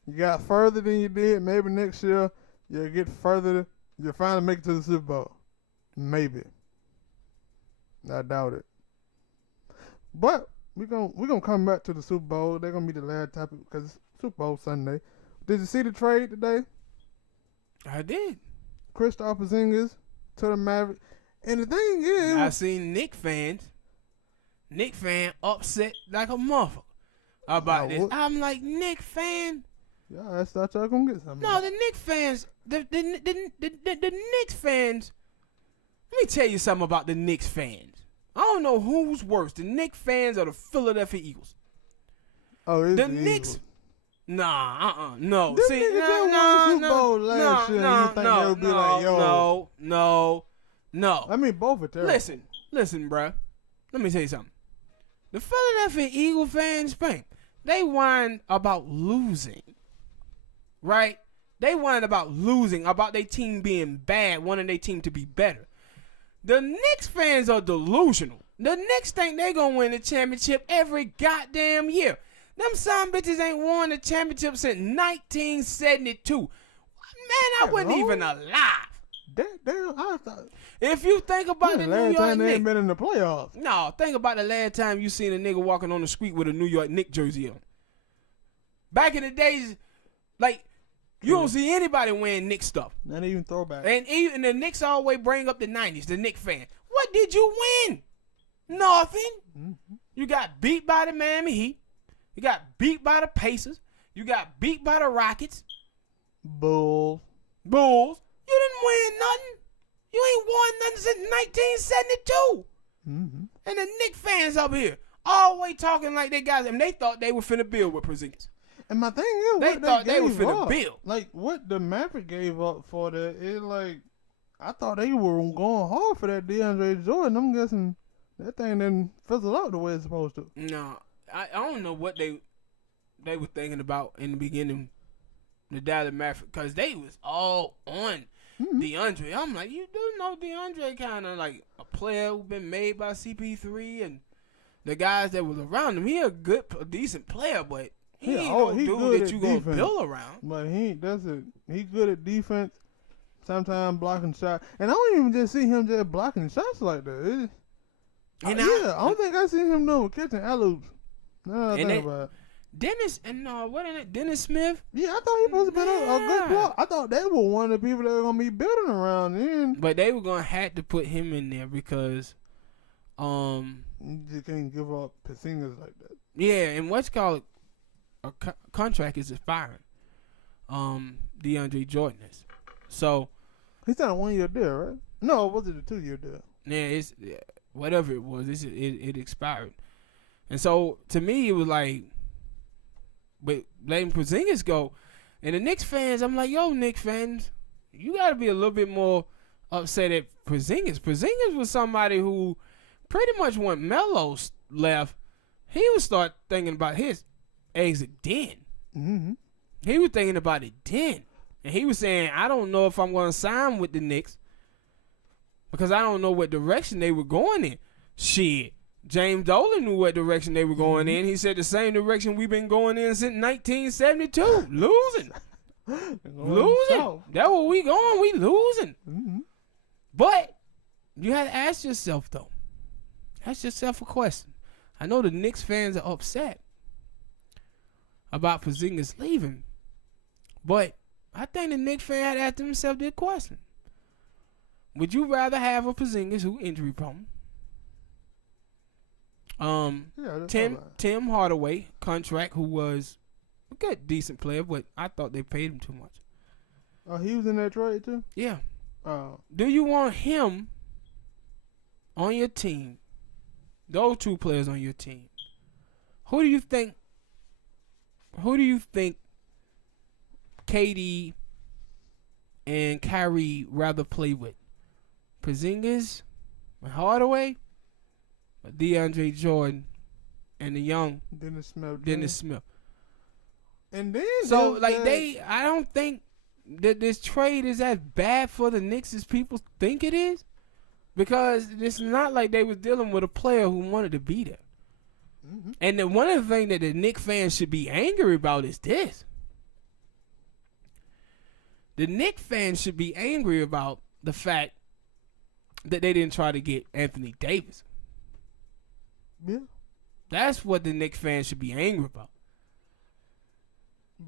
You got further than you did. Maybe next year you'll get further. You'll finally make it to the Super Bowl. Maybe. I doubt it. But we're gonna come back to the Super Bowl. They're gonna be the last topic because it's Super Bowl Sunday. Did you see the trade today? I did. Kristaps Porzingis to the Mavericks. And the thing is, I seen Knicks fan upset like a motherfucker about this. I'm like, Knicks fan. Yeah, I thought y'all gonna get something. No, the Knicks fans, the Knicks fans. Let me tell you something about the Knicks fans. I don't know who's worse, the Knicks fans or the Philadelphia Eagles. Oh, it's the Knicks. Eagles. No. Them See, niggas just won the Super Bowl, last year, and you think they would be like, yo. No. I mean, both are terrible. Listen, bruh. Let me tell you something. The Philadelphia Eagle fans, they whine about losing, right? They whine about losing, about their team being bad, wanting their team to be better. The Knicks fans are delusional. The Knicks think they gonna win the championship every goddamn year. Them son bitches ain't won the championship since 1972. Man, I wasn't even alive. Damn, I thought. If you think about the New York Knicks. Last time they ain't been in the playoffs. No, think about the last time you seen a nigga walking on the street with a New York Knicks jersey on. Back in the days, like, you don't see anybody wearing Knicks stuff. Not even throwback. And the Knicks always bring up the 90s, the Knicks fan. What did you win? Nothing. Mm-hmm. You got beat by the Miami Heat. You got beat by the Pacers. You got beat by the Rockets. Bulls. You didn't win nothing. You ain't won nothing since 1972. Mm-hmm. And the Knicks fans up here always talking like they got them. They thought they were finna build with Porzingis. And my thing is, they thought they were finna build. Like, what the Mavericks gave up for that, it like, I thought they were going hard for that DeAndre Jordan. I'm guessing that thing didn't fizzle out the way it's supposed to. No, I don't know what they were thinking about in the beginning, the Dallas Mavericks, because they was all on DeAndre. I'm like, you do know DeAndre kind of like a player who been made by CP3 and the guys that was around him. He a decent player, but he ain't no dude that you gonna build around. But he good at defense. Sometimes blocking shots, and I don't even just see him just blocking shots like that. I don't think I seen him catching alley-oops. No, I think about it. Dennis and Dennis Smith. Yeah, I thought he supposed to be a good block. I thought they were one of the people that were gonna be building around him. But they were gonna have to put him in there because, you just can't give up Porzingis like that. Yeah, and what's called a contract is expiring. DeAndre Jordan is. So he's on a 1-year deal, right? No, was it a 2-year deal? Yeah, it's whatever it was. It expired, and so to me it was like. But letting Porzingis go, and the Knicks fans, I'm like, yo, Knicks fans, you got to be a little bit more upset at Porzingis. Porzingis was somebody who pretty much when Melo left, he would start thinking about his exit then. Mm-hmm. He was thinking about it then. And he was saying, I don't know if I'm going to sign with the Knicks because I don't know what direction they were going in. Shit. James Dolan knew what direction they were going in. He said the same direction we've been going in since 1972. Losing. That's where we going. We losing. Mm-hmm. But you have to ask yourself, though. Ask yourself a question. I know the Knicks fans are upset about Porzingis leaving. But I think the Knicks fans had to ask themselves this question. Would you rather have a Porzingis who injury prone? Tim Hardaway contract, who was a good, decent player, but I thought they paid him too much. Oh, he was in that trade too? Yeah. Do you want him on your team? Those two players on your team. Who do you think KD and Kyrie rather play with? Porzingis and Hardaway? DeAndre Jordan and the young Dennis Smith. And then I don't think that this trade is as bad for the Knicks as people think it is, because it's not like they was dealing with a player who wanted to be there. Mm-hmm. And then one of the things that the Knicks fans should be angry about is this. The Knicks fans should be angry about the fact that they didn't try to get Anthony Davis. Yeah. That's what the Knicks fans should be angry about.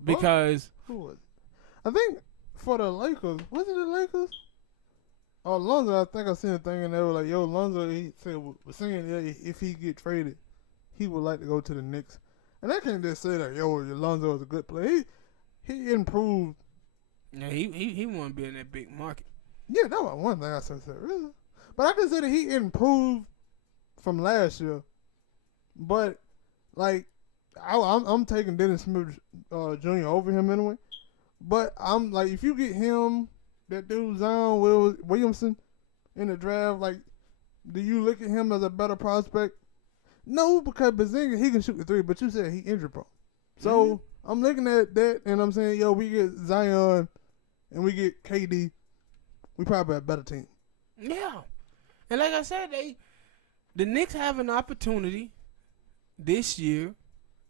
Because who was it? I think for the Lakers, was it the Lakers? Oh, Lonzo, I think I seen a thing and they were like, yo, Lonzo, he said, was saying if he get traded, he would like to go to the Knicks. And I can't just say that, yo, Lonzo is a good player. He improved. Yeah, he want to be in that big market. Yeah, that was one thing I said, really. But I can say that he improved from last year. But, like, I'm taking Dennis Smith Jr. over him anyway. But I'm like, if you get him, that dude Zion Williamson in the draft, like, do you look at him as a better prospect? No, because Bazinga, he can shoot the three, but you said he injury prone. So I'm looking at that and I'm saying, yo, we get Zion and we get KD, we probably a better team. Yeah. And like I said, the Knicks have an opportunity this year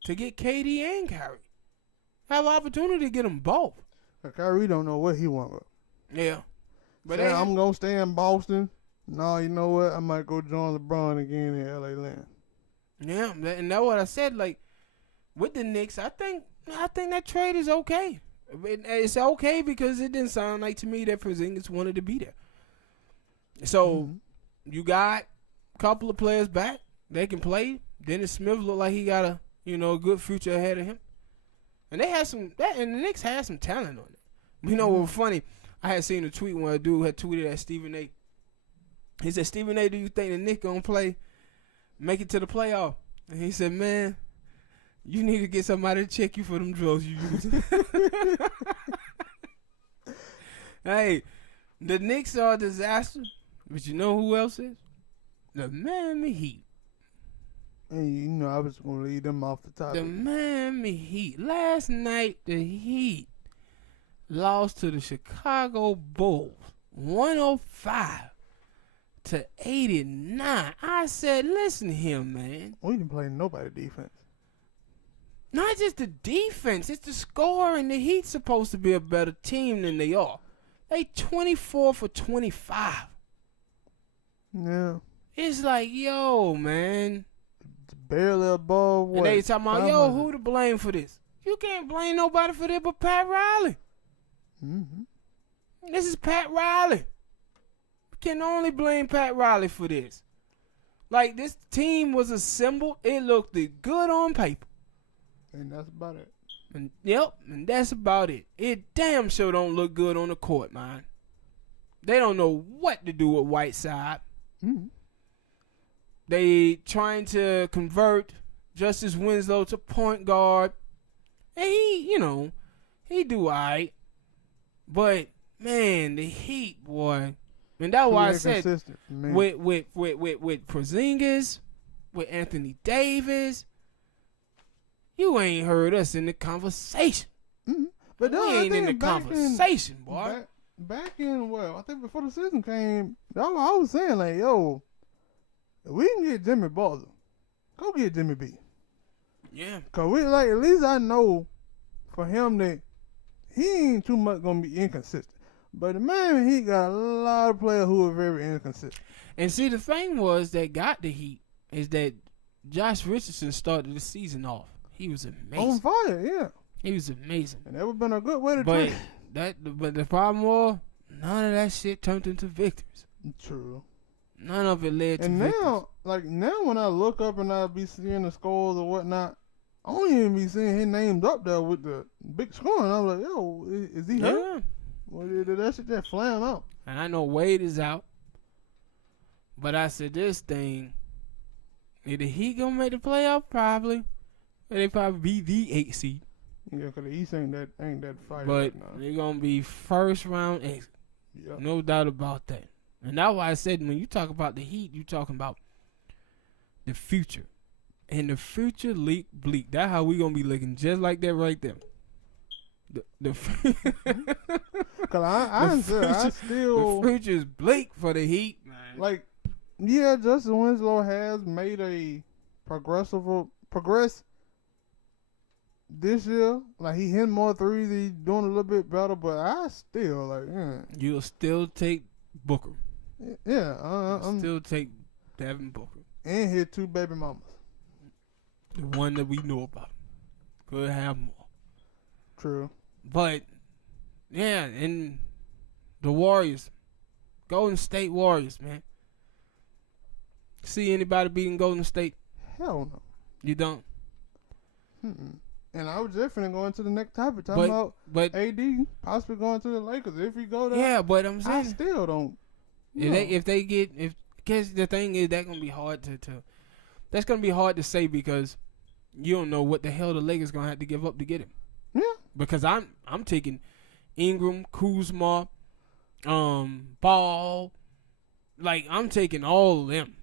to get KD and Kyrie. Have an opportunity to get them both. Kyrie don't know what he wants. Yeah. But I'm going to stay in Boston. No, you know what? I might go join LeBron again in LA Land. Yeah, and that's what I said. Like, with the Knicks, I think that trade is okay. It's okay because it didn't sound like to me that Porzingis wanted to be there. So, you got a couple of players back. They can play. Dennis Smith looked like he got a good future ahead of him. And and the Knicks had some talent on it. You know what was funny? I had seen a tweet when a dude had tweeted at Stephen A. He said, Stephen A., do you think the Knicks gonna make it to the playoff? And he said, man, you need to get somebody to check you for them drugs you use. Hey, the Knicks are a disaster, but you know who else is? The Miami Heat. And I was going to lead them off the top. The Miami Heat. Last night, the Heat lost to the Chicago Bulls, 105-89. I said, listen here, man. We didn't play nobody defense. Not just the defense, it's the scoring. The Heat's supposed to be a better team than they are. They 24 for 25. Yeah. It's like, yo, man. Barely above what? And they talking about, yo, who to blame for this? You can't blame nobody for this but Pat Riley. This is Pat Riley. You can only blame Pat Riley for this. Like, this team was assembled. It looked good on paper. And that's about it. And that's about it. It damn sure don't look good on the court, man. They don't know what to do with Whiteside. They trying to convert Justice Winslow to point guard. And he do all right. But, man, the Heat, boy. And that's why I said with Porzingis, with Anthony Davis, you ain't heard us in the conversation. But we ain't in the conversation, boy. Back in, I think before the season came, I was saying, like, yo, if we can get Jimmy Butler, go get Jimmy B. Yeah. Because at least I know for him that he ain't too much going to be inconsistent. But the Miami Heat got a lot of players who are very inconsistent. And see, the thing was that got the Heat is that Josh Richardson started the season off. He was amazing. On fire, yeah. He was amazing. And that would have been a good way to trade. But the problem was, none of that shit turned into victories. True. None of it led to victories. And now when I look up and I be seeing the scores or whatnot, I don't even be seeing his names up there with the big scoring. I'm like, yo, is he hurt? Yeah. Or did that shit just flam out? And I know Wade is out. But I said this thing, either he gonna make the playoff probably, or they probably be the 8th seed. Yeah, because the East ain't that fight. But right now. they're gonna be first round exit. Yep. No doubt about that. And that's why I said when you talk about the Heat, you talking about the future. And the future leak bleak. That's how we gonna be looking, just like that right there. The future is bleak for the Heat, man. Like, yeah, Justin Winslow has made a progress this year. Like, he hitting more threes, he's doing a little bit better, but I still You'll still take Booker. Yeah, still take Devin Booker and hit 2 baby mamas. The one that we know about. Could have more. True. But, yeah, and the Warriors. Golden State Warriors, man. See anybody beating Golden State? Hell no. You don't? And I was just finna go into the next topic, talking about AD possibly going to the Lakers. If he go there, yeah, but I'm saying, I still don't. Because the thing is, that's gonna be hard that's gonna be hard to say because you don't know what the hell the Lakers gonna have to give up to get him. Yeah. Because I'm taking Ingram, Kuzma, Ball. Like, I'm taking all of them.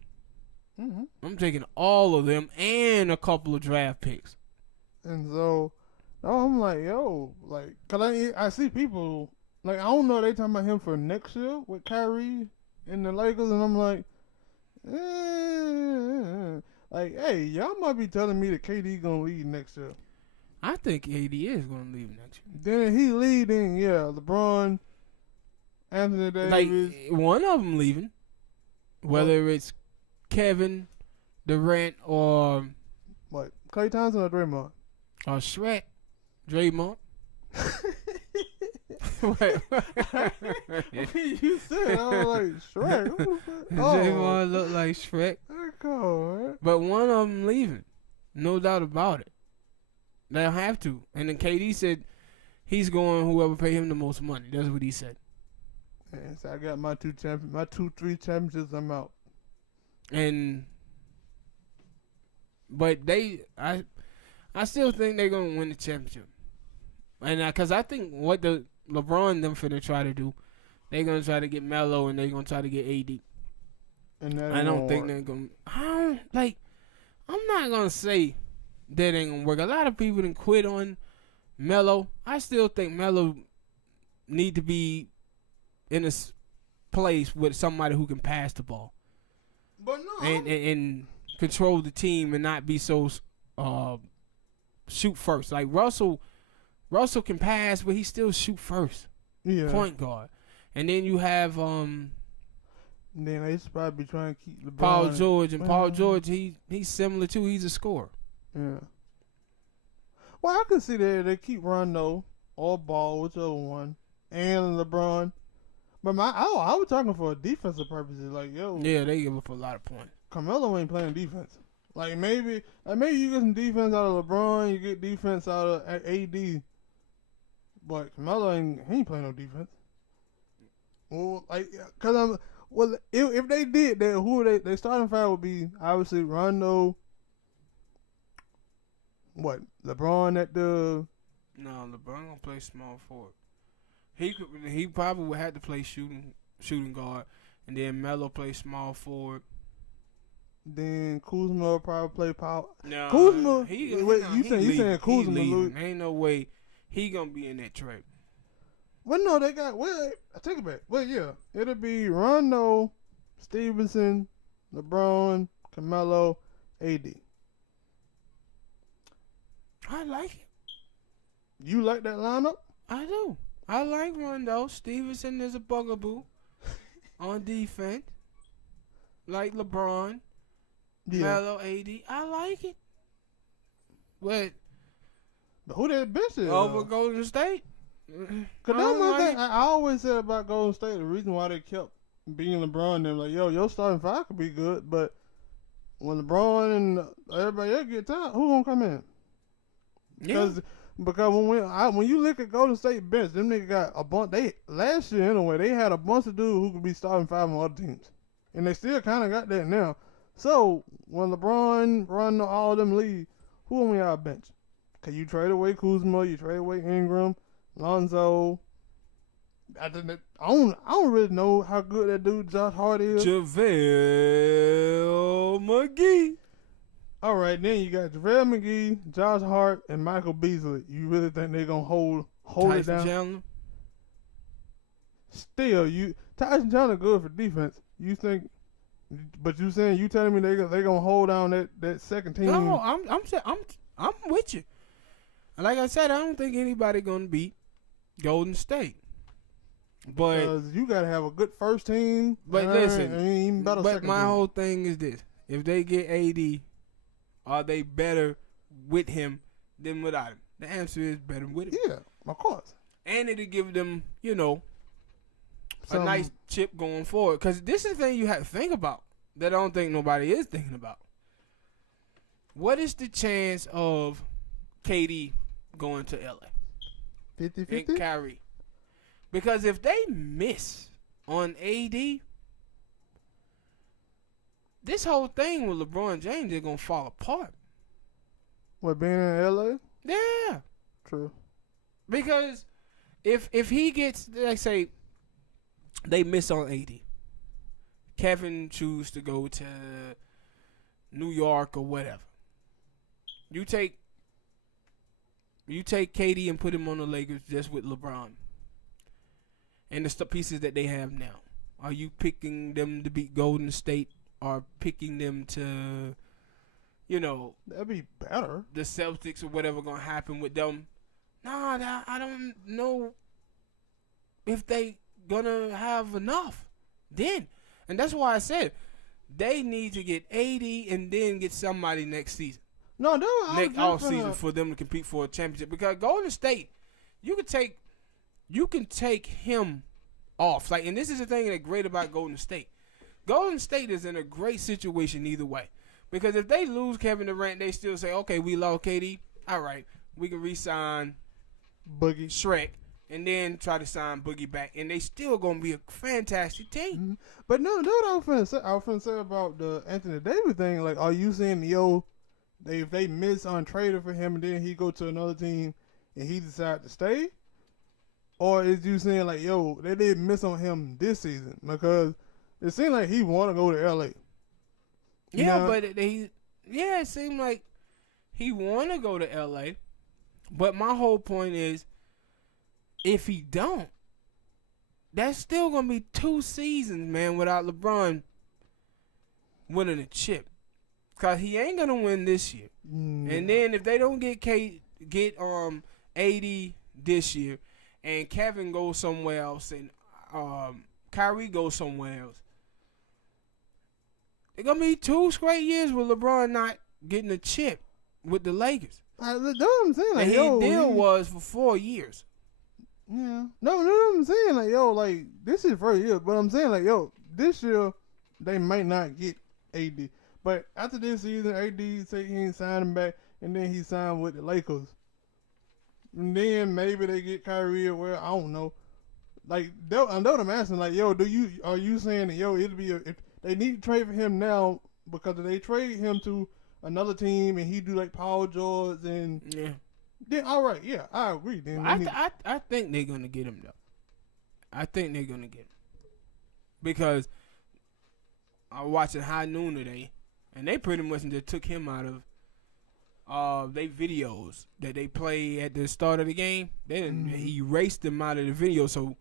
Mm-hmm. I'm taking all of them and a couple of draft picks. And so, I'm like, yo, like, cause I see people like I don't know they talking about him for next year with Kyrie and the Lakers, and I'm like, like, hey, y'all might be telling me that KD gonna leave next year. I think AD is gonna leave next year. Then he leading, yeah, LeBron, Anthony Davis, Like, one of them leaving, whether it's Kevin Durant or what? Klay Thompson or Draymond? Shrek, Draymond. Wait. You said I was like Shrek. Draymond look like Shrek. Cool, But one of them leaving, no doubt about it. They'll have to. And then KD said he's going whoever pay him the most money. That's what he said. And so I got my 3 championships. I'm out. But I still think they're gonna win the championship. And because I think what the LeBron them finna try to do, they're gonna try to get Melo and they're gonna try to get AD. And I don't think they're gonna. I'm not gonna say that ain't gonna work. A lot of people didn't quit on Melo. I still think Melo need to be in a place with somebody who can pass the ball. But no, and control the team and not be so shoot first. Like Russell can pass, but he still shoot first. Yeah. Point guard. And then you have then they should probably be trying to keep LeBron. Paul George, and Paul George he's similar too. He's a scorer. Yeah. Well, I can see that they keep Rondo or Ball, whichever one, and LeBron. But I was talking for defensive purposes. Like, yo, Yeah, they give up a lot of points. Carmelo ain't playing defense. Like maybe you get some defense out of LeBron, you get defense out of AD. But Kamala ain't playing no defense. Well, like, if they did that, who they starting five would be obviously Rondo. What, LeBron at the? No, LeBron gonna play small forward. He probably would have to play shooting guard, and then Melo play small forward. Then Kuzma will probably play power. No, Kuzma. you saying Kuzma? Ain't no way he gonna be in that trade. Well, no, they got. Well, I take it back. Well, yeah, it'll be Rondo, Stevenson, LeBron, Carmelo, AD. I like it. You like that lineup? I do. I like Rondo. Stevenson is a bugaboo on defense. Like LeBron, Melo, AD. I like it. But who that bench is? over Golden State? Cause that's one thing I always said about Golden State. The reason why they kept being LeBron, they're like, yo, your starting five could be good, but when LeBron and everybody else get tired, who gonna come in? Because when you look at Golden State bench, them niggas got a bunch. Last year anyway, they had a bunch of dudes who could be starting five on other teams, and they still kind of got that now. So when LeBron, Rondo, all of them leave, who on y'all bench? Cause you trade away Kuzma, you trade away Ingram, Lonzo. I don't really know how good that dude Josh Hart is. JaVale McGee. All right, then you got JaVale McGee, Josh Hart, and Michael Beasley. You really think they're gonna hold Tyson it down? Chandler. Still, Tyson Chandler good for defense. You think? But you telling me they gonna hold down that second team? No, I'm with you. Like I said, I don't think anybody gonna beat Golden State. But because you gotta have a good first team. But listen, my team. whole thing is this: if they get AD, are they better with him than without him? The answer is better with him. Yeah, of course. And it'll give them, a nice chip going forward. Because this is the thing you have to think about that I don't think nobody is thinking about. What is the chance of KD going to LA? 50-50? And Kyrie. Because if they miss on AD, this whole thing with LeBron James is going to fall apart. What, being in LA? Yeah. True. Because if he gets, like say, they miss on AD, Kevin choose to go to New York or whatever. You take KD and put him on the Lakers just with LeBron and the pieces that they have now. Are you picking them to beat Golden State or picking them to, that'd be better. The Celtics or whatever gonna happen with them? Nah, I don't know if they gonna have enough then. And that's why I said they need to get 80 and then get somebody next season. No, next off season for them to compete for a championship. Because Golden State, you can take him off. Like, and this is the thing that's great about Golden State. Golden State is in a great situation either way. Because if they lose Kevin Durant, they still say, okay, we lost KD. All right, we can re-sign Boogie, Shrek, and then try to sign Boogie back, and they still gonna be a fantastic team. Mm-hmm. But no, what I was finna say about the Anthony Davis thing. Like, are you saying if they miss on trading for him and then he go to another team and he decide to stay, or is you saying like, they didn't miss on him this season because it seemed like he want to go to LA. But it seemed like he want to go to LA. But my whole point is, if he don't, that's still going to be 2 seasons, man, without LeBron winning a chip. Because he ain't going to win this year. And then if they don't get AD this year and Kevin goes somewhere else and Kyrie goes somewhere else, it's going to be 2 straight years with LeBron not getting a chip with the Lakers. That's what I'm saying. Like, and his deal was for 4 years. Yeah. No, what I'm saying. Like, this is first year. But I'm saying, like, this year, they might not get AD. But after this season, AD say he ain't signing back, and then he signed with the Lakers. And then maybe they get Kyrie or where, I don't know. Like, I know them asking, like, are you saying that, it'll be if they need to trade for him now because if they trade him to another team and he do like Paul George and then all right, I agree. Then I think they're gonna get him though. I think they're gonna get him because I was watching High Noon today, and they pretty much just took him out of they videos that they play at the start of the game. He erased them out of the video, so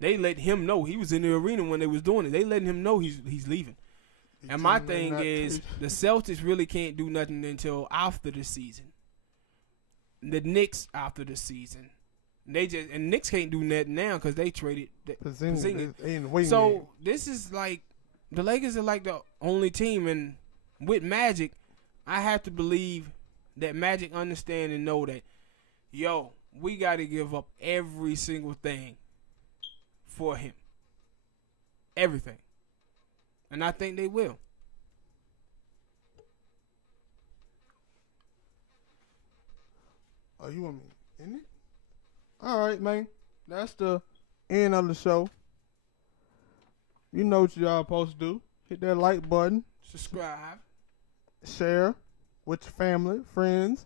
they let him know he was in the arena when they was doing it. They letting him know he's leaving. And my thing is, the Celtics really can't do nothing until after the season. The Knicks after the season, and Knicks can't do nothing now because they traded Porzingis. So this is like the Lakers are like the only team, and with Magic, I have to believe that Magic understand and know that, we got to give up every single thing for him, everything. And I think they will. Oh, you want me in it? All right, man. That's the end of the show. You know what y'all supposed to do. Hit that like button. Subscribe. Share with your family, friends.